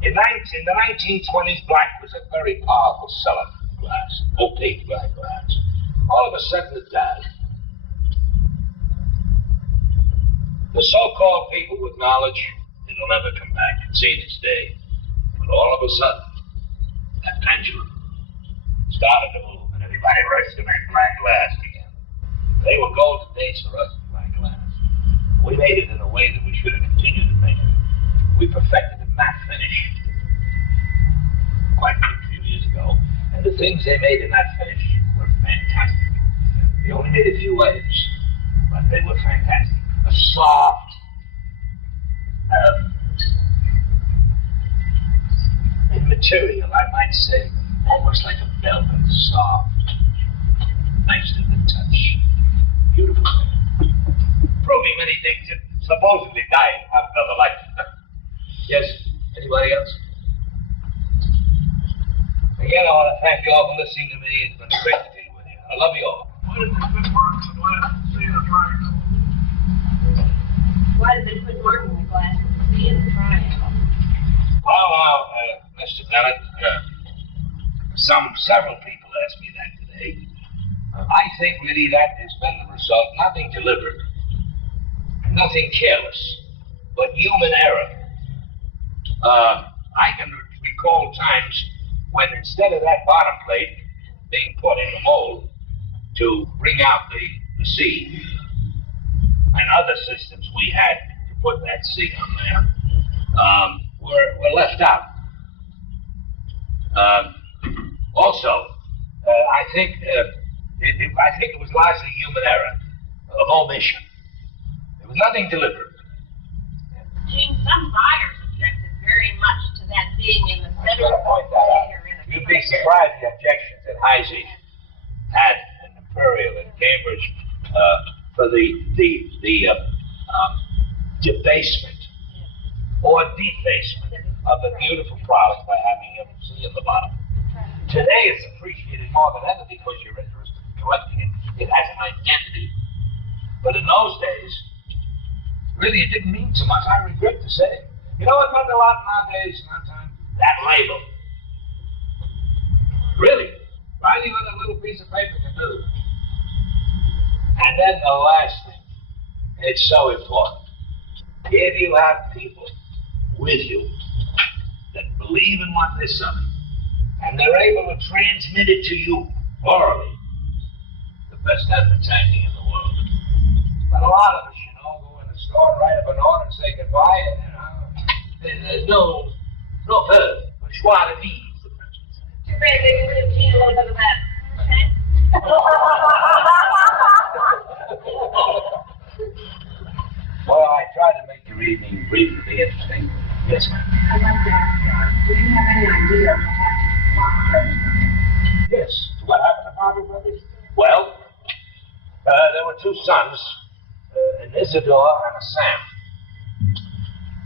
In the 1920s, black was a very powerful seller of glass, opaque black glass. All of a sudden it died. The so-called people with knowledge, it'll never come back and seen its day. But all of a sudden, that pendulum started to move, and everybody rushed to make black glass again. They were golden days for us in black glass. We made it in a way that we should have continued to make it. We perfected a matte finish quite a few years ago, and the things they made in that finish were fantastic. They only made a few items, but they were fantastic. A soft, material, I might say, almost like a velvet, soft, nice to the touch, beautiful. Proving many things and supposedly dying of another life. Yes, anybody else? Again, I want to thank you all for listening to me. It's been great to be with you. I love you all. What is it quit working the glass to see in a triangle? Why did they put mark in the glass with the C in the triangle? Well, Mr. Bennett, several people asked me that today. I think really that has been the result, nothing deliberate, nothing careless, but human error. I can recall times when instead of that bottom plate being put in the mold to bring out the seed, and other systems we had to put that seed on there, were left out. Also, I think it was largely human error of omission. There was nothing deliberate. Gene, some buyers objected very much to that being in the I center should of point the that out. container in a You'd be surprised the objections that Heisey had in Imperial and Cambridge for the debasement or defacement of a beautiful product by having a C in the bottom. Today it's appreciated more than ever because you're interested in collecting it. It has an identity. But in those days, really it didn't mean too much. I regret to say. You know what meant a lot nowadays, sometimes? That label. Really. Writing on a little piece of paper can do. And then the last thing, and it's so important. If you have people with you that believe in what they're selling, and they're able to transmit it to you orally, the best advertising in the world. But a lot of us, go in the store and write up an order and say goodbye, and there's no verb, but joie de vivre. Too bad they would have seen a little bit of that. Okay? Well, I tried to make your evening briefly interesting. Yes, ma'am. I'd like to ask, do you have any idea of what happened to Yes. What happened to Harvey Brothers? Well, there were two sons, an Isidore and a Sam.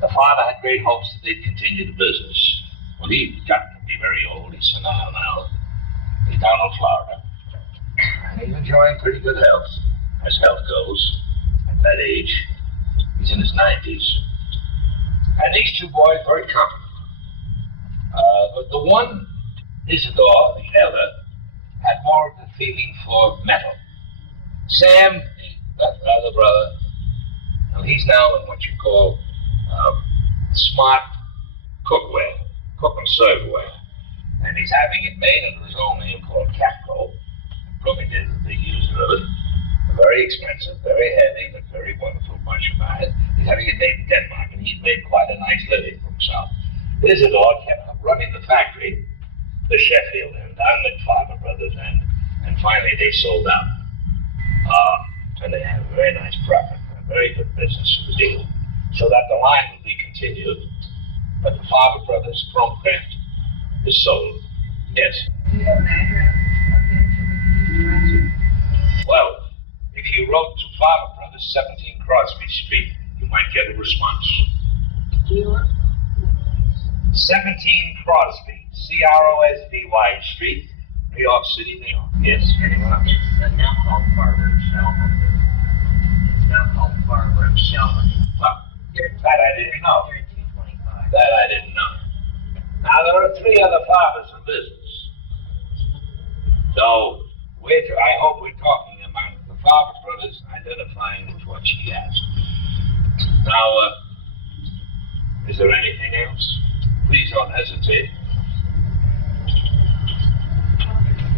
The father had great hopes that they'd continue the business. Well, he got to be very old. He's senile now. He's down in Florida. And he's enjoying pretty good health, as health goes, at that age. He's in his 90s. And these two boys very competent. But the one, Isidore, the elder, had more of the feeling for metal. Sam, the other brother, well, he's now in what you call smart cookware, cook and serveware. And he's having it made under his own name called Capco. Brooklyn is a big user of it. Very expensive, very heavy, but very wonderful bunch of mine. He's having it made in Denmark, and he's made quite a nice living for himself. Isidore kept running the factory, the Sheffield end, and the Farmer Brothers end, and finally they sold out. And they had a very nice profit, a very good business deal. So that the line will be continued, but the Farmer Brothers Chrome Print is sold. Yes. Do you have an address of his that we could use to write you? Well, if you wrote to Farmer Brothers, 17 Crosby Street, you might get a response. Do you want? 17 Crosby, Crosby Street, New York City, New York. Yes, anyone else? It's now called Farber and Shelburne. It's now called Farber and Shelburne. Well, that I didn't know. Here in 225. That I didn't know. Now, there are 3 other fathers in business. So, I hope we're talking about the Farber Brothers identifying with what she asked. Now, is there anything else? Please don't hesitate.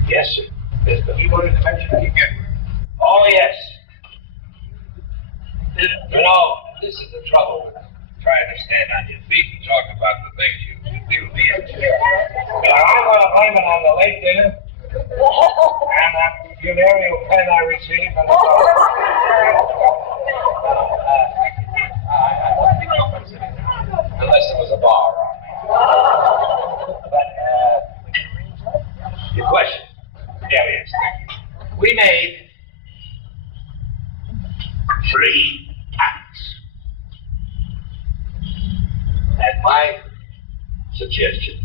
Yes, sir. Yes, sir. You wanted to mention it again? Oh, yes. You know, this is the trouble with trying to stand on your feet and talk about the things you will be able to do. Now, I'm going to blame it on the late dinner and that funereal pen I received. And I won't be compensated unless there was a bar on me. But, your question. Yeah, yes, thank you. We made 3 patents. At my suggestion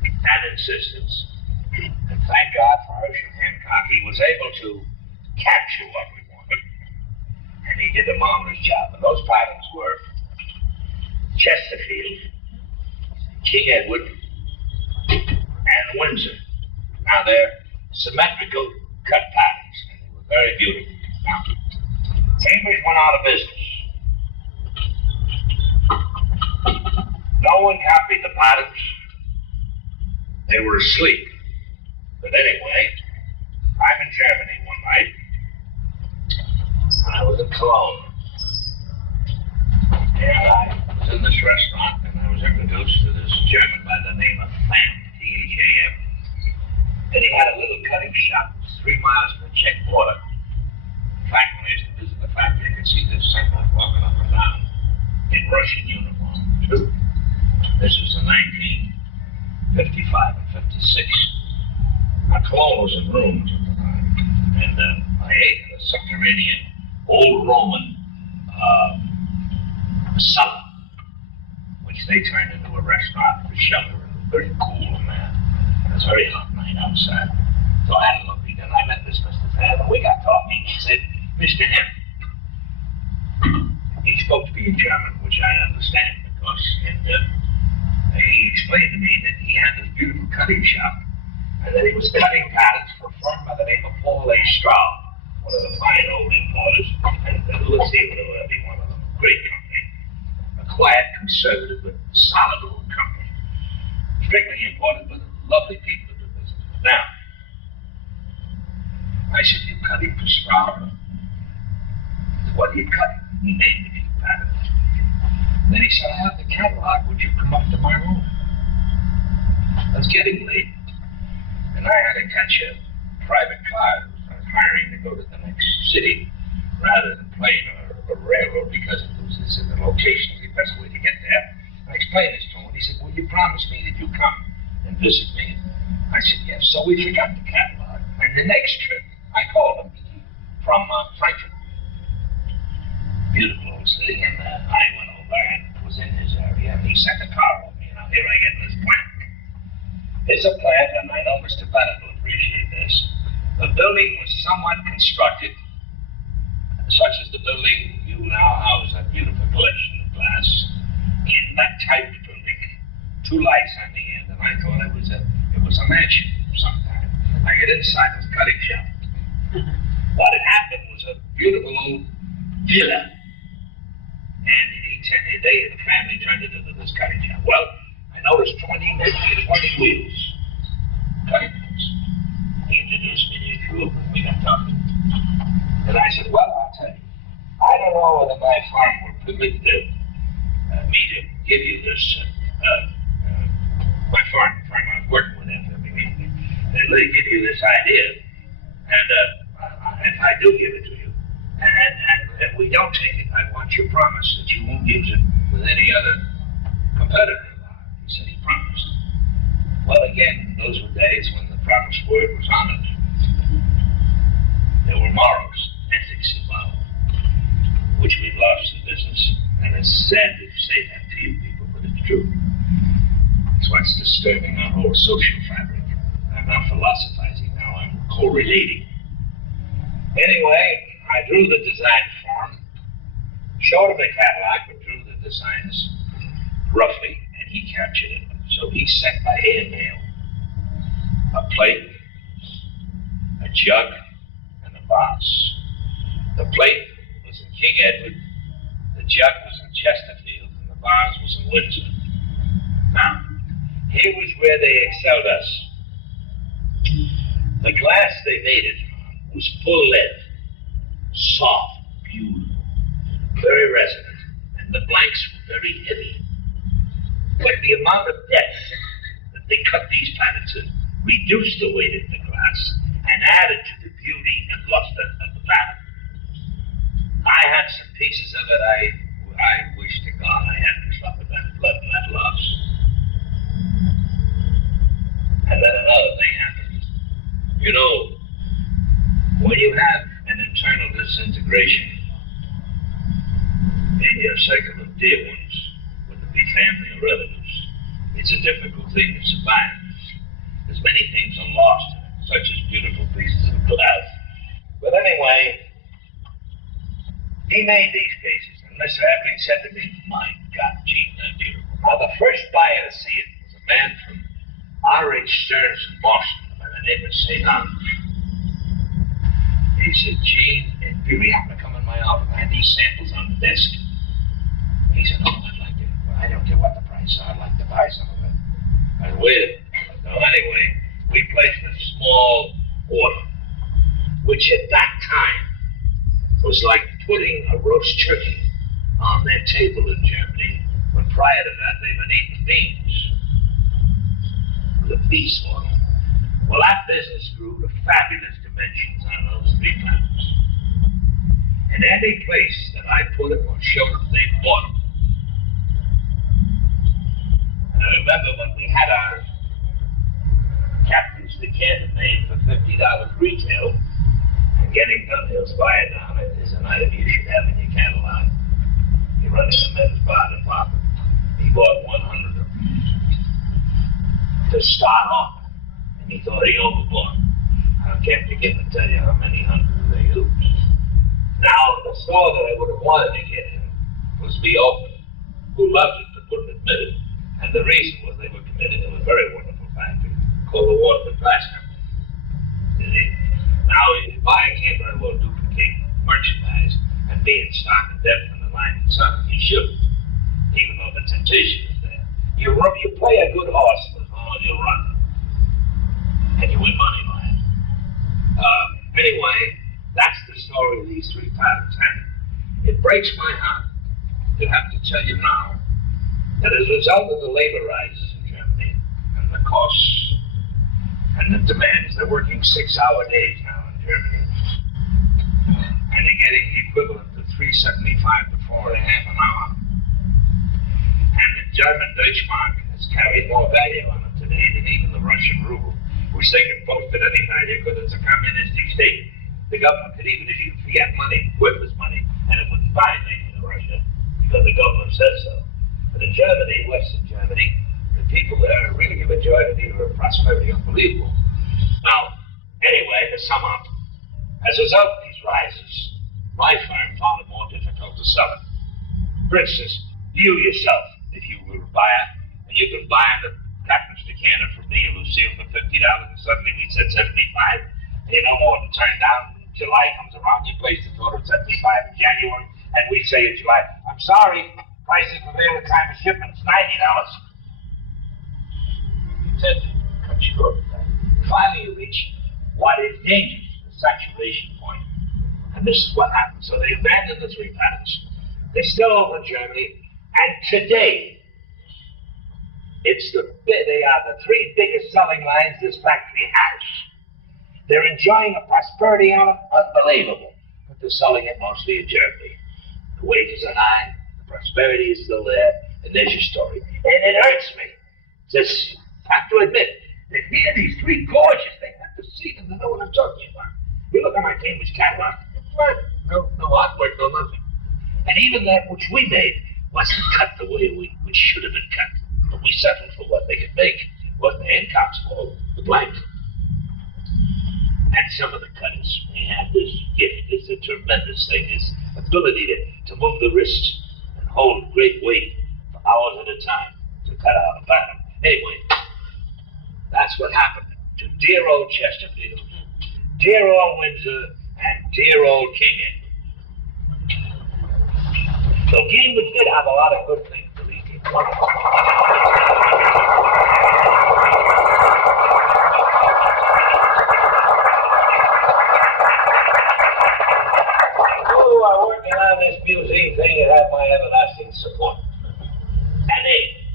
and insistence, and thank God for Herschel Hancock, he was able to capture what we wanted, and he did a marvelous job. And those patents were Chesterfield, King Edward, and Windsor. Now, they're symmetrical cut patterns, and they were very beautiful. Now, Cambridge went out of business. No one copied the patterns. They were asleep. But anyway, I'm in Germany one night. I was in Cologne. And I was in this restaurant, and I was introduced to this German by the name of Ham, T-H-A-M. And he had a little cutting shop 3 miles from the Czech border. In fact, when I used to visit the factory, I could see this Sentinel walking up and down in Russian uniform, too. This was in 1955 and 56. Now, Coyle was in rooms at the time, and I ate in a subterranean, old Roman cellar, which they turned into a restaurant for shelter. It was very cool in there. It was a very hot night outside. So I had a lovely dinner. I met this Mr. Henn, and we got talking. He said, Mr. Henn. He spoke to me in German, which I understand, because, he explained to me that he had this beautiful cutting shop, and that he was cutting patterns for a firm by the name of Paul A. Straub, one of the fine old importers, and Lucile would be one of them. Great company. A quiet, conservative, but solid old company. Strictly imported, but lovely people to do business with. Now, I said, you cutting for Straub? What are you cutting? He named the big pattern. Then he said, I have the catalog. Would you come up to my room? It was getting late, and I had to catch a private car. I was hiring to go to the next city rather than plane or railroad, because it was the location was the best way to get there. I explained this to him. He said, will you promise me that you come and visit me? I said, yes. So we forgot the catalog. And the next trip, I called him from Frankfurt. Beautiful old city, and I went over and was in his area, and he sent a car with me. Now, here I get this plant. It's a plant, and I know Mr. Bennett will appreciate this. The building was somewhat constructed, such as the building you now house, that beautiful collection of glass, in that type of building. 2 lights on the end, and I thought it was a mansion of some kind. I get inside this cutting shop. What had happened was a beautiful old villa, and the family turned it into this cutting shop. Well, I noticed 20 wheels, cutting tools. He introduced me to a few of them. And I said, well, I'll tell you. I don't know whether my farm will permit me to give you this. My farm I was working with them, they let me give you this idea. And if I do give it to you, and we don't take it, I want your promise that you won't use it with any other competitor. He said he promised. Well, again, those were days when the promised word was honored. There were morals, ethics involved, which we've lost in business. And it's sad to say that to you people, but it's true. It's what's disturbing our whole social fabric. I'm not philosophizing now, I'm correlating. Anyway, I drew the design form, showed him the catalog, but drew the designs roughly, and he captured it. So he sent by airmail a plate, a jug, and a vase. The plate was in King Edward, the jug was in Chesterfield, and the vase was in Windsor. Now, here was where they excelled us. The glass they made it was full lead, soft, beautiful, very resonant, and the blanks were very heavy. But the amount of depth that they cut these planets in reduced the weight of the glass and added to the beauty and luster of the pattern. I had some pieces of it I wish to God I hadn't suffered that blood and that loss. And then another thing happened. You know, when you have an internal disintegration in your cycle of dear ones, whether it be family or relatives, it's a difficult thing to survive. There's many things are lost in it, such as beautiful pieces of glass. But anyway, he made these cases, and Mr. Epping said to me, my God, Gene, they're beautiful. Now, the first buyer to see it was a man from R.H. Stearns in Boston by the name of St. Ange. He said, Gene, if you happen to come in my office, I had these samples on the desk. He said, oh, I'd like to, I don't care what the price is, I'd like to buy some of it. I waited. So anyway, we placed a small order, which at that time was like putting a roast turkey on their table in Germany, when prior to that they've been eating beans with a beast oil. Well, that business grew to fabulous dimensions on those 3 planets. And any place that I put it or showed them, they bought it. And I remember when we had our Captain's Decanter made for $50 retail, and getting Dunhill's Fire down it is an item you should have in your catalog. You're running a men's bar department. He bought 100 of them to start off, and he thought he overbought. I can't begin to tell you how many hundreds they used. Now, the store that I would have wanted to get in was the Open, who loved it but wouldn't admit it. And the reason was they were committed to a very wonderful factory called the Waterford Glass Company. Now, if I can't very well duplicate merchandise and be in stock and depth in the line itself, you shouldn't, even though the temptation is there. You play a good horse as long as you run, and you win money by it. Anyway, that's the story of these 3 patterns, and it breaks my heart to have to tell you now that as a result of the labor rises in Germany and the costs and the demands, they're working 6-hour days now in Germany, and they're getting the equivalent of $3.75 to $4.50 an hour. And the German Deutschmark has carried more value on it today than even the Russian ruble, which they can post at any value because it's a communistic state. The government could even issue fiat money, worthless money, and it wouldn't buy anything in Russia because the government says so. But in Germany, Western Germany, the people there really have enjoyed a year of prosperity unbelievable. Now, anyway, to sum up, as a result of these rises, my firm found it more difficult to sell it. For instance, you yourself, if you were a buyer, and you could buy the Captain's Decanter from me or Lucile for $50, and suddenly we said $75, and you know more than turn down. July comes around, you place the total $75 in January, and we say in July, I'm sorry, pricing for the time of shipment is $90. You tend to cut short. Finally, you reach what is dangerous, the saturation point. And this is what happened. So they abandoned the three patents. They still own Germany, and today, they are the three biggest selling lines this factory has. They're enjoying a prosperity on it unbelievable, but they're selling it mostly in Germany. The wages are high, the prosperity is still there, and there's your story. And it hurts me. Just have to admit that here these three gorgeous things, I have to see them to know what I'm talking about. You look at my Cambridge catalog, it's flat. No artwork, no nothing. And even that which we made wasn't cut the way we should have been cut. But we settled for what they could make, what the Hancock's for, the blank. And some of the cutters, they have this gift, it's a tremendous thing, this ability to move the wrists and hold great weight for hours at a time to cut out a pattern. Anyway, that's what happened to dear old Chesterfield, dear old Windsor, and dear old King Edward. So Cambridge did have a lot of good things, believe me. Who are working on this museum thing and have my everlasting support. And they